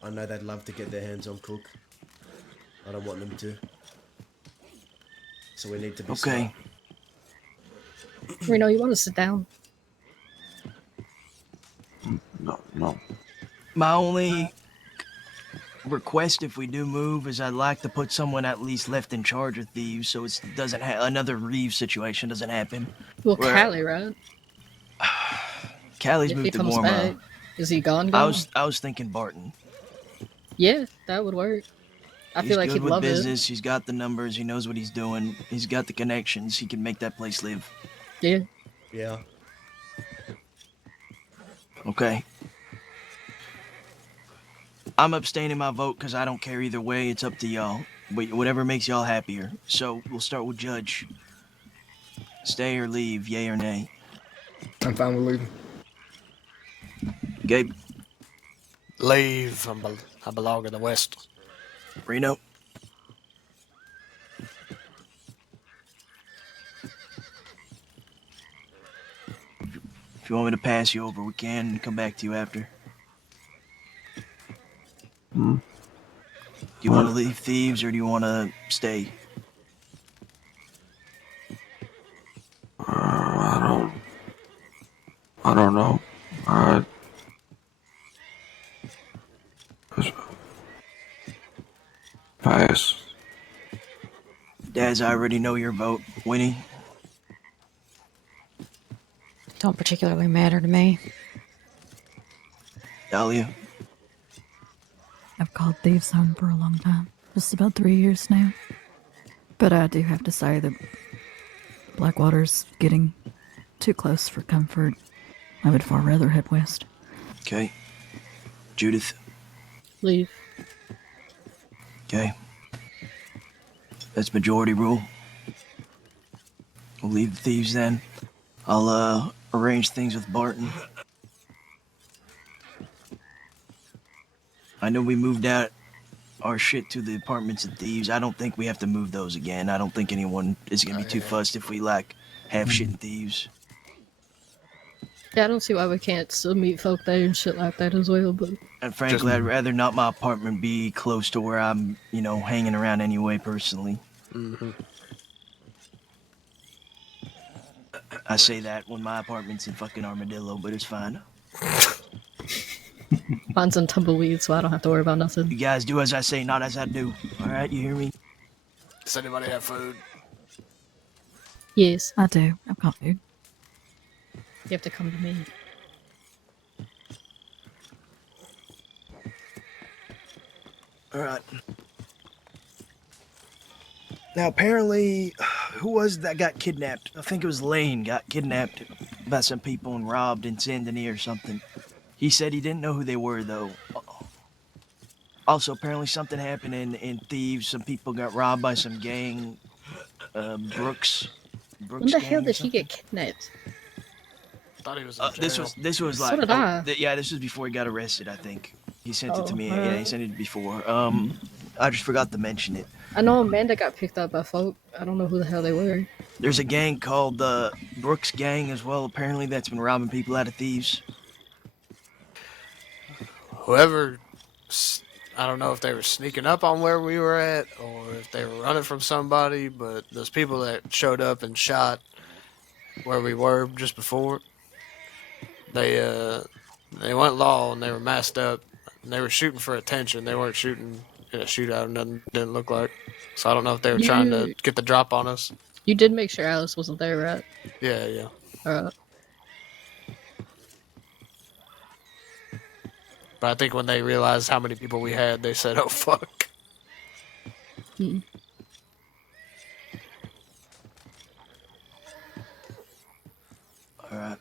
I know they'd love to get their hands on Cook. I don't want them to. So we need to be Okay. Reno, you want to sit down? No. My only request, if we do move, is I'd like to put someone at least left in charge of Thieves, so it doesn't another Reeves situation doesn't happen. Well, Where- Callie, right? Callie's If he moved to comes back, Gorma. is he gone? I was thinking Barton. Yeah, that would work. I He's feel like good he'd with love business. He's got the numbers. He knows what he's doing. He's got the connections. He can make that place live. it. Yeah. Yeah. Okay. I'm abstaining my vote because I don't care either way. It's up to y'all. But whatever makes y'all happier. So we'll start with Judge. Stay or leave, yay or nay. I'm fine with leaving. Gabe, Leave. I belong in the West. Reno. If you want me to pass you over, we can and come back to you after. Hmm. Do you want to leave Thieves or do you want to stay? I don't know. Pass. Daz, I already know your vote. Winnie? Don't particularly matter to me. Dahlia? I've called Thieves home for a long time, just about 3 years now. But I do have to say that Blackwater's getting too close for comfort. I would far rather head west. Okay. Judith? Leave. Okay. That's majority rule. We'll leave the Thieves then. I'll arrange things with Barton. I know we moved out our shit to the apartments at Thieves. I don't think we have to move those again. I don't think anyone is gonna be too fussed if we like have shit in Thieves. Yeah, I don't see why we can't still meet folk there and shit like that as well, but And frankly, I'd rather not my apartment be close to where I'm, hanging around anyway, personally. Mm-hmm. I say that when my apartment's in fucking Armadillo, but it's fine. mine's in Tumbleweed, so I don't have to worry about nothing. You guys do as I say, not as I do. Alright, you hear me? Does anybody have food? Yes, I do. I've got food. you have to come to me. Alright. Now, apparently, who was that got kidnapped? I think it was Lane got kidnapped by some people and robbed in Saint Denis or something. He said he didn't know who they were, though. Also, apparently something happened in Thieves. Some people got robbed by some gang. Brooks When the hell gang or did he something. get kidnapped? Thought he was in jail. This was So like did I. This was before he got arrested. I think he sent it to me. Yeah, he alright. sent it before. I just forgot to mention it. I know Amanda got picked up by folk. I don't know who the hell they were. There's a gang called the Brooks gang as well. Apparently, that's been robbing people out of Thieves. Whoever, I don't know if they were sneaking up on where we were at or if they were running from somebody, but those people that showed up and shot where we were just before, they went law and they were masked up and they were shooting for attention. They weren't shooting in a shootout. Nothing didn't look like. So I don't know if they were trying to get the drop on us. You did make sure Alice wasn't there, right? Yeah. Alright. But I think when they realized how many people we had, they said, "Oh fuck." Mm. All right.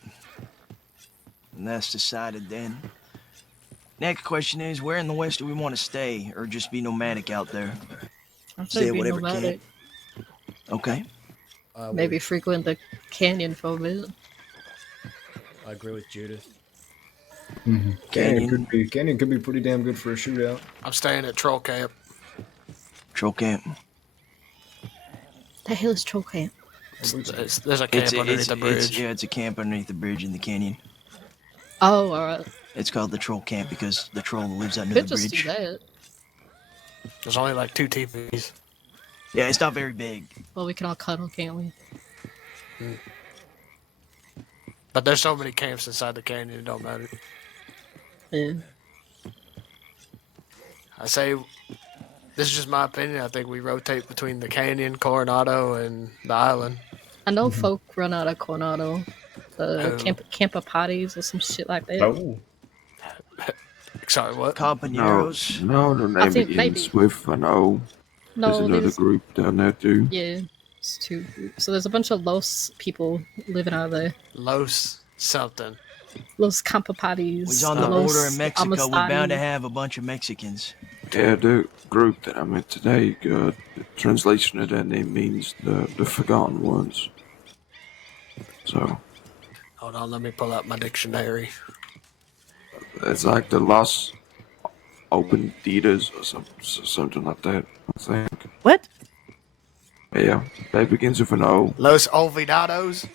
And that's decided then. Next question is, where in the West do we want to stay, or just be nomadic out there? I'd Stay say at be whatever nomadic. camp. Okay. Maybe frequent the canyon for a bit. I agree with Judith. Mm-hmm. Canyon. Canyon could be pretty damn good for a shootout. I'm staying at Troll Camp. Troll camp. The hell is Troll Camp? There's a camp underneath the bridge. It's a camp underneath the bridge in the canyon. Oh, alright. It's called the Troll Camp because the troll lives under Could the just do bridge. that. There's only like 2 teepees. Yeah, it's not very big. Well, we can all cuddle, can't we? But there's so many camps inside the canyon, it don't matter. Yeah. I say, this is just my opinion. I think we rotate between the canyon, Coronado, and the island. I know folk run out of Coronado. camper potties or some shit like that. Oh, Sorry, what? No, Companeros. no, the name think begins maybe- with an O. There's No, another there's group down there too. yeah, it's two groups. So there's a bunch of Los people living out there. Los something. Los camper potties. We's on the Los border in Mexico. We're bound to Amistadi. have a bunch of Mexicans. Yeah, the group that I met today, the translation of that name means the forgotten ones. So, Hold on, let me pull out my dictionary. it's like the Los Open Theaters or something like that, I think. What? Yeah, that begins with an O. Los Olvidados.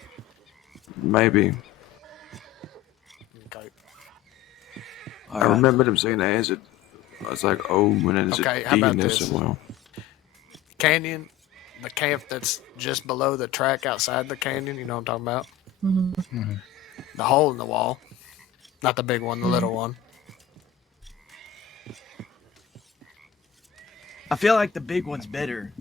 Maybe. Okay. I remember them saying that as it's like O and then there's Okay, a how D about in there this? somewhere. Canyon, the camp that's just below the track outside the canyon. You know what I'm talking about? Mm-hmm. The hole in the wall, not the big one, the little one. I feel like the big one's better.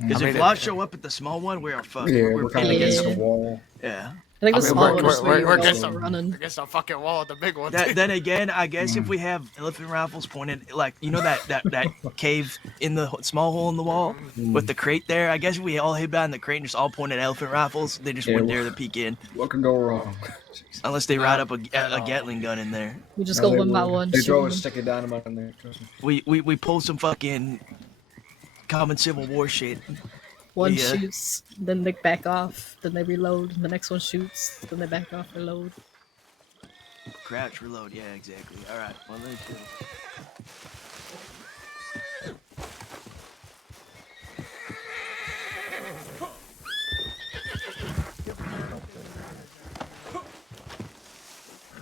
Because I mean, if Lost show up at the small one, we are fucked. yeah, we're kind of pinned against against the them. wall. Yeah. I think the small one is where we're you against guys are running. against a fucking wall at the big one. Then again, I guess if we have elephant rifles pointed, like, you know that cave in the small hole in the wall with the crate there? I guess if we all hid behind the crate and just all pointed elephant rifles, they just Yeah, wouldn't well- dare to peek in. What could go wrong? Unless they ride up a Gatling gun in there. We just No, go they one by would. one. They throw a shooting them. stick of dynamite in there. Trust me. We pull some fucking common Civil War shit. One Yeah. shoots, then they back off, then they reload, and the next one shoots, then they back off, reload. Crouch, reload. Yeah, exactly. All right. Well, let's do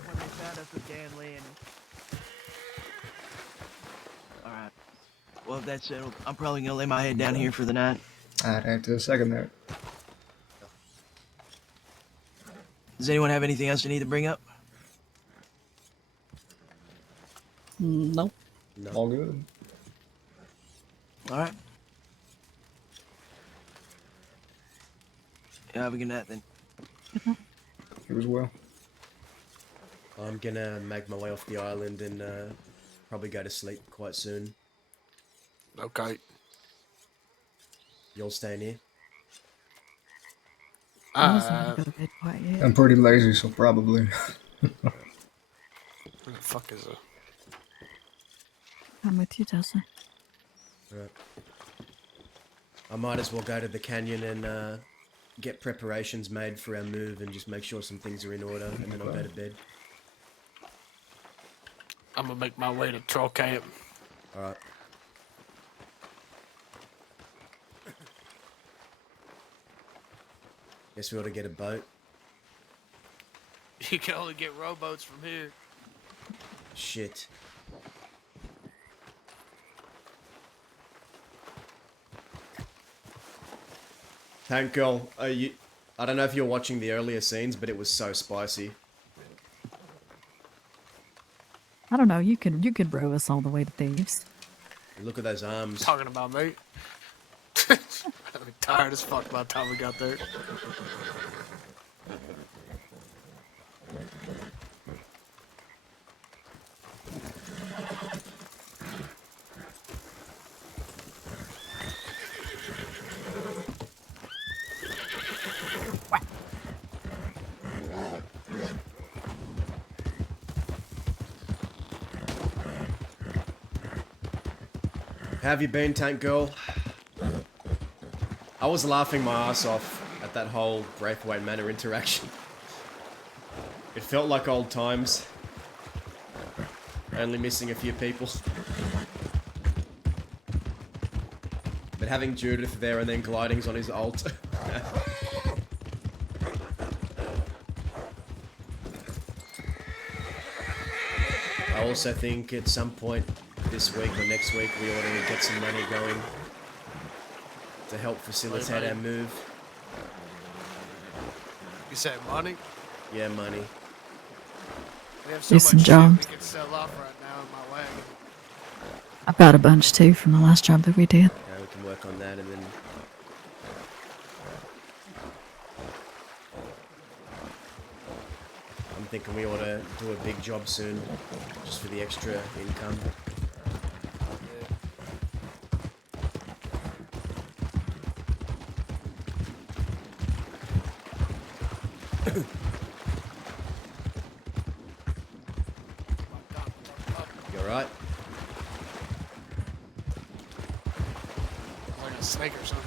when they found us with Dan Landing. All right. Well, if that's settled, I'm probably gonna lay my head down here for the night. I'd have to second that. Does anyone have anything else they need to bring up? No. All good. All right. Yeah, have a good night then. You as well. I'm gonna make my way off the island and probably go to sleep quite soon. Okay. You'll stay here? I was not go to bed quite yet. I'm pretty lazy, so probably. Where the fuck is it? I'm with you, Dustin. Right. I might as well go to the canyon and get preparations made for our move and just make sure some things are in order, and then I'll go to bed. I'm gonna make my way to Troll Camp. Alright. Guess we ought to get a boat. You can only get rowboats from here. Shit. Tank Girl, I don't know if you're watching the earlier scenes, but it was so spicy. I don't know. You could row us all the way to Thieves. Look at those arms. Talking about me. I'd be tired as fuck by the time we got there. How have you been, Tank Girl? I was laughing my ass off at that whole Braithwaite Manor interaction. It felt like old times. Only missing a few people. But having Judith there and then glidings on his ult. I also think at some point this week or next week we ought to get some money going to help facilitate our move. You said money? Yeah, money. We have so Do some much jobs. shit we can sell off right now in my wagon. I've got a bunch too from the last job that we did. Yeah, we can work on that and then... thinking we ought to do a big job soon, just for the extra income. You alright? Like a snake or something.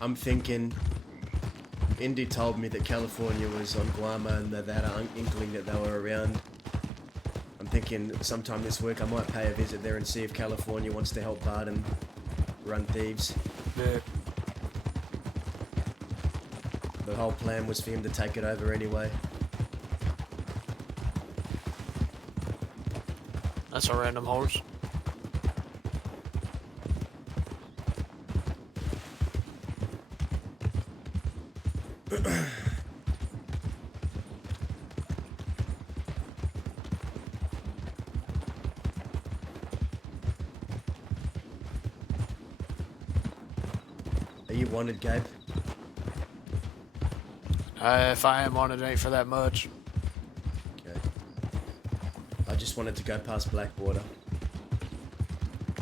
I'm thinking, Indy told me that California was on Guama and that they had an inkling that they were around. I'm thinking sometime this week I might pay a visit there and see if California wants to help Barden run thieves. Yeah. The whole plan was for him to take it over anyway. That's a random horse. Are you wanted, Gabe? If I am on it, ain't for that much. Okay. I just wanted to go past Blackwater.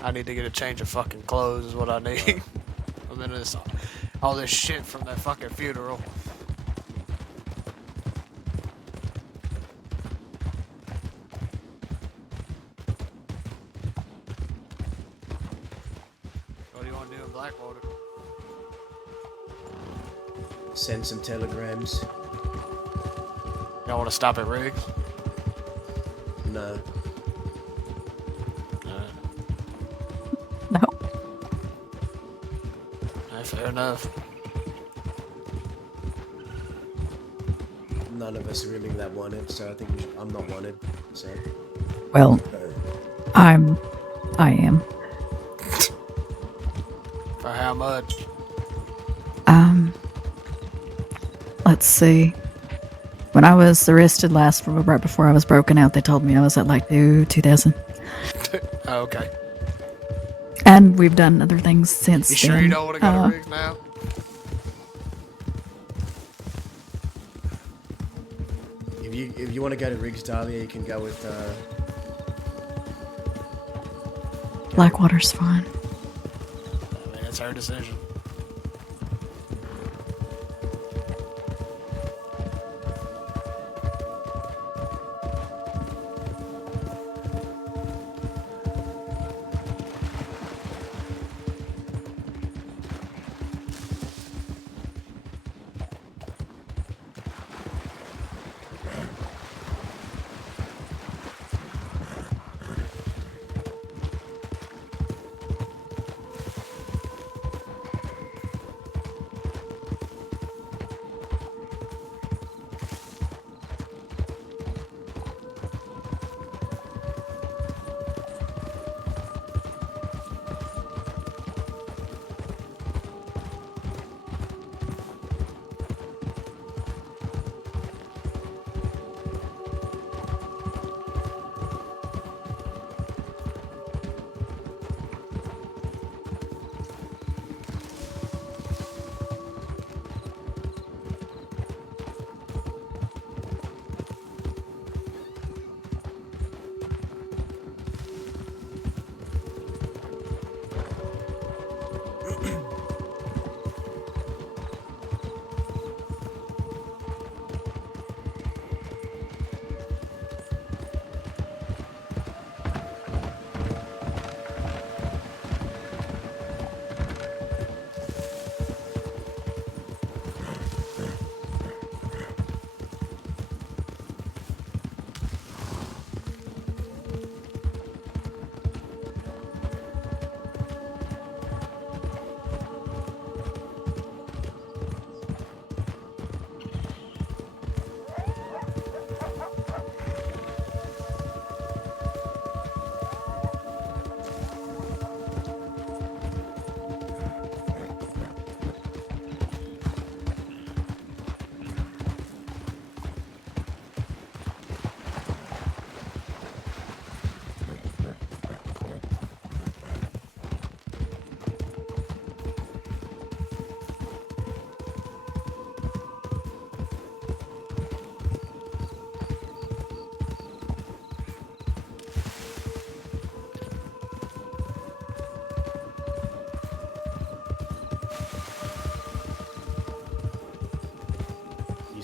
I need to get a change of fucking clothes is what I need. I'm in this, all this shit from that fucking funeral. What do you want to do in Blackwater? Send some telegrams. Y'all want to stop at Riggs? No. No. Fair enough. None of us are really that wanted, so I think I'm not wanted. So. Well, I am. For how much? Let's see. When I was arrested last, right before I was broken out, they told me I was at like 2,000. Oh, okay. And we've done other things since You then. sure you don't want to go to Riggs now? If you want to go to Riggs, Dahlia, you can go with. Blackwater's fine. I mean, it's her decision.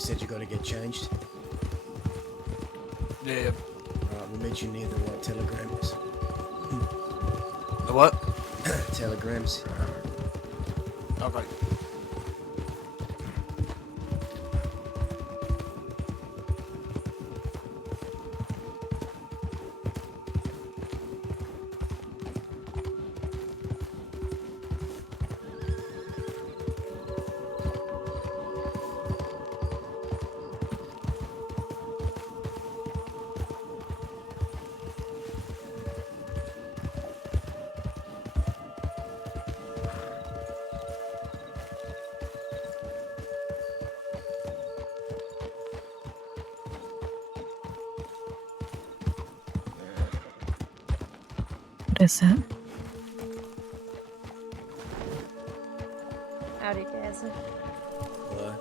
said you gotta get changed? Yeah. Alright, we'll meet you near the white telegrams. The what? Telegrams. Okay. What is it? Howdy, Gaza. Hello?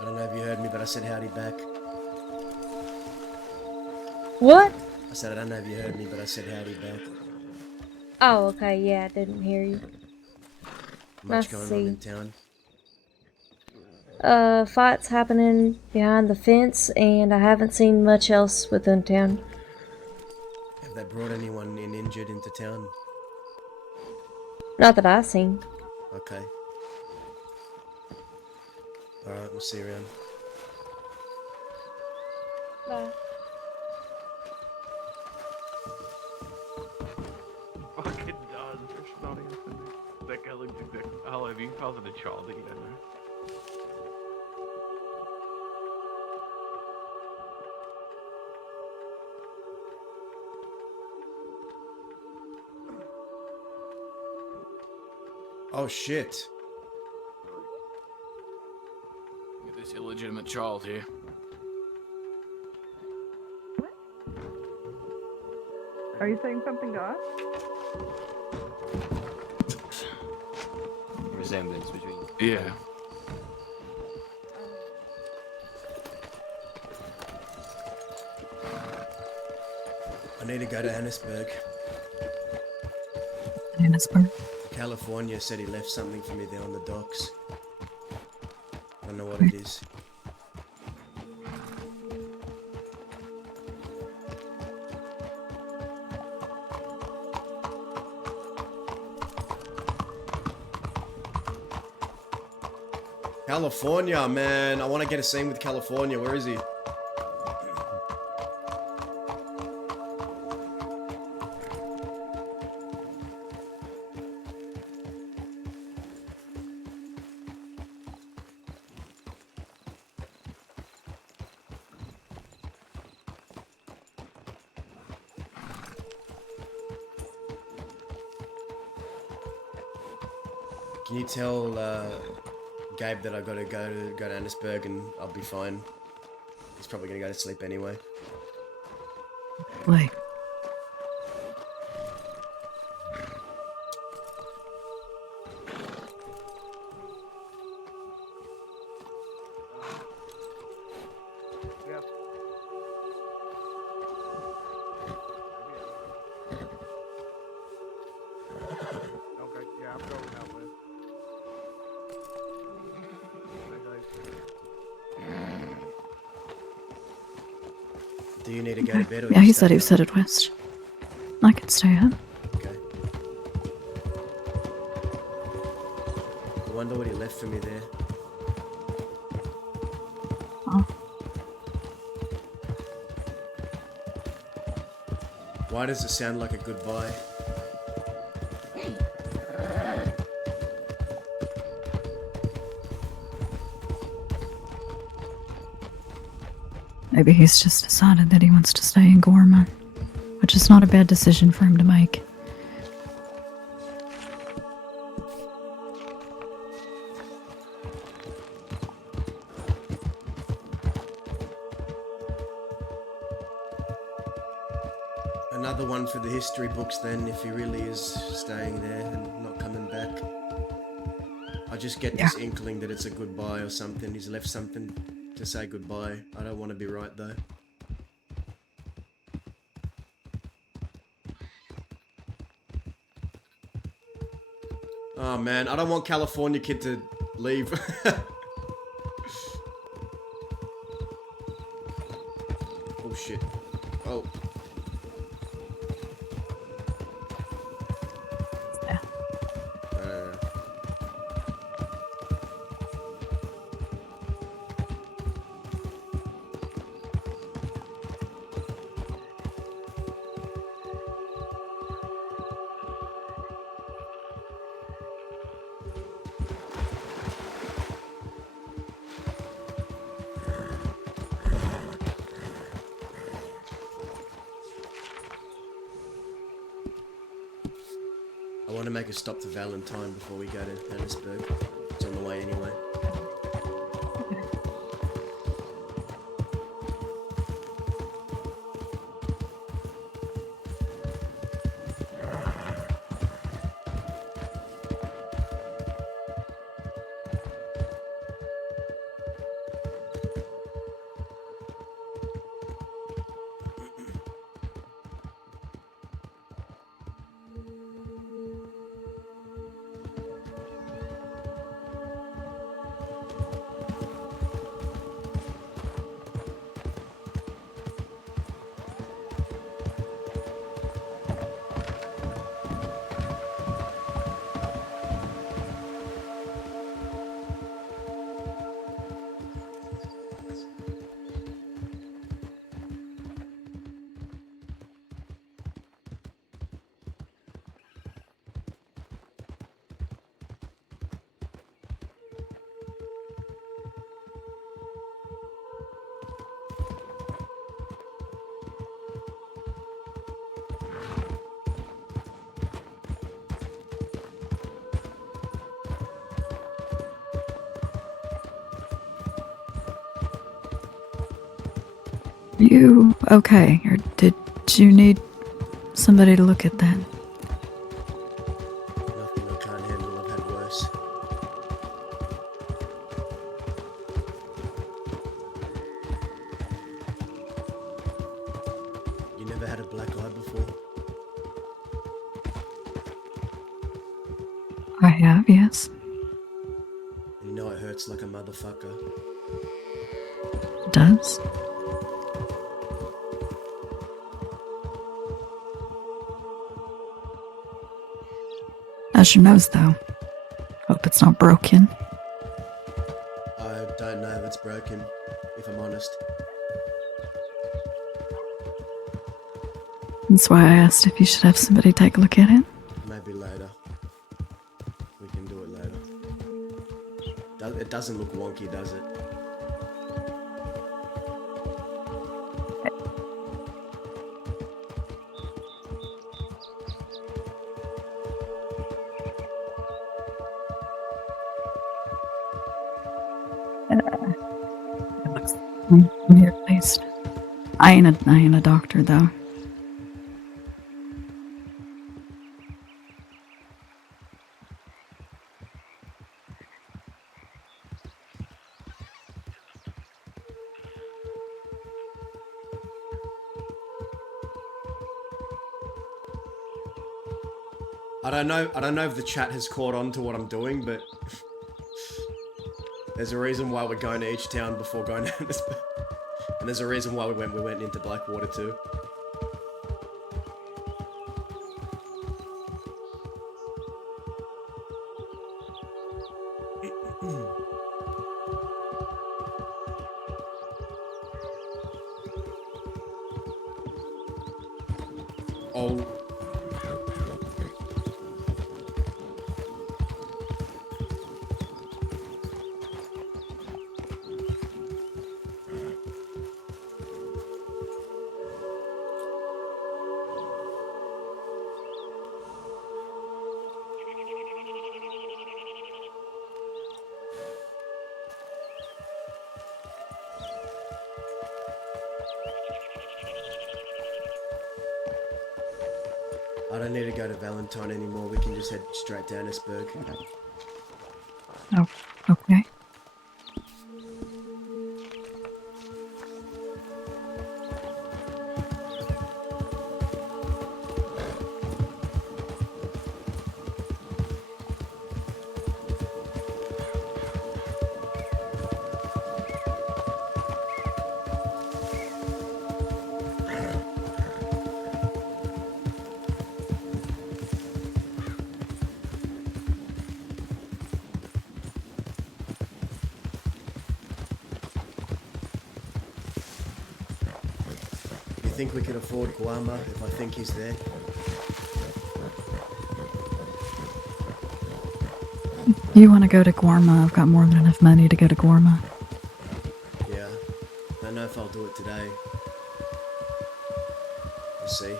I don't know if you heard me, but I said howdy back. What? I said I don't know if you heard me, but I said howdy back. Oh, okay, yeah, I didn't hear you. Much Nice going to on see in town. Fights happening behind the fence, and I haven't seen much else within town. Have they brought anyone in injured into town? Not that I've seen. Okay. Alright, we'll see you around. Bye. Fucking done. There's not even that guy looks exactly. Oh, have you called it a child again? Oh shit. Get this illegitimate child here. Are you saying something to us? Resemblance between. Yeah. I need to go to Annisburg. Annisburg? California said he left something for me there on the docks. I don't know what it is. California, man. I want to get a scene with California. Where is he? Can you tell Gabe that I gotta go to Annisburg and I'll be fine? He's probably gonna go to sleep anyway. Wait. Yep. Okay, yeah, I'm going out with. Do you need to go to bed or Yeah, you he said he staying was up? headed west. I could stay up. Okay. I wonder what he left for me there. Oh. Why does it sound like a goodbye? Maybe he's just decided that he wants to stay in Gorman, which is not a bad decision for him to make. Another one for the history books then, if he really is staying there and not coming back. I just get this inkling that it's a goodbye or something. He's left something to say goodbye. I don't want to be right though. Oh man, I don't want California Kid to leave. Oh shit. Oh. I want to make a stop to Valentine before we go to Annisburg. It's on the way anyway. You okay? Or did you need somebody to look at that? Nothing I can't handle. I've had worse. You never had a black eye before? I have, yes. You know it hurts like a motherfucker. It does. How's your nose, though? Hope it's not broken. I don't know if it's broken, if I'm honest. That's why I asked if you should have somebody take a look at it. Maybe later. We can do it later. It doesn't look wonky, does it? It looks weird, at least. I ain't a doctor, though. I don't know if the chat has caught on to what I'm doing, but there's a reason why we're going to each town before going to Annisburg. And there's a reason why we went into Blackwater too. Oh. I don't need to go to Valentine anymore. We can just head straight to Annisburg. Oh, okay. think we can afford Guama if I think he's there. You want to go to Guarma? I've got more than enough money to go to Guarma. Yeah. I don't know if I'll do it today. We'll see.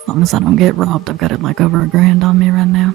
As long as I don't get robbed, I've got it like over $1,000 on me right now.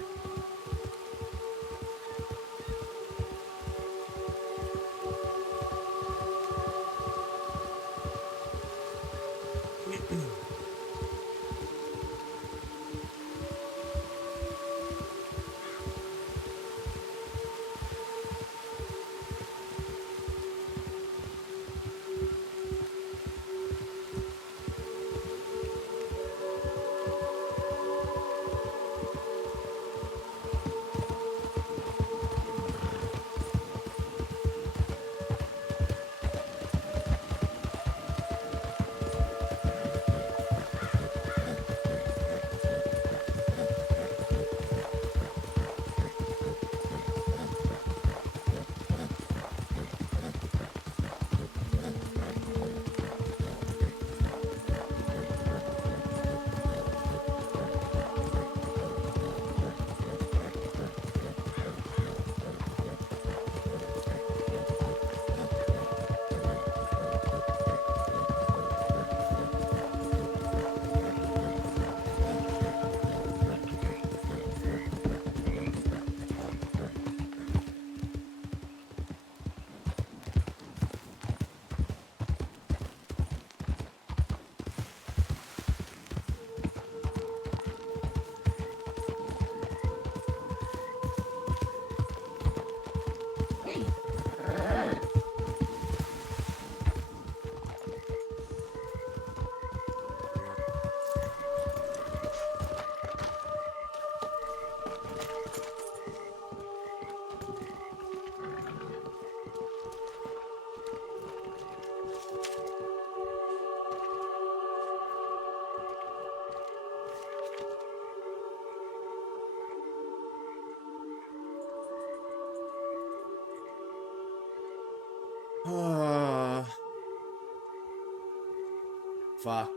Fuck.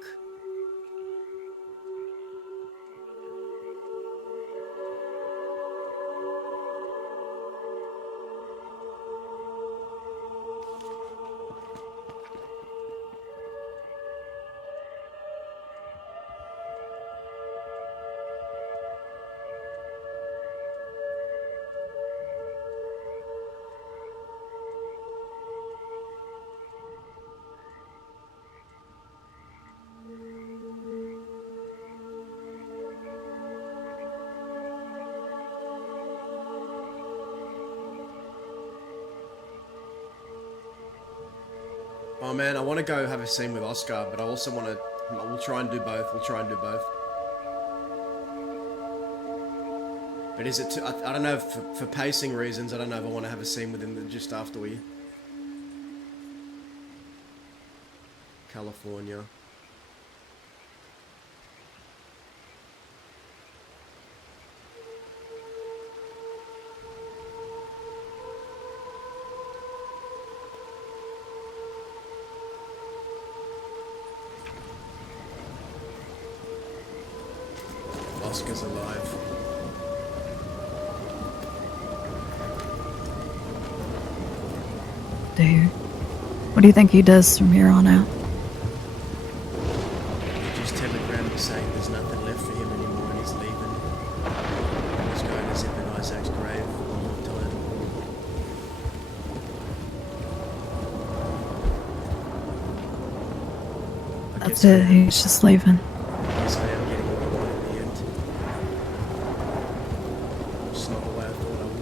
Oh man, I want to go have a scene with Oscar, but I also want to... We'll try and do both. We'll try and do both. But is it... I don't know, for pacing reasons, I don't know if I want to have a scene with him just after we... California. Oscar's alive. Dude, what do you think he does from here on out? Just telegrammed me saying there's nothing left for him anymore and he's leaving. He's going to zip in Isaac's grave one more time. That's it, he's just leaving. I guess I am getting what I want in the end. It's not the way I thought I would.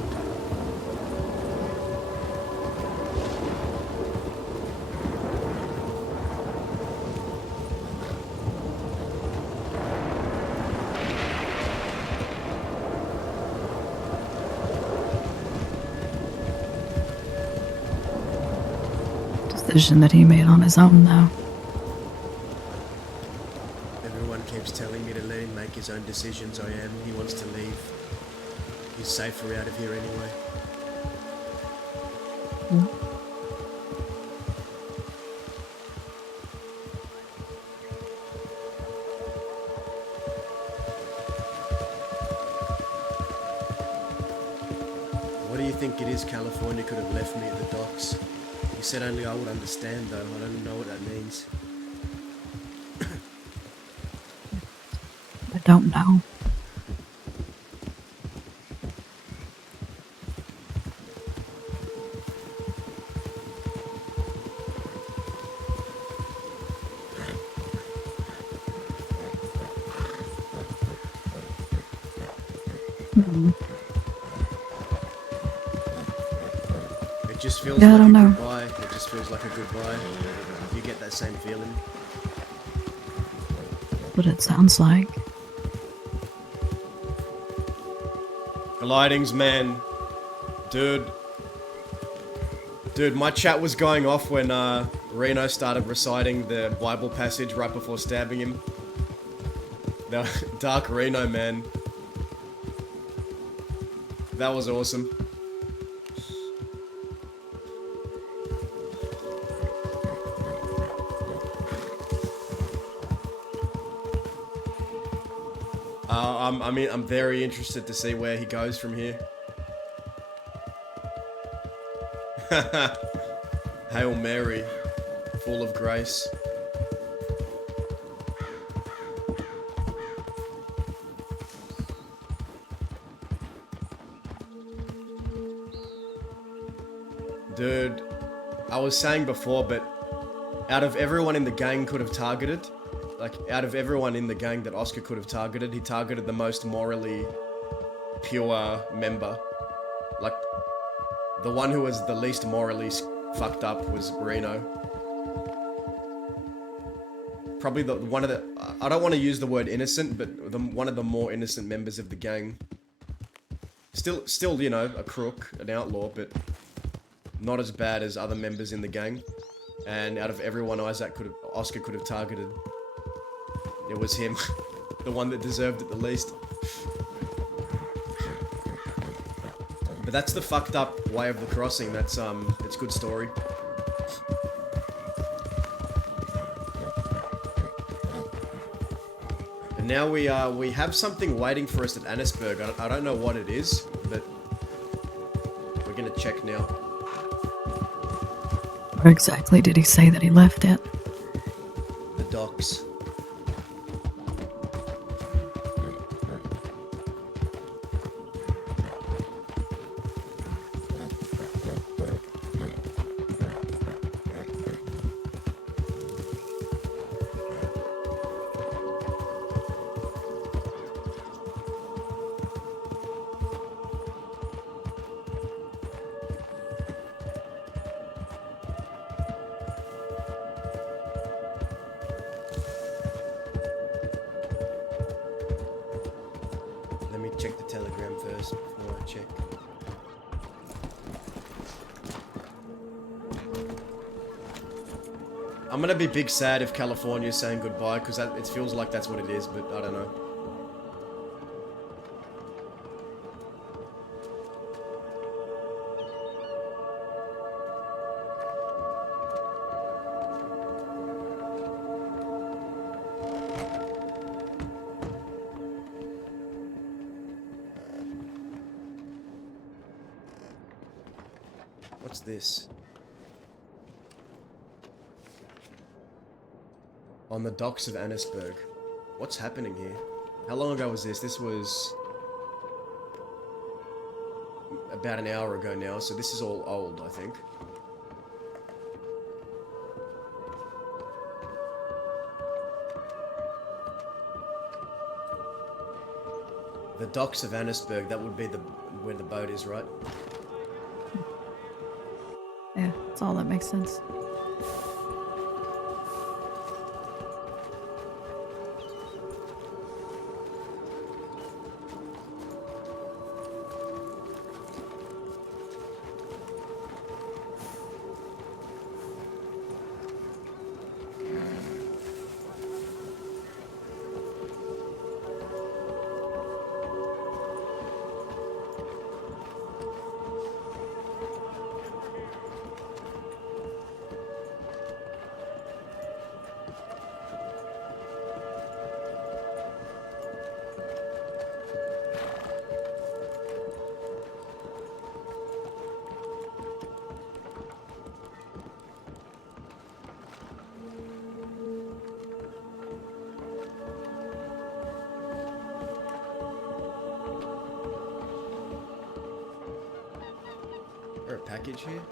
Decision that he made on his own, though. Everyone keeps telling me to let him make his own decisions. I am. He wants to leave. He's safer out of here anyway. think it is California could have left me at the docks. He said only I would understand, though. I don't know what that means. I don't know. It just feels Yeah, I like a don't know. goodbye. It just feels like a goodbye. You get that same feeling. What it sounds like. Glidings, man. Dude, my chat was going off when Reno started reciting the Bible passage right before stabbing him. The Dark Reno, man. That was awesome. I'm very interested to see where he goes from here. Hail Mary, full of grace. Dude, I was saying before, but out of everyone in the gang could have targeted, like, out of everyone in the gang that Oscar could have targeted, he targeted the most morally pure member. Like, the one who was the least morally fucked up was Reno. Probably one of the, I don't want to use the word innocent, but one of the more innocent members of the gang. Still, you know, a crook, an outlaw, but not as bad as other members in the gang. And out of everyone Oscar could have targeted, it was him. The one that deserved it the least. But that's the fucked up way of the crossing. That's it's a good story. And now we have something waiting for us at Annisburg. I don't know what it is, but we're gonna check now. Where exactly did he say that he left it? The docks. Let me check the telegram first before I check. I'm gonna be big sad if California's saying goodbye, because it feels like that's what it is, but I don't know. What's this? On the docks of Annisburg. What's happening here? How long ago was this? This was about an hour ago now, so this is all old, I think. The docks of Annisburg, that would be where the boat is, right? Yeah, that's all that makes sense. package here?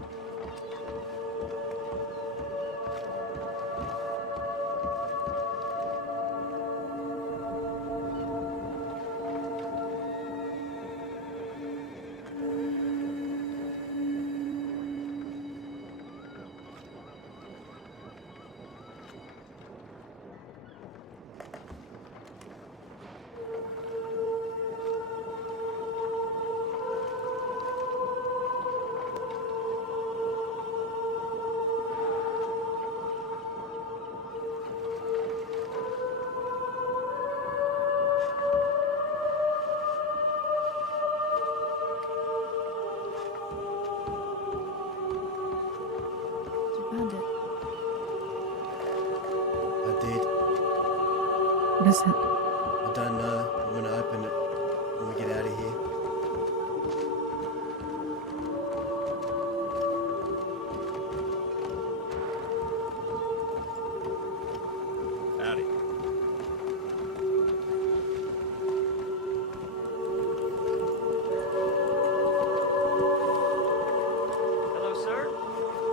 Did you find it? I did. What is it? I don't know. I'm gonna open it when we get out of here. Howdy. Hello, sir.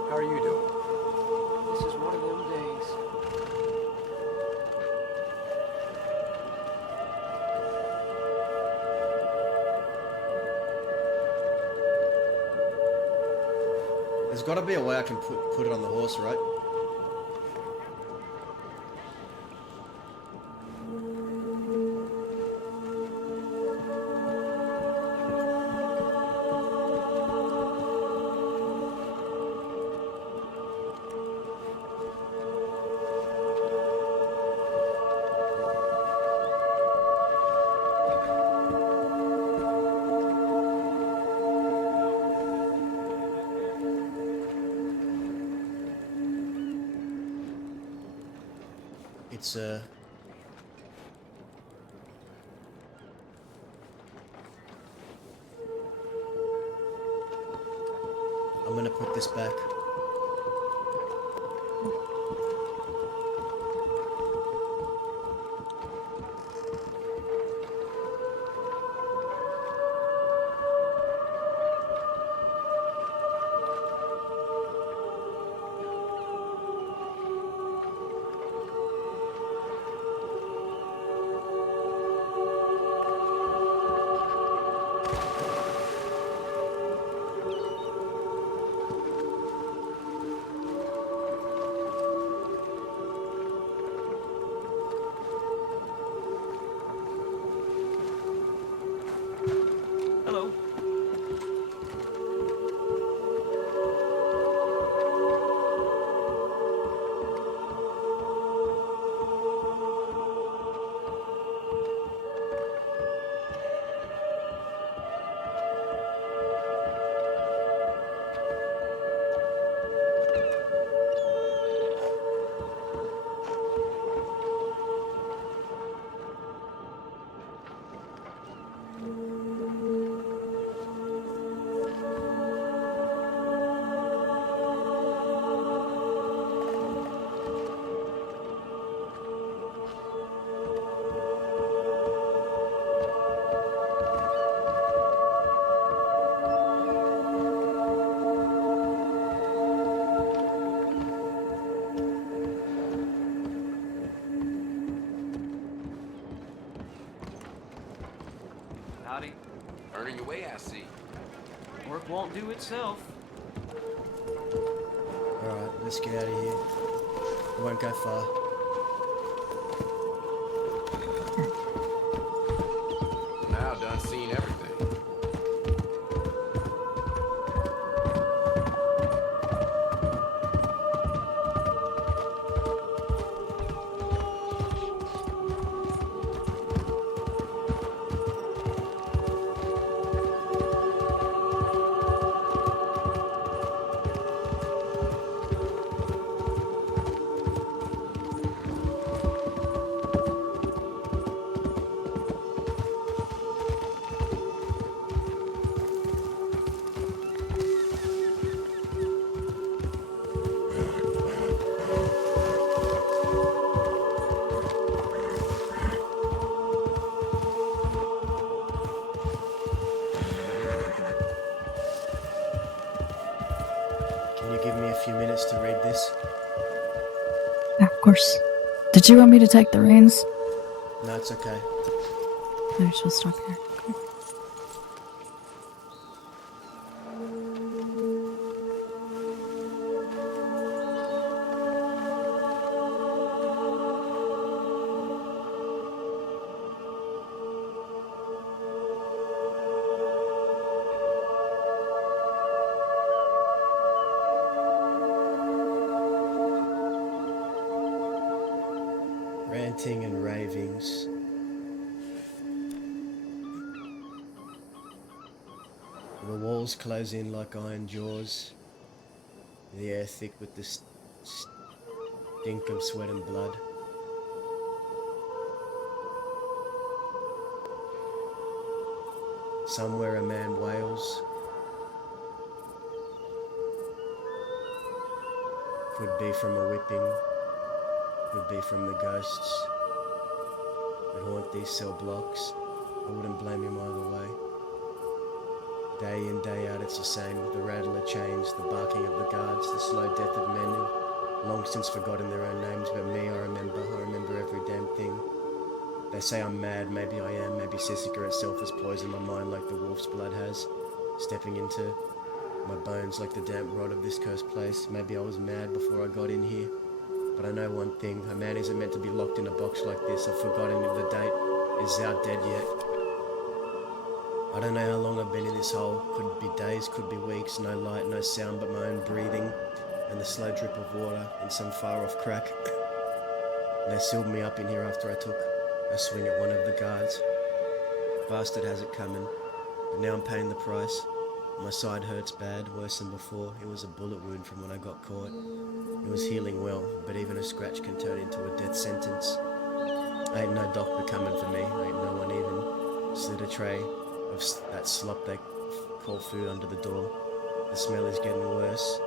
How are you doing? This is one of them days. There's got to be a way I can put it on the horse, right? It's I'm gonna put this back. Hello. Howdy. Earning your way, I see. Work won't do itself. Alright, let's get out of here. We won't go far. Now done seen everything. few minutes to read this? Yeah, of course. Did you want me to take the reins? No, it's okay. No, she'll stop here. Okay. Ranting and ravings. The walls close in like iron jaws. The air thick with the stink of sweat and blood. Somewhere a man wails. Could be from a whipping. Could be from the ghosts that haunt these cell blocks. I wouldn't blame him either way. Day in, day out, it's the same. The rattle of chains, the barking of the guards, the slow death of men who've long since forgotten their own names. But me, I remember every damn thing. They say I'm mad, maybe I am. Maybe Sissika itself has poisoned my mind like the wolf's blood has, stepping into my bones like the damp rot of this cursed place. Maybe I was mad before I got in here. But I know one thing, a man isn't meant to be locked in a box like this. I've forgotten if the date is out dead yet. I don't know how long I've been in this hole. Could be days, could be weeks. No light, no sound but my own breathing and the slow drip of water in some far off crack. They sealed me up in here after I took a swing at one of the guards. Bastard has it coming, but now I'm paying the price. My side hurts bad, worse than before. It was a bullet wound from when I got caught. It was healing well, but even a scratch can turn into a death sentence. Ain't no doctor coming for me, ain't no one even. Slid a tray of that slop they call food under the door. The smell is getting worse.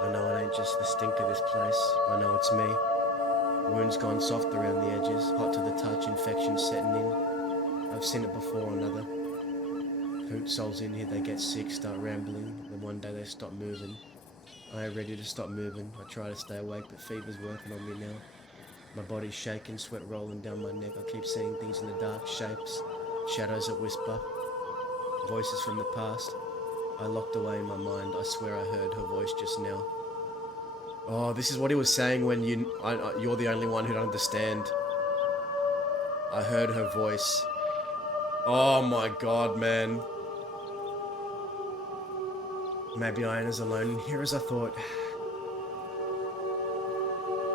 I know it ain't just the stink of this place, I know it's me. Wounds gone soft around the edges, hot to the touch, infection setting in. I've seen it before on other hoot souls in here, they get sick, start rambling, then one day they stop moving. I ain't ready to stop moving. I try to stay awake, but fever's working on me now. My body's shaking, sweat rolling down my neck. I keep seeing things in the dark, shapes, shadows that whisper, voices from the past. I locked away in my mind. I swear I heard her voice just now. Oh, this is what he was saying when you're the only one who'd understand. I heard her voice. Oh my god, man. Maybe I ain't as alone in here as I thought.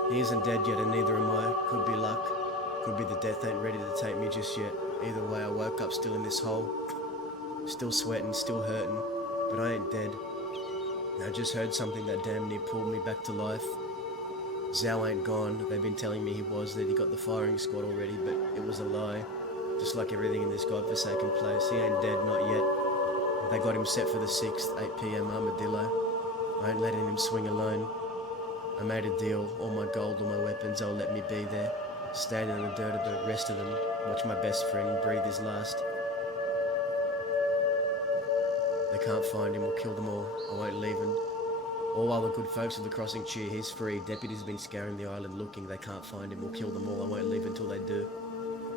He isn't dead yet and neither am I. Could be luck. Could be the death ain't ready to take me just yet. Either way, I woke up still in this hole. Still sweating, still hurting. But I ain't dead. I just heard something that damn near pulled me back to life. Zhao ain't gone. They've been telling me he was, that he got the firing squad already, but it was a lie. Just like everything in this godforsaken place. He ain't dead, not yet. They got him set for the 6th, 8 PM armadillo. I ain't letting him swing alone. I made a deal, all my gold, all my weapons, they'll let me be there. Stand in the dirt of the rest of them, watch my best friend breathe his last. They can't find him, we'll kill them all, I won't leave him. All while the good folks of the crossing cheer, he's free. Deputies have been scouring the island looking, they can't find him, we'll kill them all, I won't leave until they do.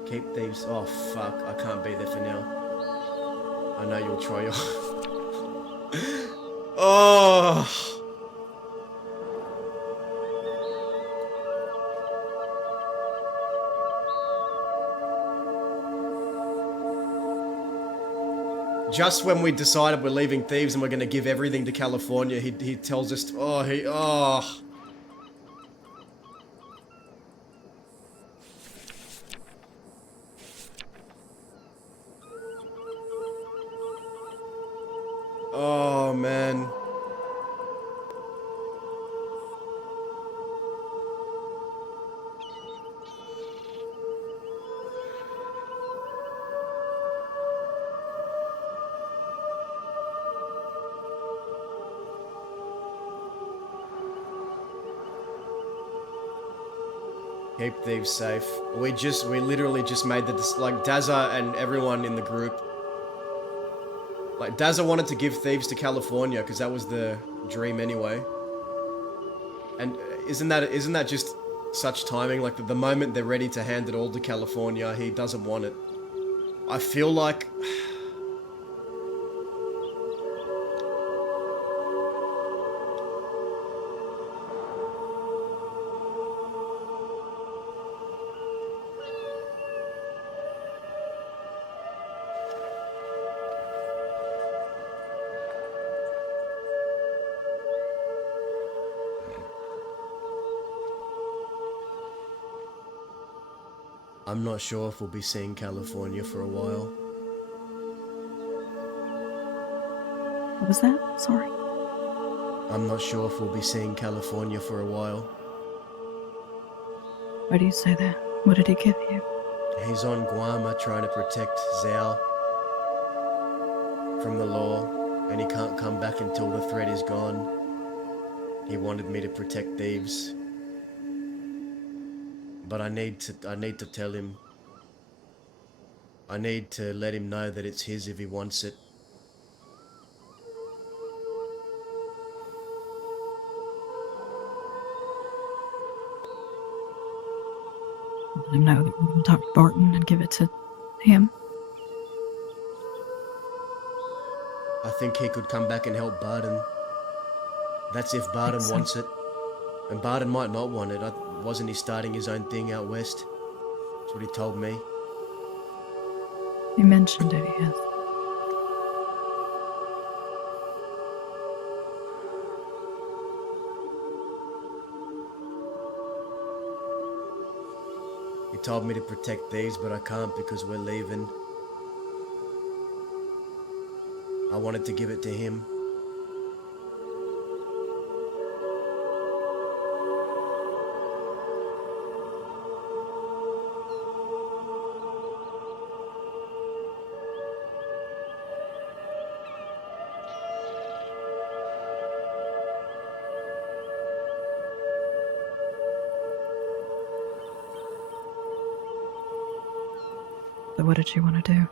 Keep thieves, oh fuck, I can't be there for now. I know you'll try your... Oh! Just when we decided we're leaving Thieves and we're going to give everything to California, he tells us, Oh, man. Keep Thieves safe. We literally just made like, Dazza and everyone in the group. Like, Dazza wanted to give Thieves to California, because that was the dream anyway. And isn't that just such timing? Like the moment they're ready to hand it all to California, he doesn't want it. I feel like I'm not sure if we'll be seeing California for a while. What was that? Sorry. I'm not sure if we'll be seeing California for a while. Why do you say that? What did he give you? He's on Guam trying to protect Zhao from the law, and he can't come back until the threat is gone. He wanted me to protect thieves. But I need to tell him. I need to let him know that it's his if he wants it. Let him know that we're going to talk to Barton and give it to him. I think he could come back and help Barton. That's if Barton so. wants it. And Barton might not want it. Wasn't he starting his own thing out west? That's what he told me. You mentioned it, yes. He told me to protect these, but I can't because we're leaving. I wanted to give it to him. So what did you want to do?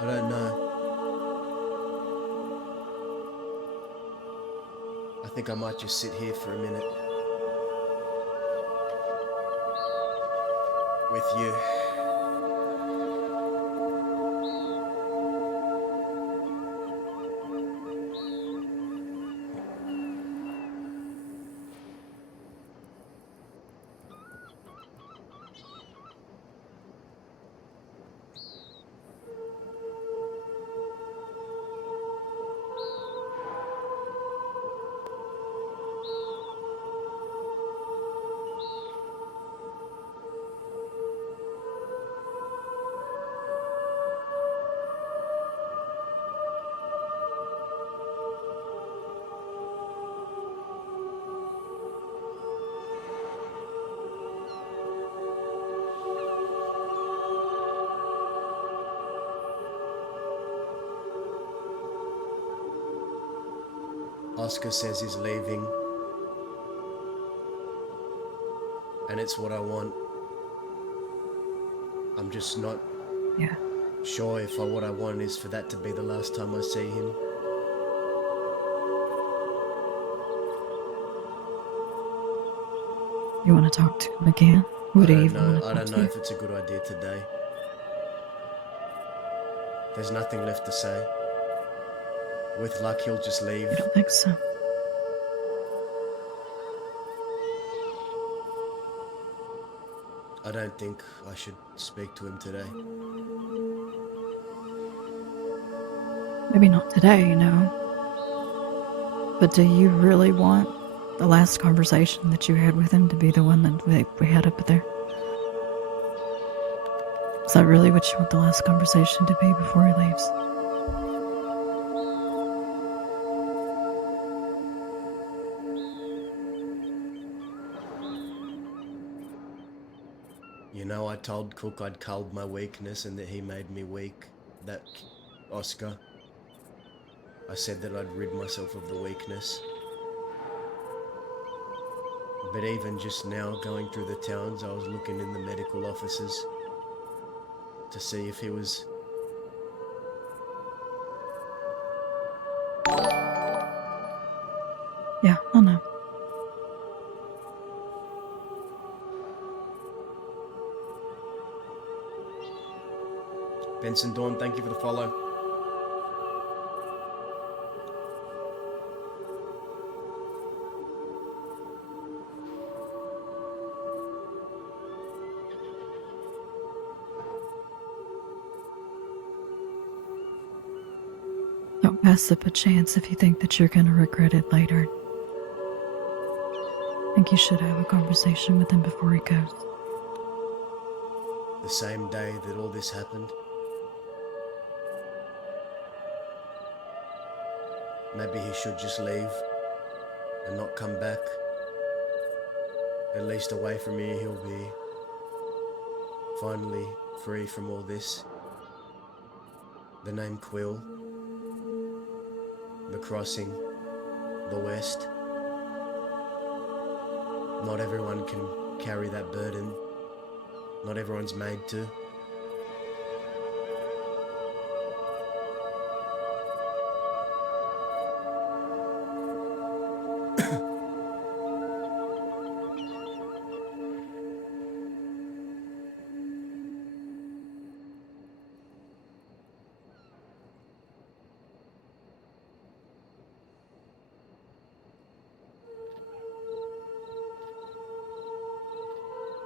I don't know. I think I might just sit here for a minute. With you. Oscar says he's leaving. And it's what I want. I'm just not sure if what I want is for that to be the last time I see him. You want to talk to him again? What do you even want to I talk don't to know him? if it's a good idea today. There's nothing left to say. With luck, he'll just leave. I don't think so. I don't think I should speak to him today. Maybe not today, But do you really want the last conversation that you had with him to be the one that we had up there? Is that really what you want the last conversation to be before he leaves? You know, I told Cook I'd culled my weakness and that he made me weak. That Oscar. I said that I'd rid myself of the weakness. But even just now, going through the towns, I was looking in the medical offices to see if he was Benson Dawn, thank you for the follow. Don't pass up a chance if you think that you're gonna regret it later. I think you should have a conversation with him before he goes. The same day that all this happened. Maybe he should just leave and not come back. At least away from here he'll be finally free from all this. The name Quill, the crossing, the West. Not everyone can carry that burden. Not everyone's made to.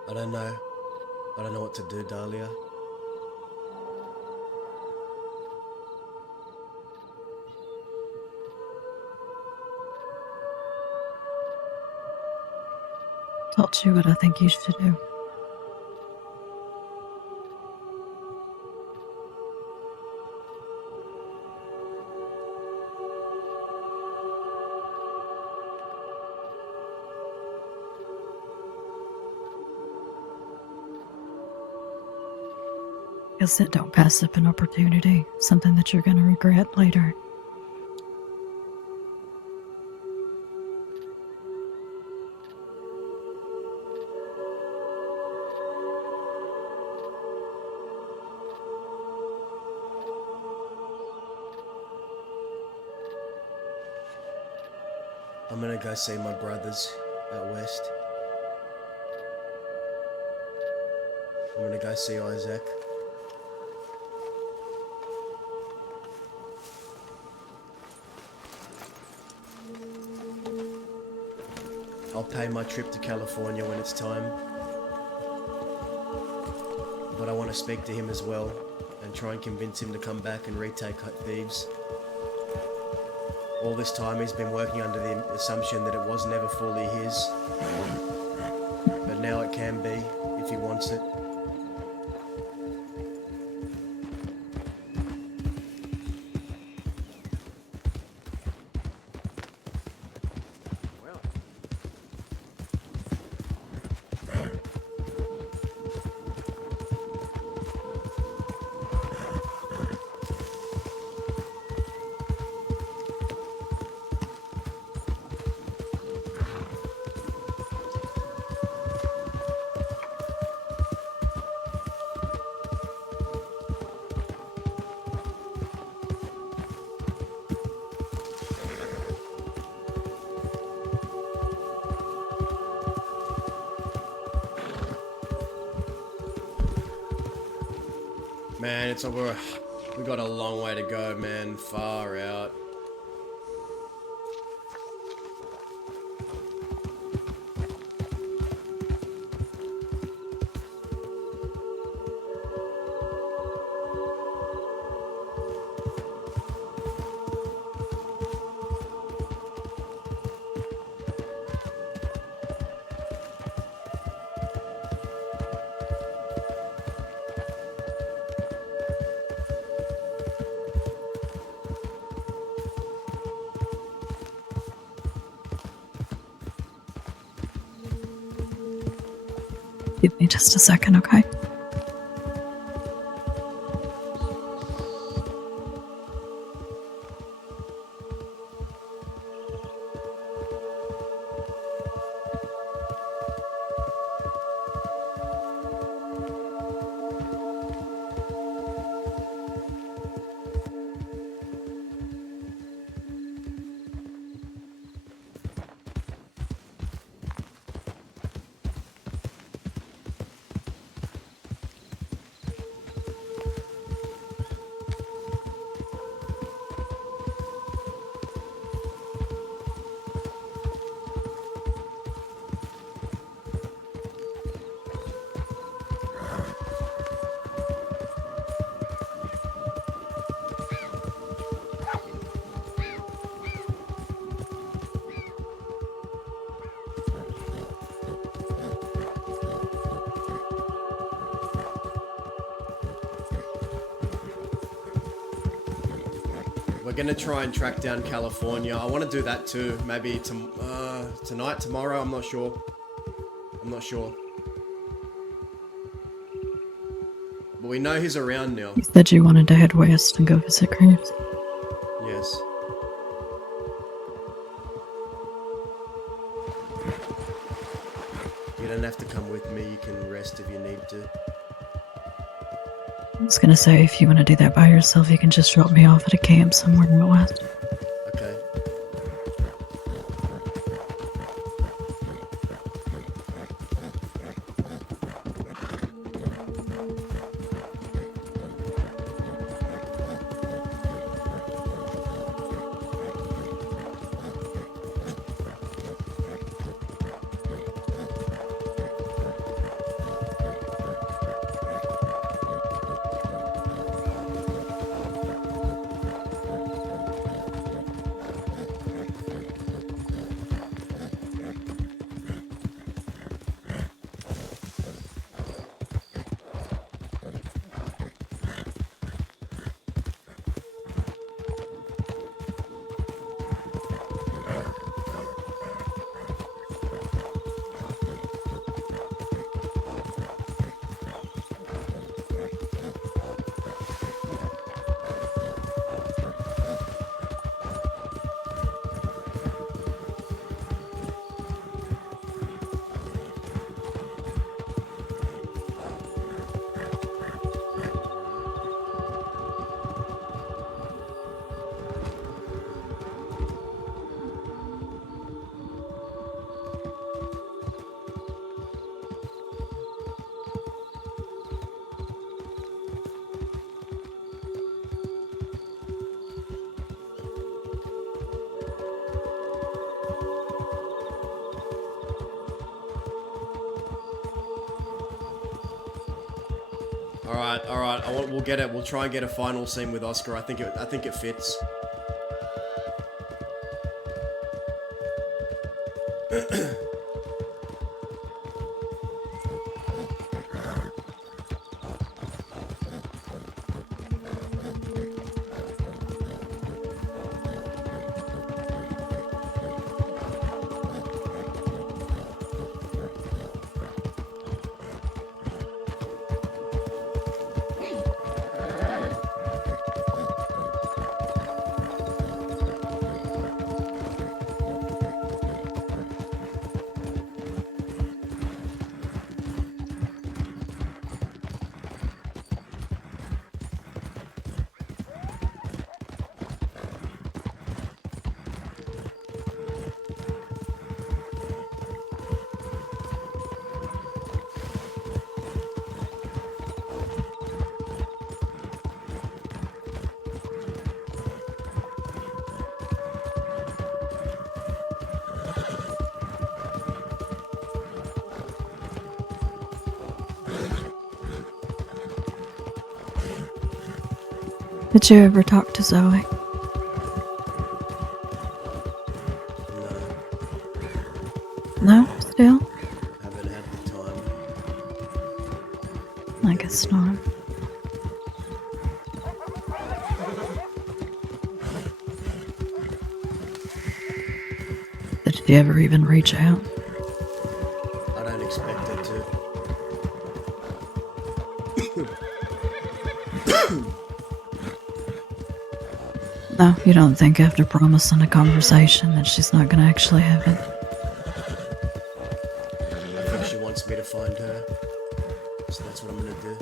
I don't know. I don't know what to do, Dahlia. Told you what I think you should do. I said don't pass up an opportunity, something that you're gonna regret later. I'm gonna go see my brothers out west. I'm gonna go see Isaac. I'll pay my trip to California when it's time. But I want to speak to him as well and try and convince him to come back and retake Thieves. All this time he's been working under the assumption that it was never fully his. But now it can be, if he wants it. Man, we got a long way to go, man. Far out. Give me just a second, okay? We're gonna try and track down California. I want to do that too. Maybe tonight, tomorrow. I'm not sure. But we know he's around now. You said you wanted to head west and go visit Graves. Yes. You don't have to come with me. You can rest if you need to. I was gonna say, if you want to do that by yourself, you can just drop me off at a camp somewhere in the west. Okay. All right. We'll get it. We'll try and get a final scene with Oscar. I think it fits. Did you ever talk to Zoe? No, still? Haven't had the time. I guess not. Did you ever even reach out? I don't expect it to. No, you don't think after promising a conversation that she's not gonna actually have it? I think she wants me to find her. So that's what I'm gonna do.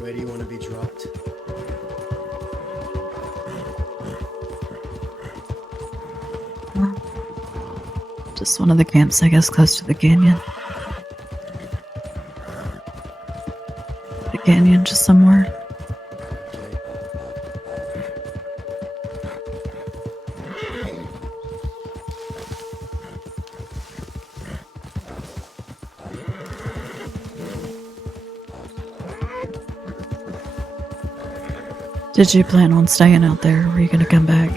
Where do you want to be dropped? Just one of the camps, I guess, close to the canyon. The canyon, just somewhere. Did you plan on staying out there, or were you gonna come back?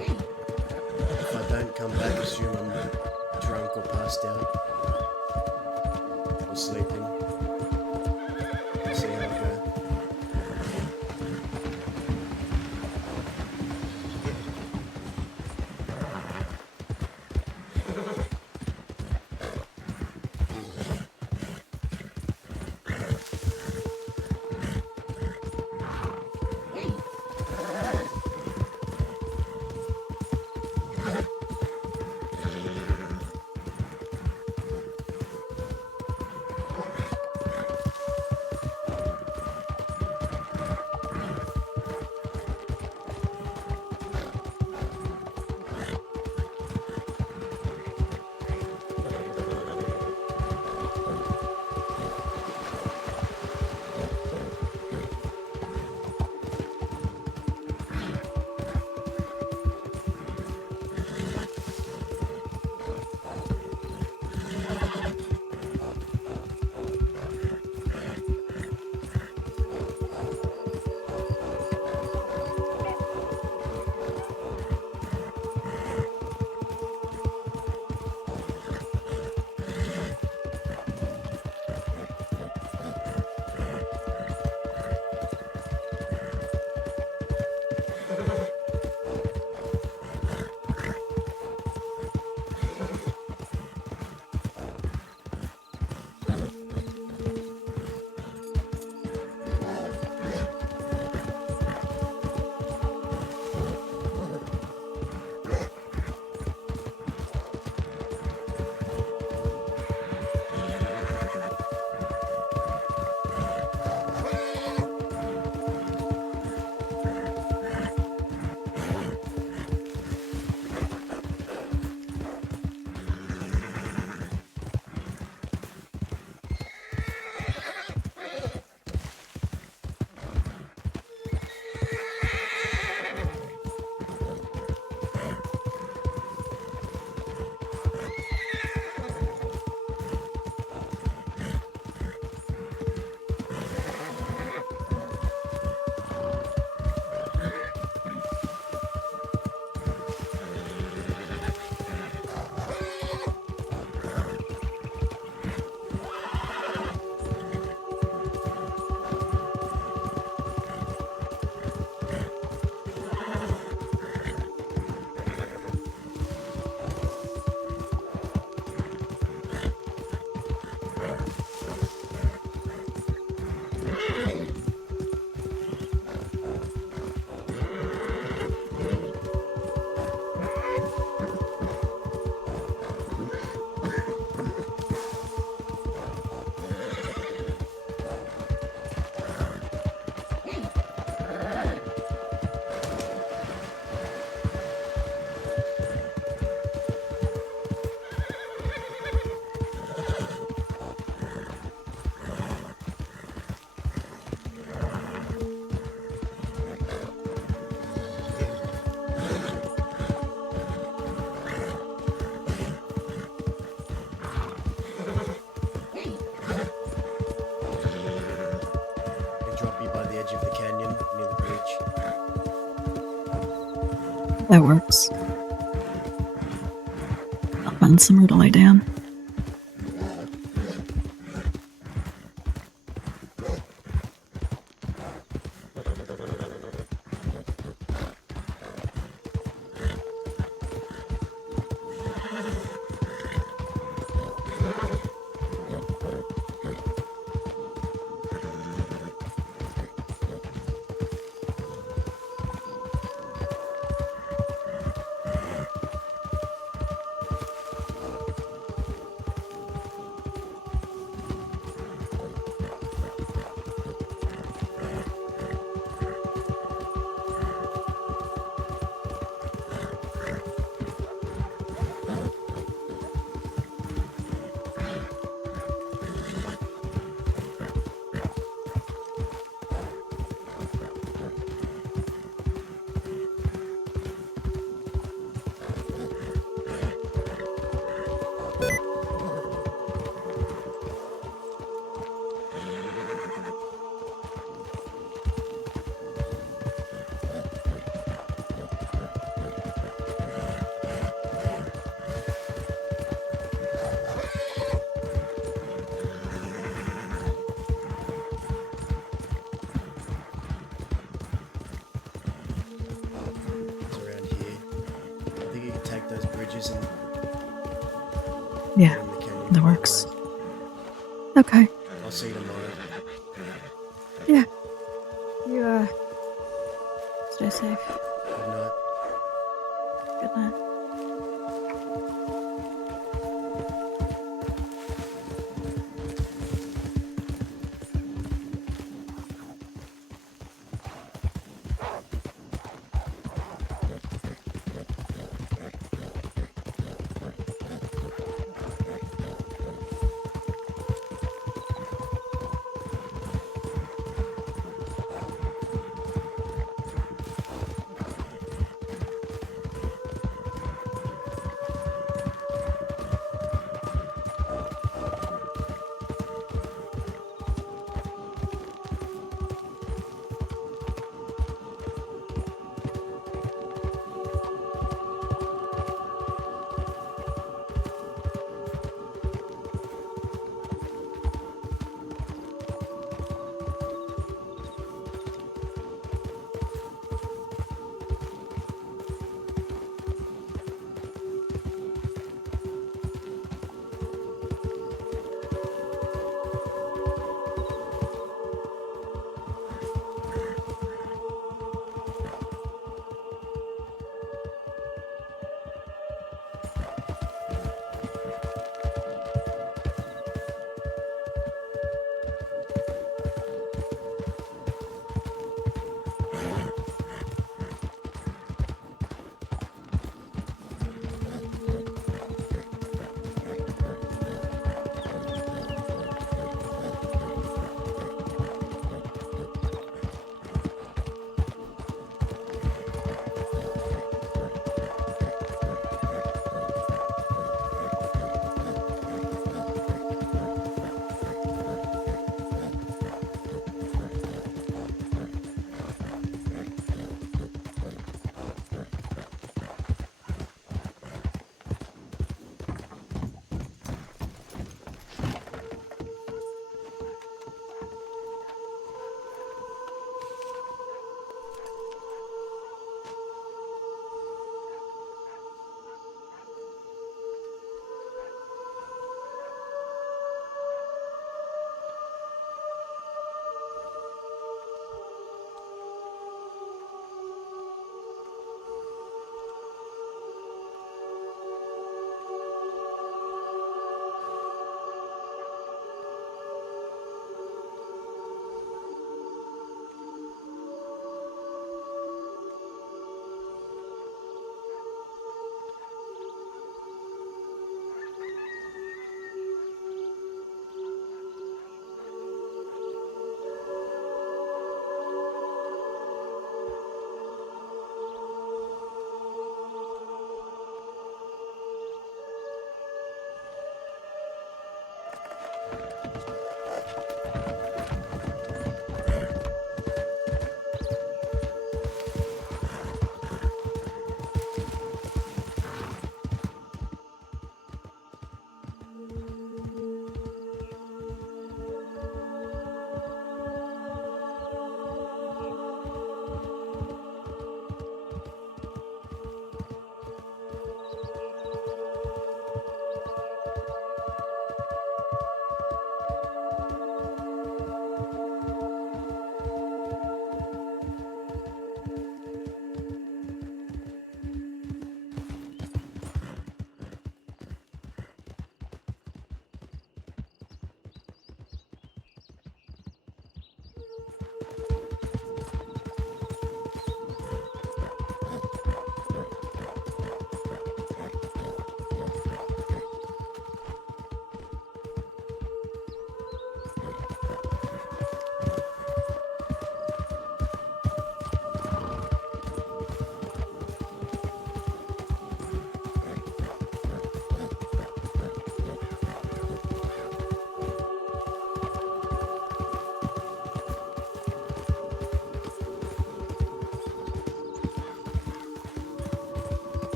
If I don't come back, assume I'm drunk or passed out. Or sleeping. We'll see how I go. That works. I'll find somewhere to lay down. stitches and Yeah, get in the canyon. that works. Okay. I'll see you tomorrow. Yeah. You, stay safe. Good night. Good night.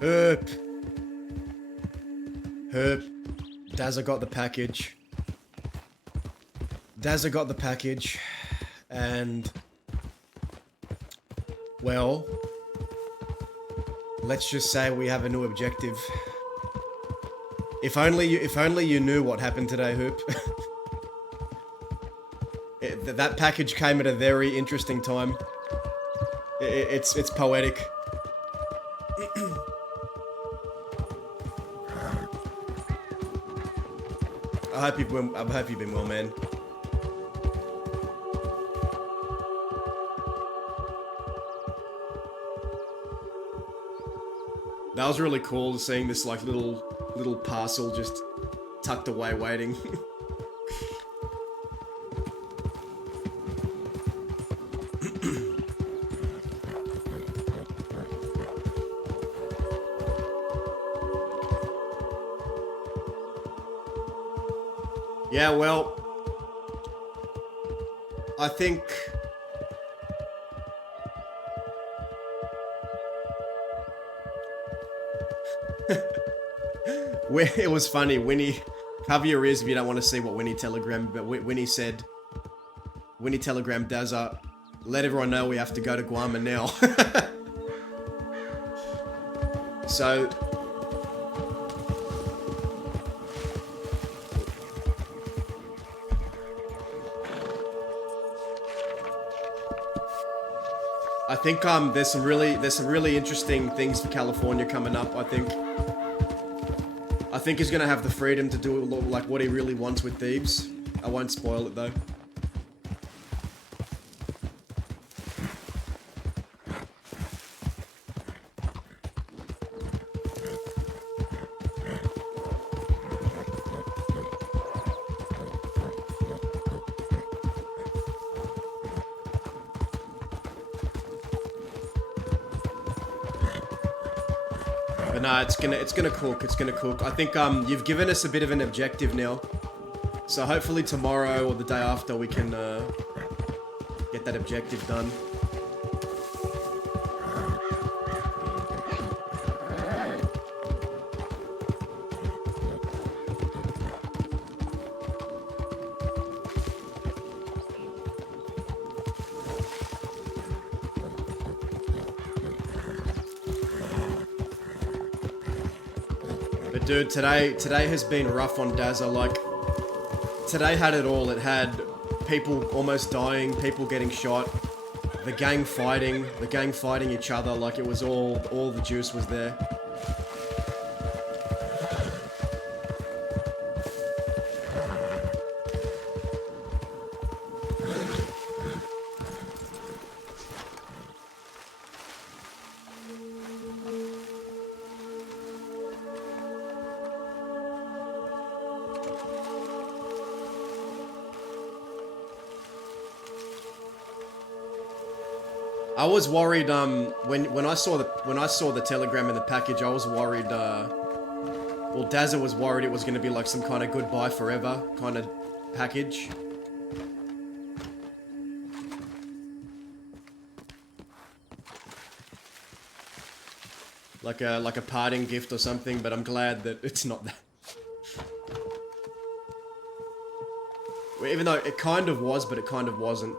Herp. Herp. Dazza got the package. Dazza got the package. And... well... let's just say we have a new objective. If only you knew what happened today, Hoop. That package came at a very interesting time. It's poetic. I hope you've been well, man. That was really cool seeing this like little parcel just tucked away waiting. Yeah, well, I think it was funny. Winnie, cover your ears if you don't want to see what Winnie telegrammed, but Winnie telegrammed Dazza, let everyone know we have to go to Guam now. So, I think there's some really interesting things for California coming up. I think he's gonna have the freedom to do like what he really wants with Thebes. I won't spoil it though. But nah, it's gonna cook. It's gonna cook. I think you've given us a bit of an objective now, so hopefully tomorrow or the day after we can get that objective done. But dude, today has been rough on Dazza. Like, today had it all. It had people almost dying, people getting shot, the gang fighting each other. Like, it was all the juice was there. I was worried when I saw the telegram in the package. I was worried. Well, Dazza was worried it was going to be like some kind of goodbye forever kind of package. Like a parting gift or something. But I'm glad that it's not that. Even though it kind of was, but it kind of wasn't.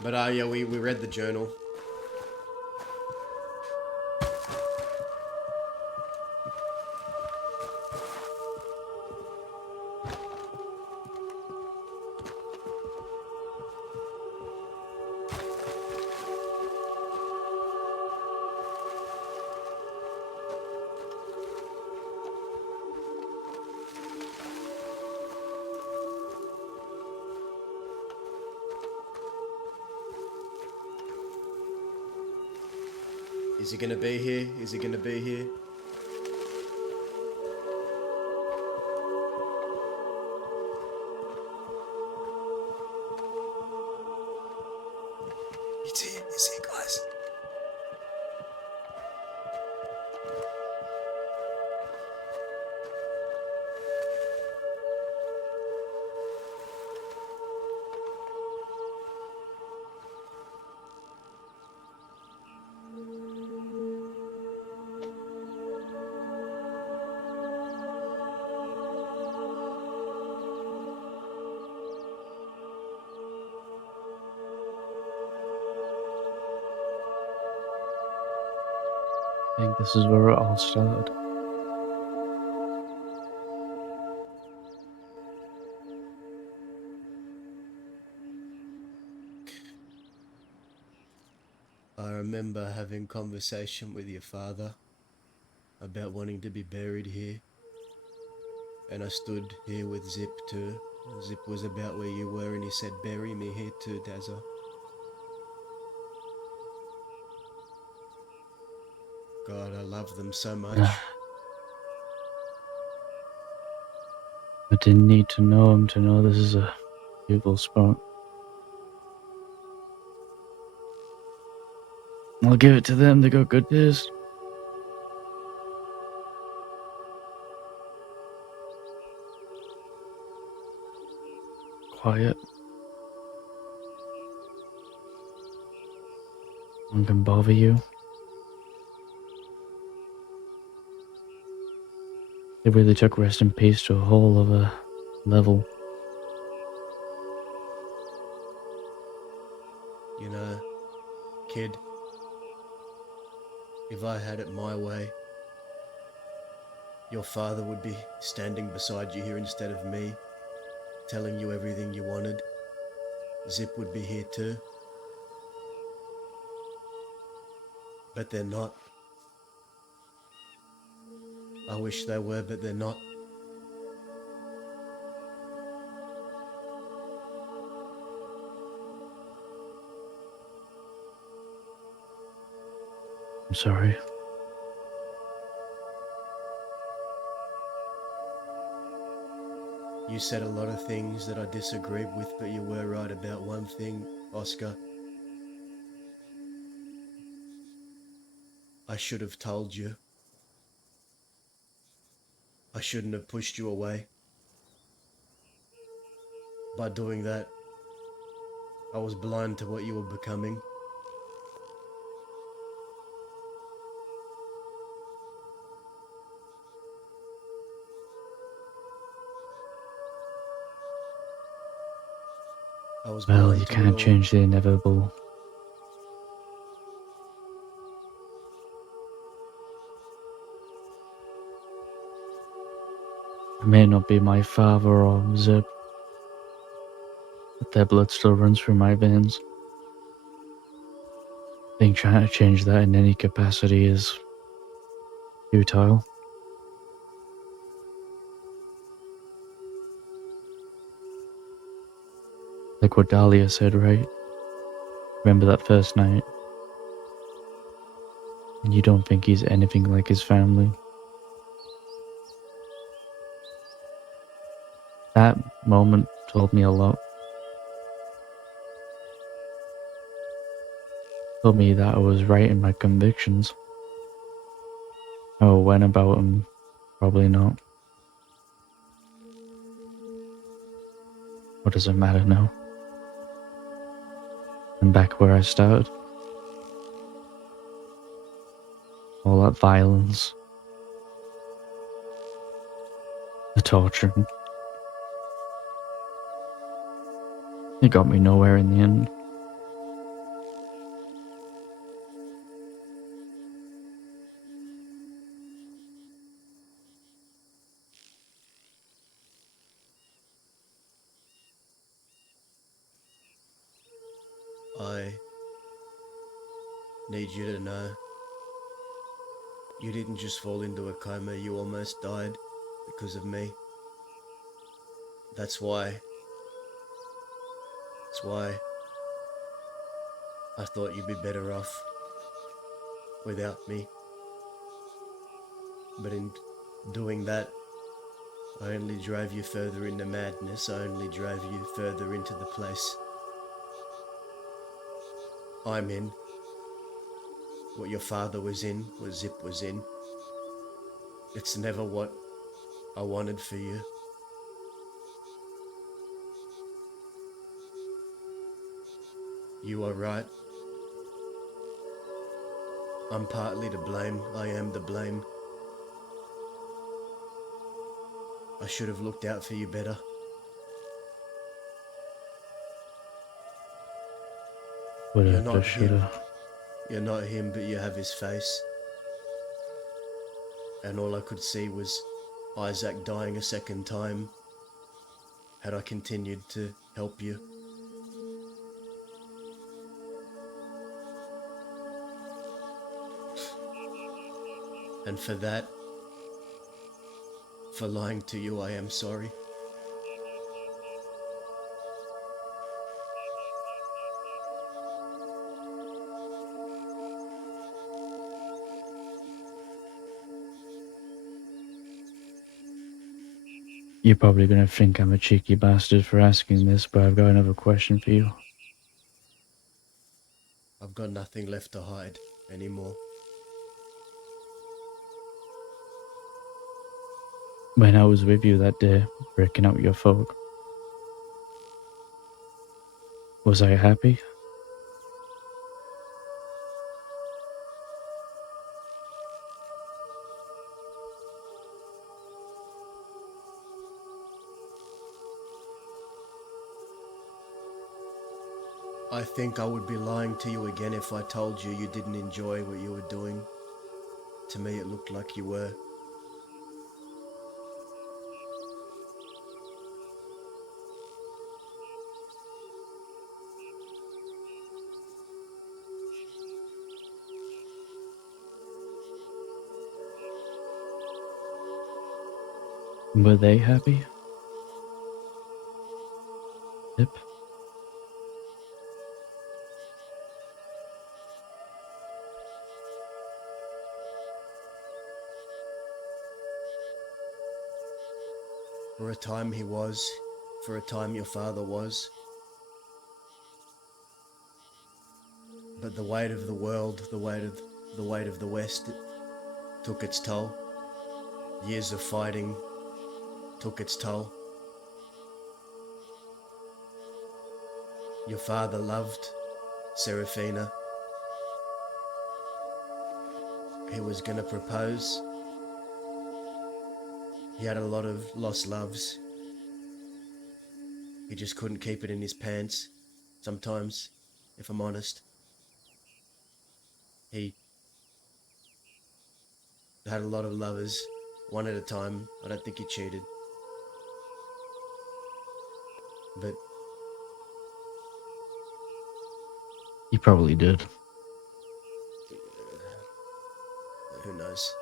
But yeah, we read the journal. Is he gonna be here? Is he gonna be here? I think this is where it all started. I remember having conversation with your father about wanting to be buried here. And I stood here with Zip too. Zip was about where you were and he said, bury me here too, Dazza. God, I love them so much. I didn't need to know him to know this is a beautiful spot. I'll give it to them, they got good taste. Quiet. No one can bother you. They really took Rest in Peace to a whole other level. You know, kid, if I had it my way, your father would be standing beside you here instead of me, telling you everything you wanted. Zip would be here too. But they're not. I wish they were, but they're not. I'm sorry. You said a lot of things that I disagreed with, but you were right about one thing, Oscar. I should have told you. I shouldn't have pushed you away. By doing that, I was blind to what you were becoming. I was Well, blind you to it can't all. change the inevitable. It may not be my father or Zip, but their blood still runs through my veins. I think trying to change that in any capacity is futile. Like what Dahlia said, right? Remember that first night? And you don't think he's anything like his family. That moment told me a lot. Told me that I was right in my convictions. How I went about them, probably not. What does it matter now? I'm back where I started. All that violence. The torturing. It got me nowhere in the end. I need you to know, you didn't just fall into a coma, you almost died because of me. That's why I thought you'd be better off without me. But in doing that, I only drove you further into madness. I only drove you further into the place I'm in. What your father was in, what Zip was in. It's never what I wanted for you. You are right. I'm partly to blame. I am to blame. I should have looked out for you better. You're Woulda, not him. shoulda. You're not him, but you have his face. and all I could see was Isaac dying a second time had I continued to help you. And for that, for lying to you, I am sorry. You're probably going to think I'm a cheeky bastard for asking this, but I've got another question for you. I've got nothing left to hide anymore. When I was with you that day, breaking out your folk, was I happy? I think I would be lying to you again if I told you you didn't enjoy what you were doing. To me, it looked like you were. Were they happy? Yep. For a time he was. For a time your father was. But the weight of the world, the weight of the West took its toll. Years of fighting took its toll. Your father loved Serafina. He was gonna propose. He had a lot of lost loves. He just couldn't keep it in his pants. Sometimes, if I'm honest. He had a lot of lovers, one at a time. I don't think he cheated. But You probably did. who knows?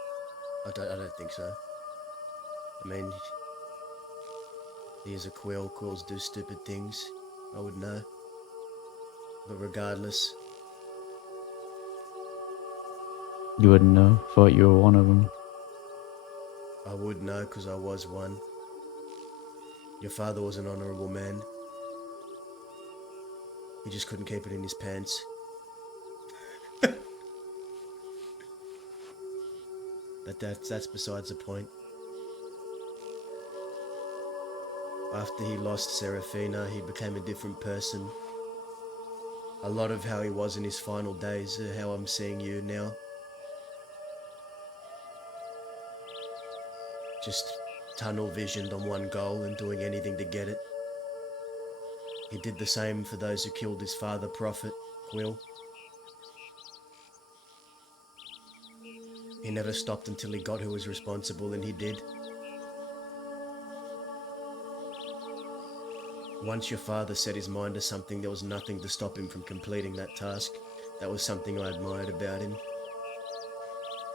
I don't think so. I mean, he is a quill. Quills do stupid things. I would know. But regardless, You wouldn't know. Thought you were one of them. I would know because I was one. Your father was an honourable man. He just couldn't keep it in his pants. But that's besides the point. After he lost Serafina, he became a different person. A lot of how he was in his final days are how I'm seeing you now. Just tunnel visioned on one goal and doing anything to get it. He did the same for those who killed his father, Prophet, Quill. He never stopped until he got who was responsible, and he did. Once your father set his mind to something, there was nothing to stop him from completing that task. That was something I admired about him.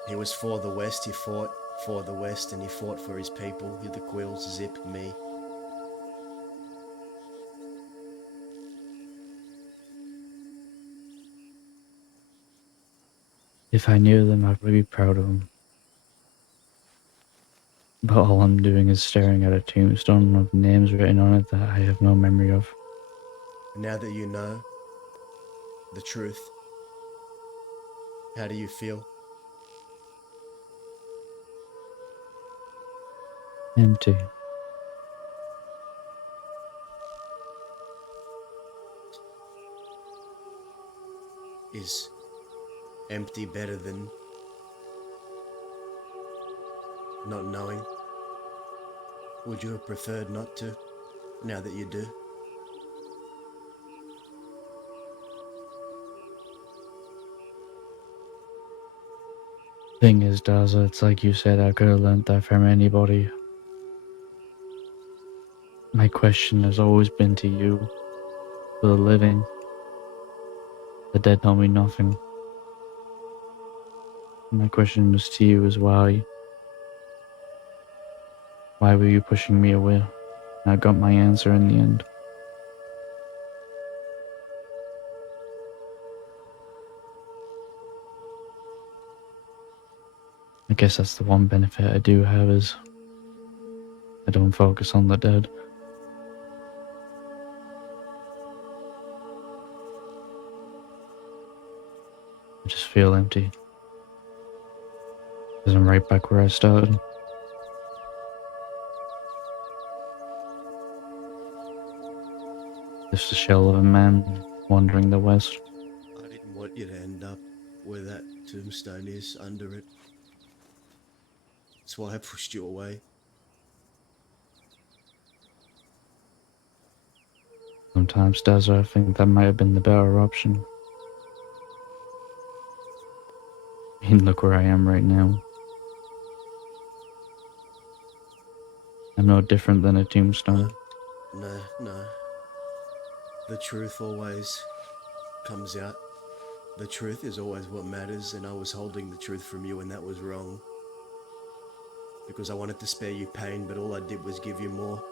He was for the West, he fought for the West, and he fought for his people. The Quills, Zip, me. If I knew them, I'd really be proud of them. But all I'm doing is staring at a tombstone with names written on it that I have no memory of. Now that you know the truth, how do you feel? Empty. Is empty better than not knowing? Would you have preferred not to, now that you do? Thing is, Daza, it's like you said, I could have learnt that from anybody. My question has always been to you, to the living. The dead know me nothing. My question was to you is why? Why were you pushing me away? I got my answer in the end. I guess that's the one benefit I do have is I don't focus on the dead. I just feel empty. Because I'm right back where I started. Just a shell of a man wandering the west. I didn't want you to end up where that tombstone is, under it. That's why I pushed you away. Sometimes, Dazza, I think that might have been the better option. I mean, look where I am right now. I'm no different than a tombstone. No. The truth always comes out. The truth is always what matters, and I was holding the truth from you, and that was wrong. Because I wanted to spare you pain, but all I did was give you more.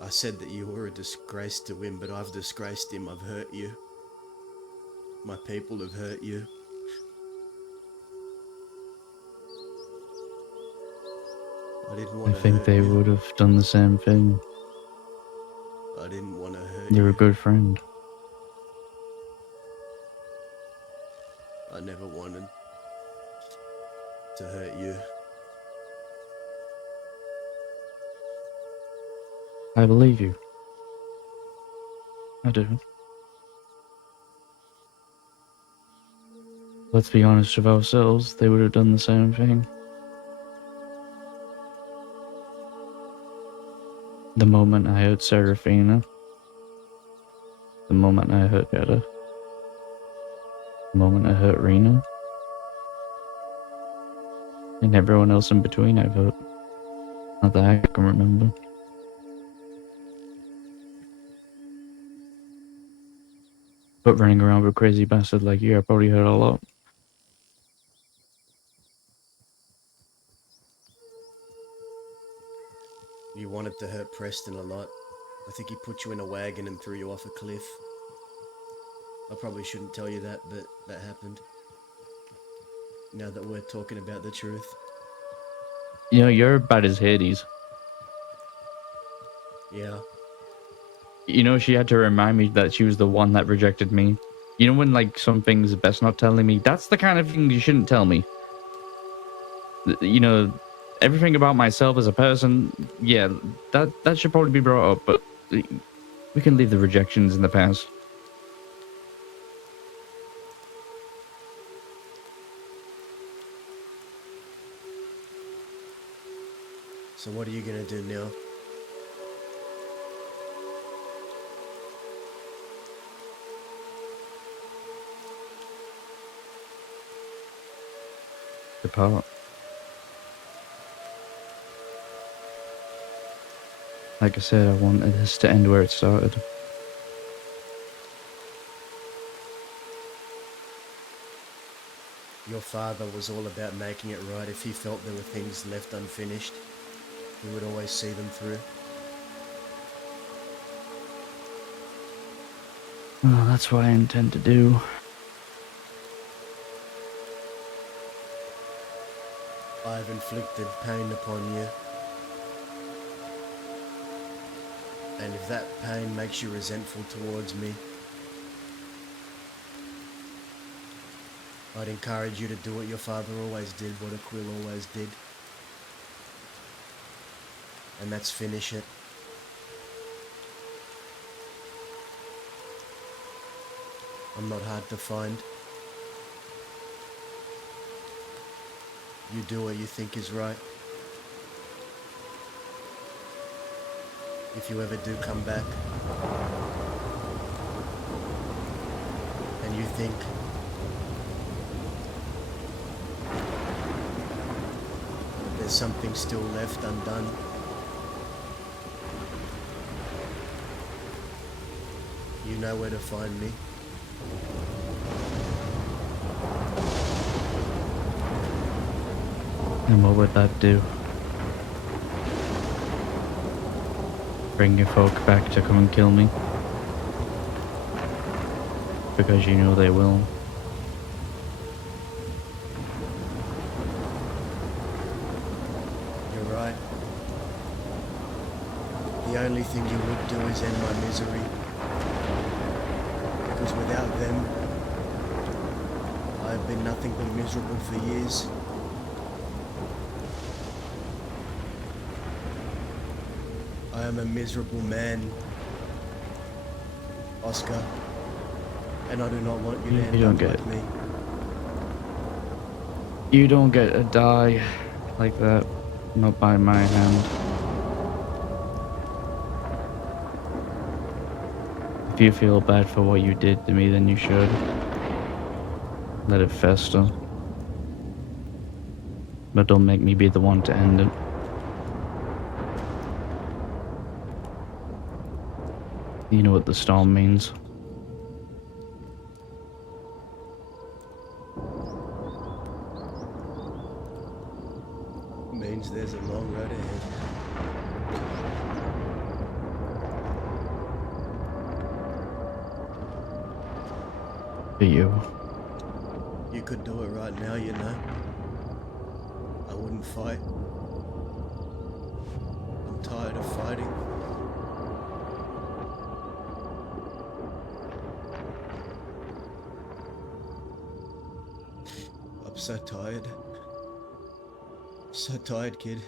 I said that you were a disgrace to him, but I've disgraced him. I've hurt you. My people have hurt you. I didn't want I to think hurt they you. would have done the same thing. I didn't want to hurt You're you. a good friend. I never wanted to hurt you. I believe you. I do. Let's be honest with ourselves, they would have done the same thing. The moment I hurt Serafina, the moment I hurt Jetta, the moment I hurt Rena, and everyone else in between I've hurt. Not that I can remember. But running around with a crazy bastard like you, I probably hurt a lot. You wanted to hurt Preston a lot. I think he put you in a wagon and threw you off a cliff. I probably shouldn't tell you that, but that happened. Now that we're talking about the truth. You know, you're bad as Hades. Yeah. You know, she had to remind me that she was the one that rejected me. You know when, like, some things are best not telling me? That's the kind of thing you shouldn't tell me. You know, everything about myself as a person, yeah, that should probably be brought up, but we can leave the rejections in the past. So what are you gonna do now? Depart. Like I said, I wanted this to end where it started. Your father was all about making it right. If he felt there were things left unfinished, he would always see them through. Well, that's what I intend to do. I've inflicted pain upon you. And if that pain makes you resentful towards me, I'd encourage you to do what your father always did, what a Quill always did. And that's finish it. I'm not hard to find. You do what you think is right. if you ever do come back and you think there's something still left undone, you know where to find me. And what would that do? Bring your folk back to come and kill me? Because you know they will. You're right. The only thing you would do is end my misery. Because without them, I have been nothing but miserable for years. I am a miserable man, Oscar, and I do not want you to end up like me. You don't get to die like that. Not by my hand. If you feel bad for what you did to me, then you should. Let it fester. But don't make me be the one to end it. You know what the storm means. Means there's a long road ahead. For you. You could do it right now, you know. I wouldn't fight. I'm tired of fighting. I'm so tired. So tired, kid.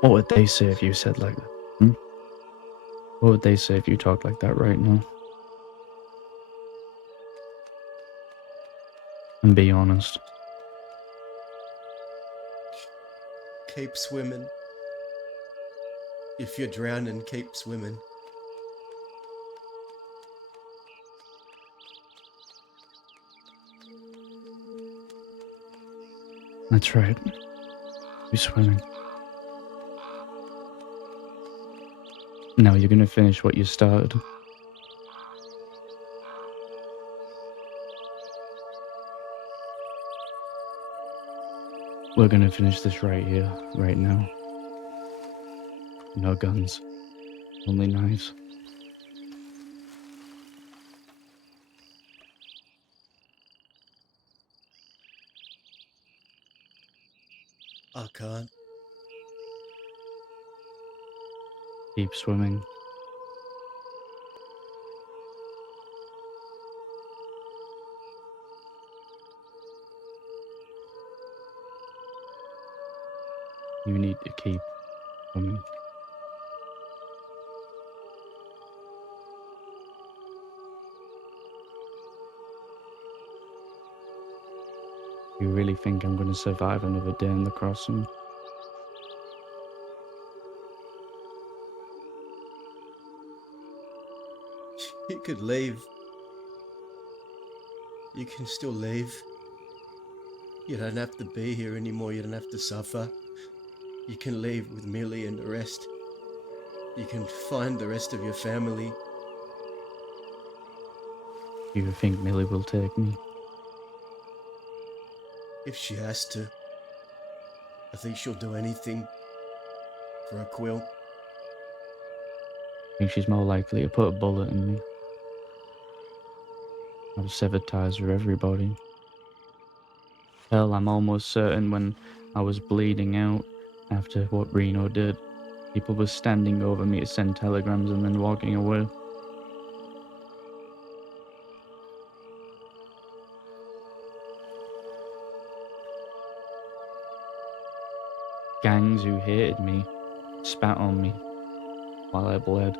What would they say if you said like that? Hmm? What would they say if you talked like that right now? And be honest. Keep swimming. If you're drowning, keep swimming. That's right. Be swimming. Now you're gonna finish what you started. We're gonna finish this right here, right now. No guns. Only knives. I can't. Keep swimming. You need to keep swimming. You really think I'm gonna survive another day in the crossing? You could leave. You can still leave. You don't have to be here anymore. You don't have to suffer. You can leave with Millie and the rest. You can find the rest of your family. You think Millie will take me? If she has to. I think she'll do anything for a quill. I think she's more likely to put a bullet in me. I've severed ties with everybody. Hell, I'm almost certain when I was bleeding out after what Reno did, people were standing over me to send telegrams and then walking away. Gangs who hated me spat on me while I bled.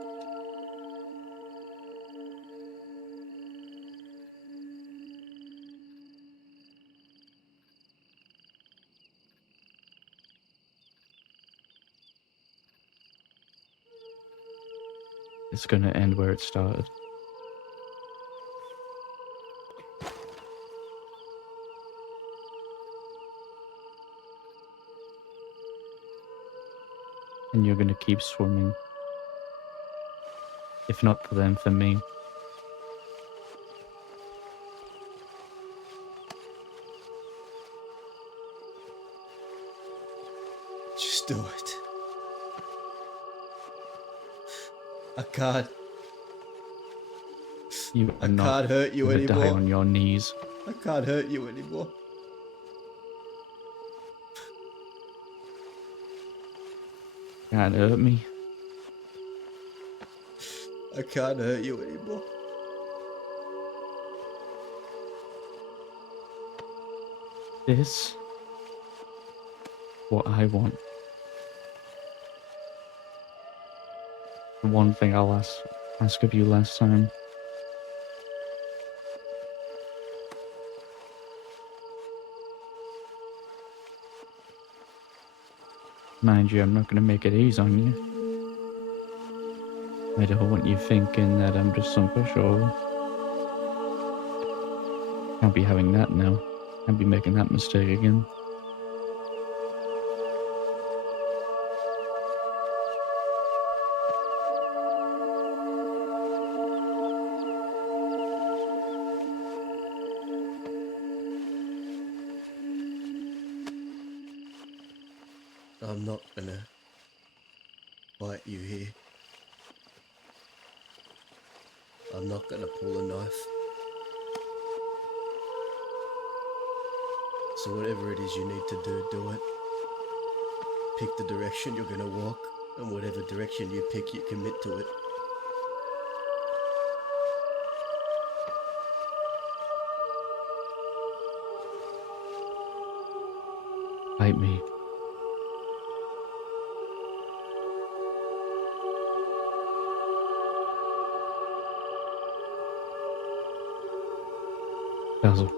it's gonna end where it started. And you're gonna keep swimming. If not for them, for me. Just do it. I can't. You are I not can't hurt you gonna die anymore. on your knees. I can't hurt you anymore. Can't hurt me. I can't hurt you anymore. This what I want. The one thing I'll ask of you last time. Mind you, I'm not gonna make it easy on you. I don't want you thinking that I'm just some pushover. Can't be having that now. Can't be making that mistake again. I'm not gonna bite you here. I'm not gonna pull a knife. So whatever it is you need to do, do it. Pick the direction you're gonna walk, and whatever direction you pick, you commit to it. Bite me. Basil.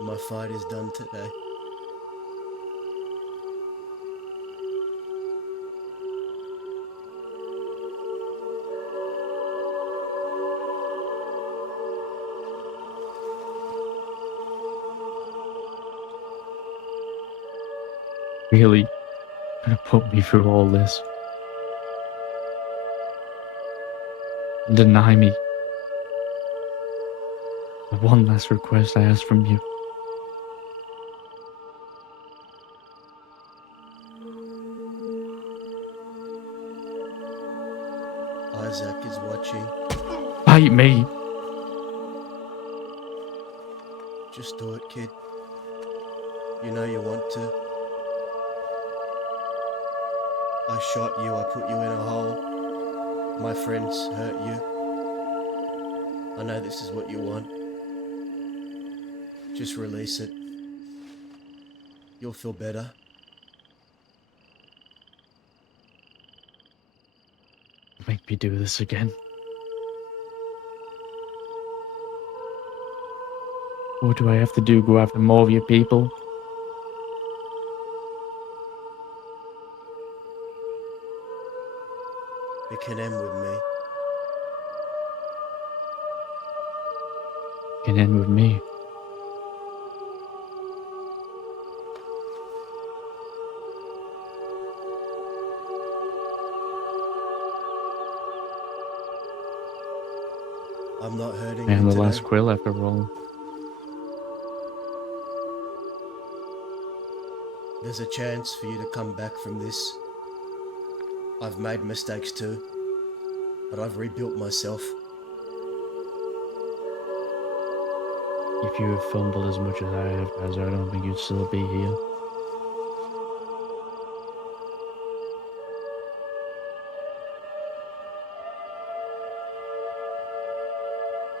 My fight is done today. Really gonna put me through all this? Deny me the one last request I ask from you. Isaac is watching. Bite me. Just do it, kid. You know you want to. I shot you, I put you in a hole. My friends hurt you. I know this is what you want. Just release it. You'll feel better. Make me do this again. What do I have to do? Go after more of your people? It can end with me. Can end with me. I'm not hurting I am you the today. last quill after all. There's a chance for you to come back from this. I've made mistakes too, but I've rebuilt myself. If you have fumbled as much as I have, guys, I don't think you'd still be here.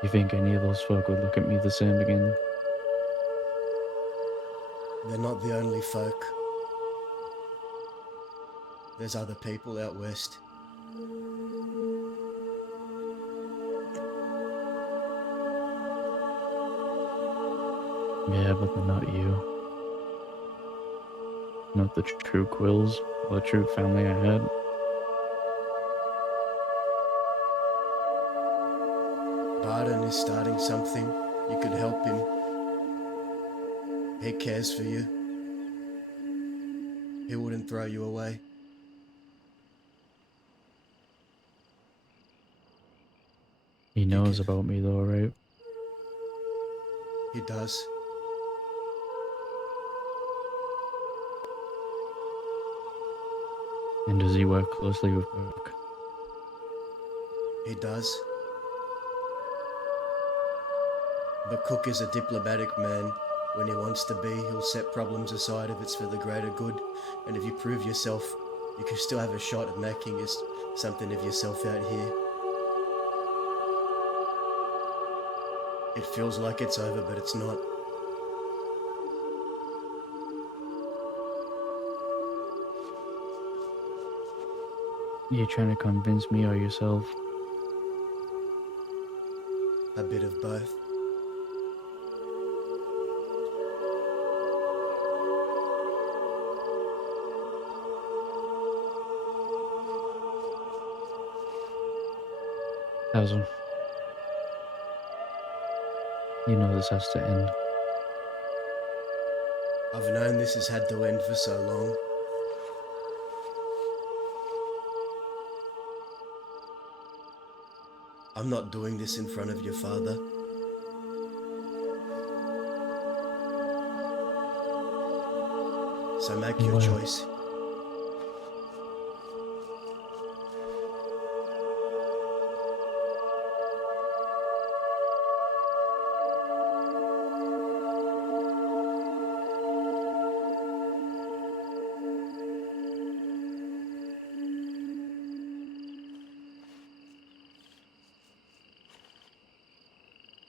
You think any of those folk would look at me the same again? They're not the only folk. There's other people out west. Yeah, but they're not you. Not the true Quills or the true family I had. Barton is starting something. You could help him. He cares for you. He wouldn't throw you away. He knows about me though, right? He does. And does he work closely with Burke? He does. But Cook is a diplomatic man. When he wants to be, he'll set problems aside if it's for the greater good. And if you prove yourself, you can still have a shot at making something of yourself out here. It feels like it's over, but it's not. You trying to convince me or yourself? A bit of both. Hazel. You know this has to end. I've known this has had to end for so long. I'm not doing this in front of your father. So make your choice.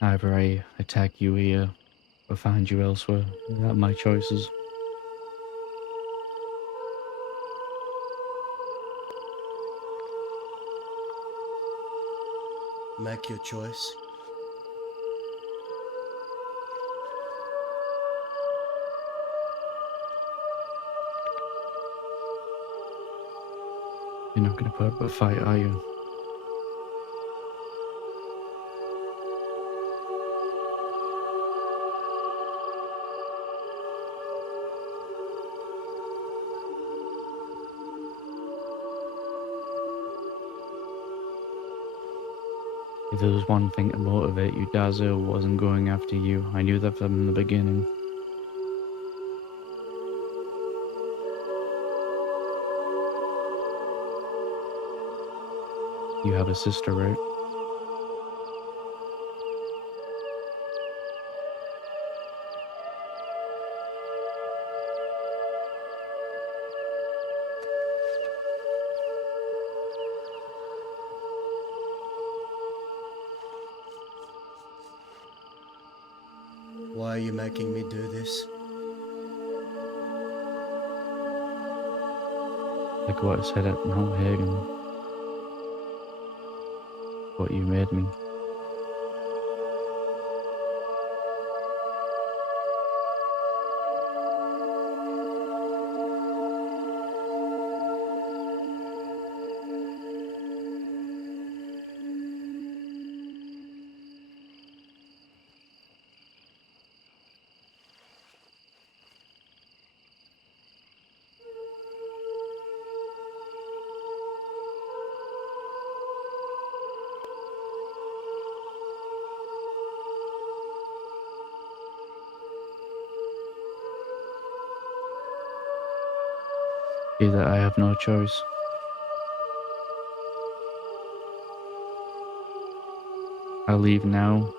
Either I attack you here or find you elsewhere. They're my choices. Make your choice. You're not gonna put up a fight, are you? If there was one thing to motivate you, Dazzle wasn't going after you. I knew that from the beginning. You have a sister, right? Why are you making me do this? Like what I said at Mount Hagen. What you made me. Either I have no choice. I'll leave now,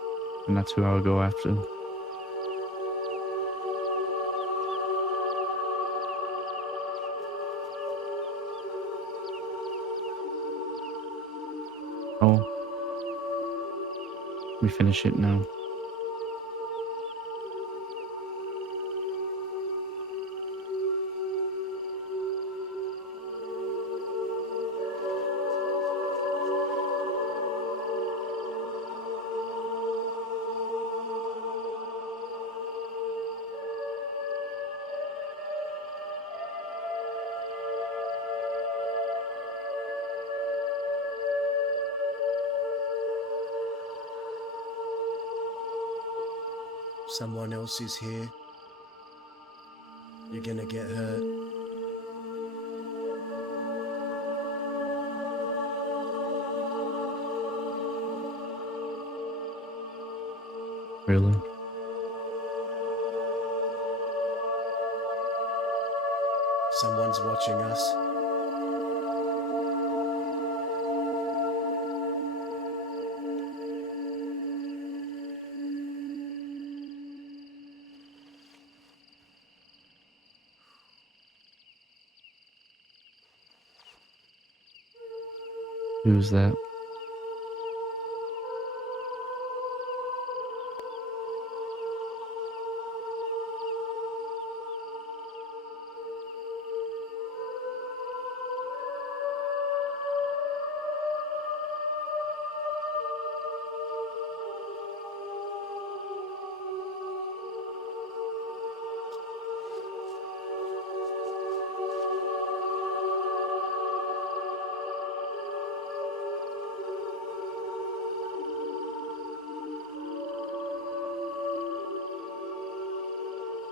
and that's who I'll go after. Oh. We finish it now. Someone else is here. You're gonna get hurt. Really? Someone's watching us. Who's that?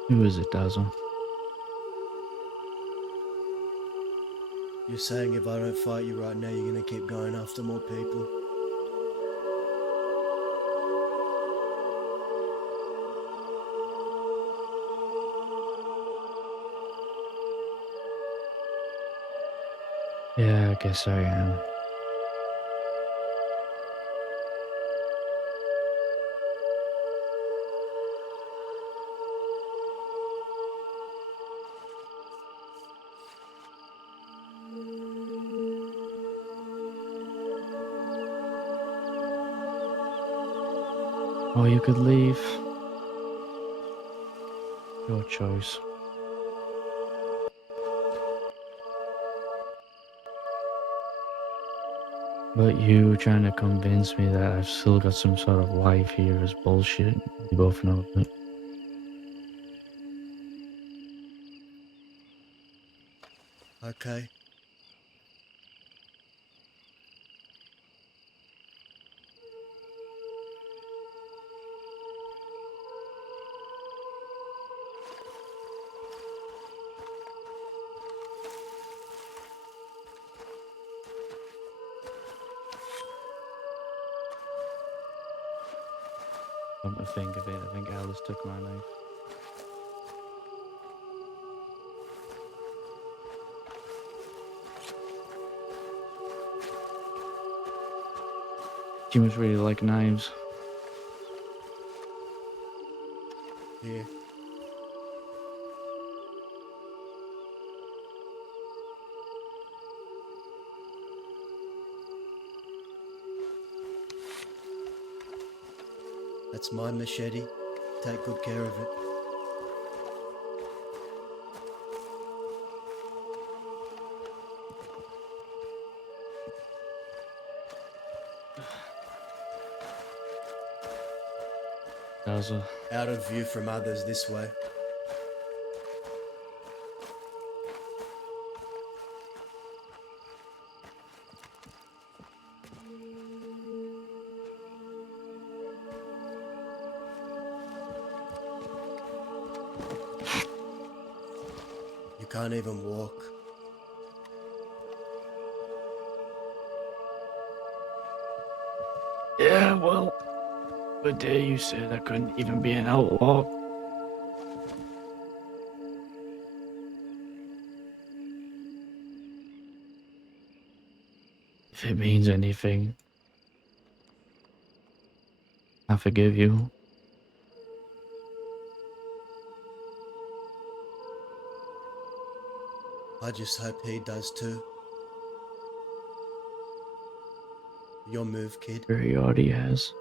Who is it, Dazzle? You're saying if I don't fight you right now, you're gonna keep going after more people? Yeah, I guess I am. Or you could leave. Your choice. But you trying to convince me that I've still got some sort of life here is bullshit. You both know it. Okay. Come to think of it, I think Alice took my knife. She must really like knives. Yeah. That's my machete. Take good care of it. Dazzle. Out of view from others this way. You can't even walk. Yeah, well, what day you said I couldn't even be an outlaw? If it means anything, I forgive you. I just hope he does too. Your move, kid. Sure, he already has.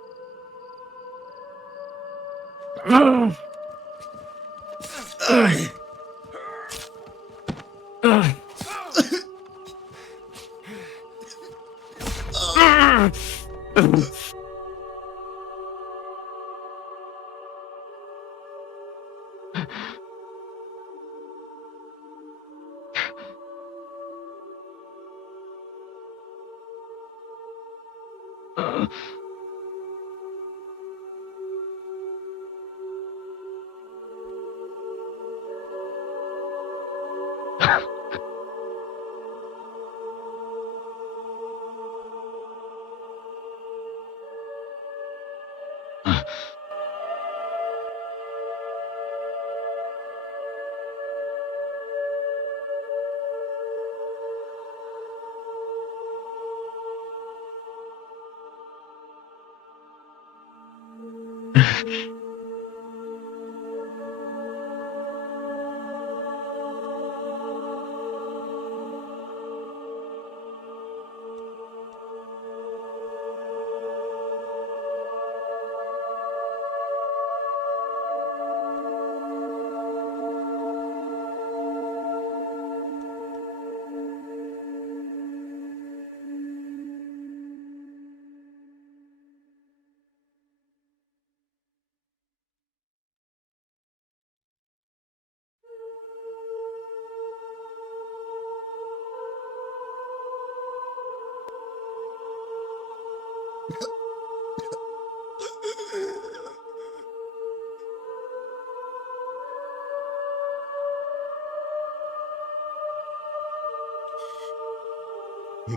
You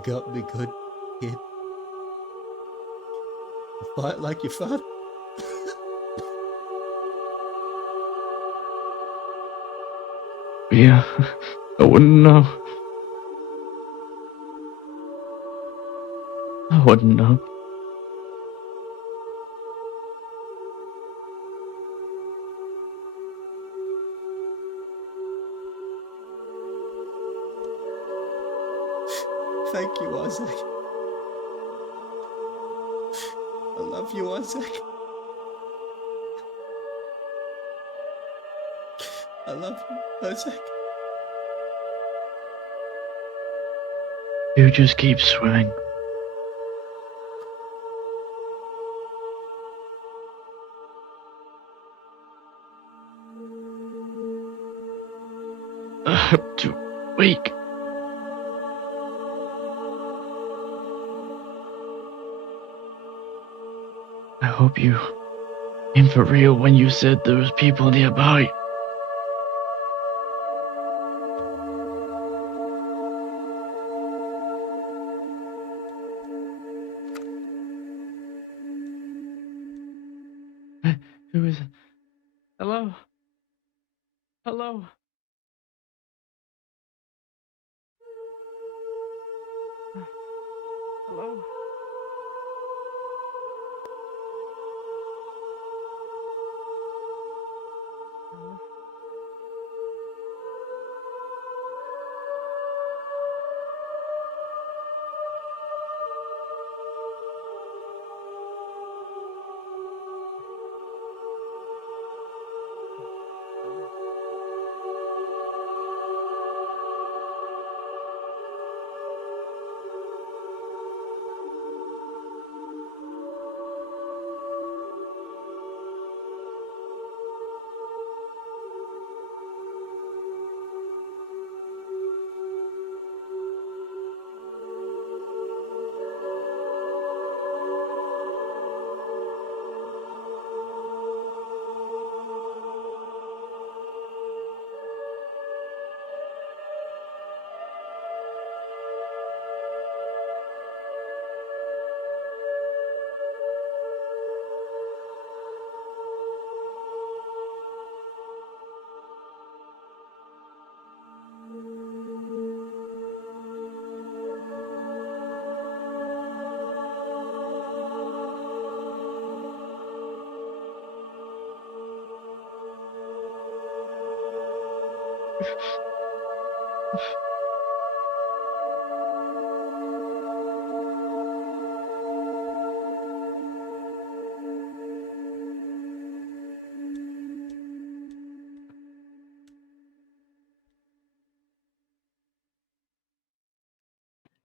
got me good, kid. You fight like your father. Yeah, I wouldn't know. I wouldn't know. Thank you, Isaac. I love you, Isaac. I love you, Isaac. You just keep swimming. I'm too weak. I hope you came for real when you said there was people nearby. Who is it? Hello? Hello? Hello? Hello?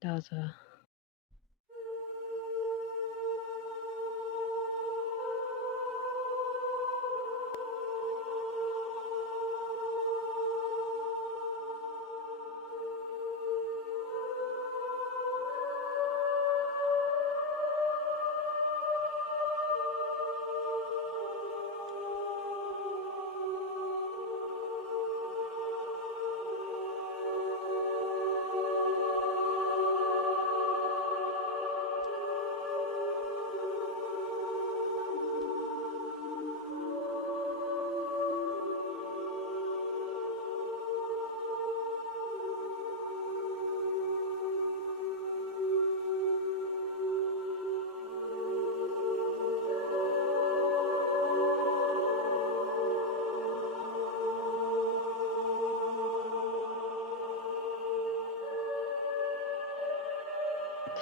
Daza.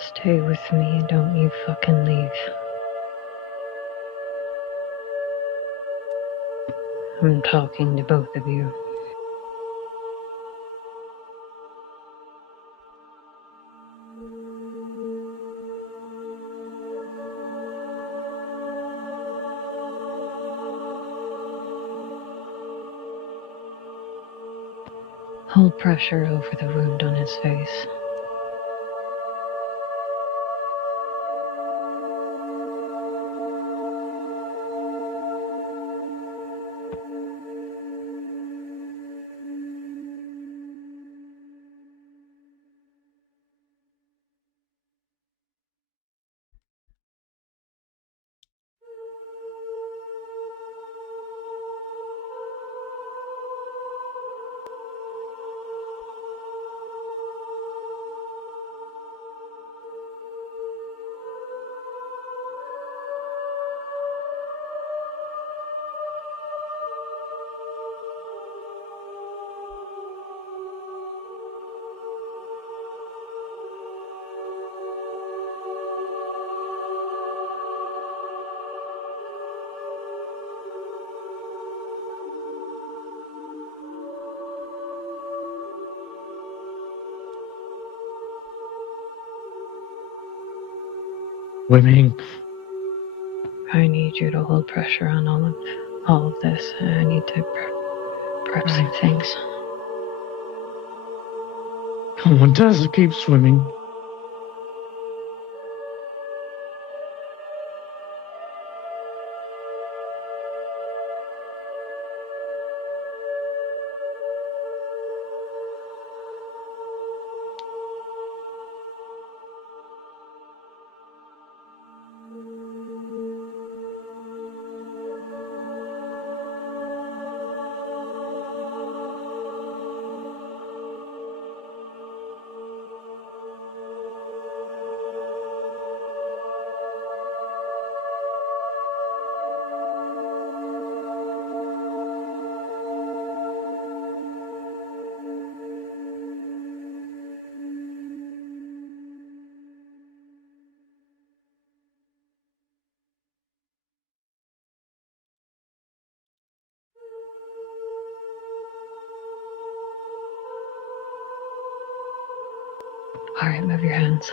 Stay with me and don't you fucking leave. I'm talking to both of you. Hold pressure over the wound on his face. Swimming. I need you to hold pressure on all of this. I need to prep some things. Come on, Tess, keep swimming. Alright, move your hands.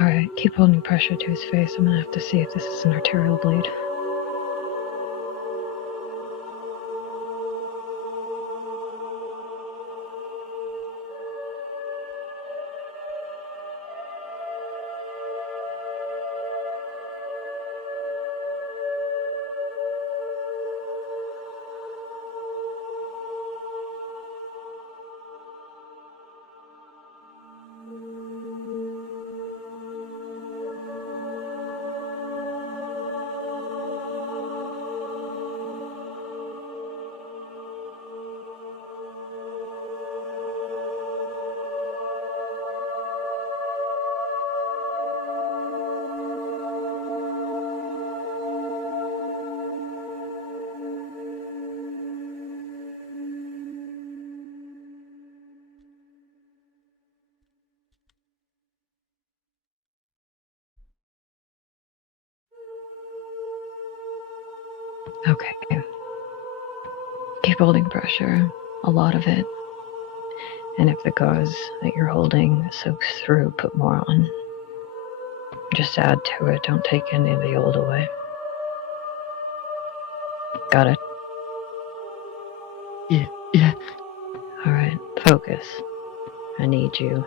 Alright, keep holding pressure to his face. I'm gonna have to see if this is an arterial bleed. Okay. Keep holding pressure, a lot of it. And if the gauze that you're holding soaks through, put more on. Just add to it, don't take any of the old away. Got it? Yeah. Alright, focus. I need you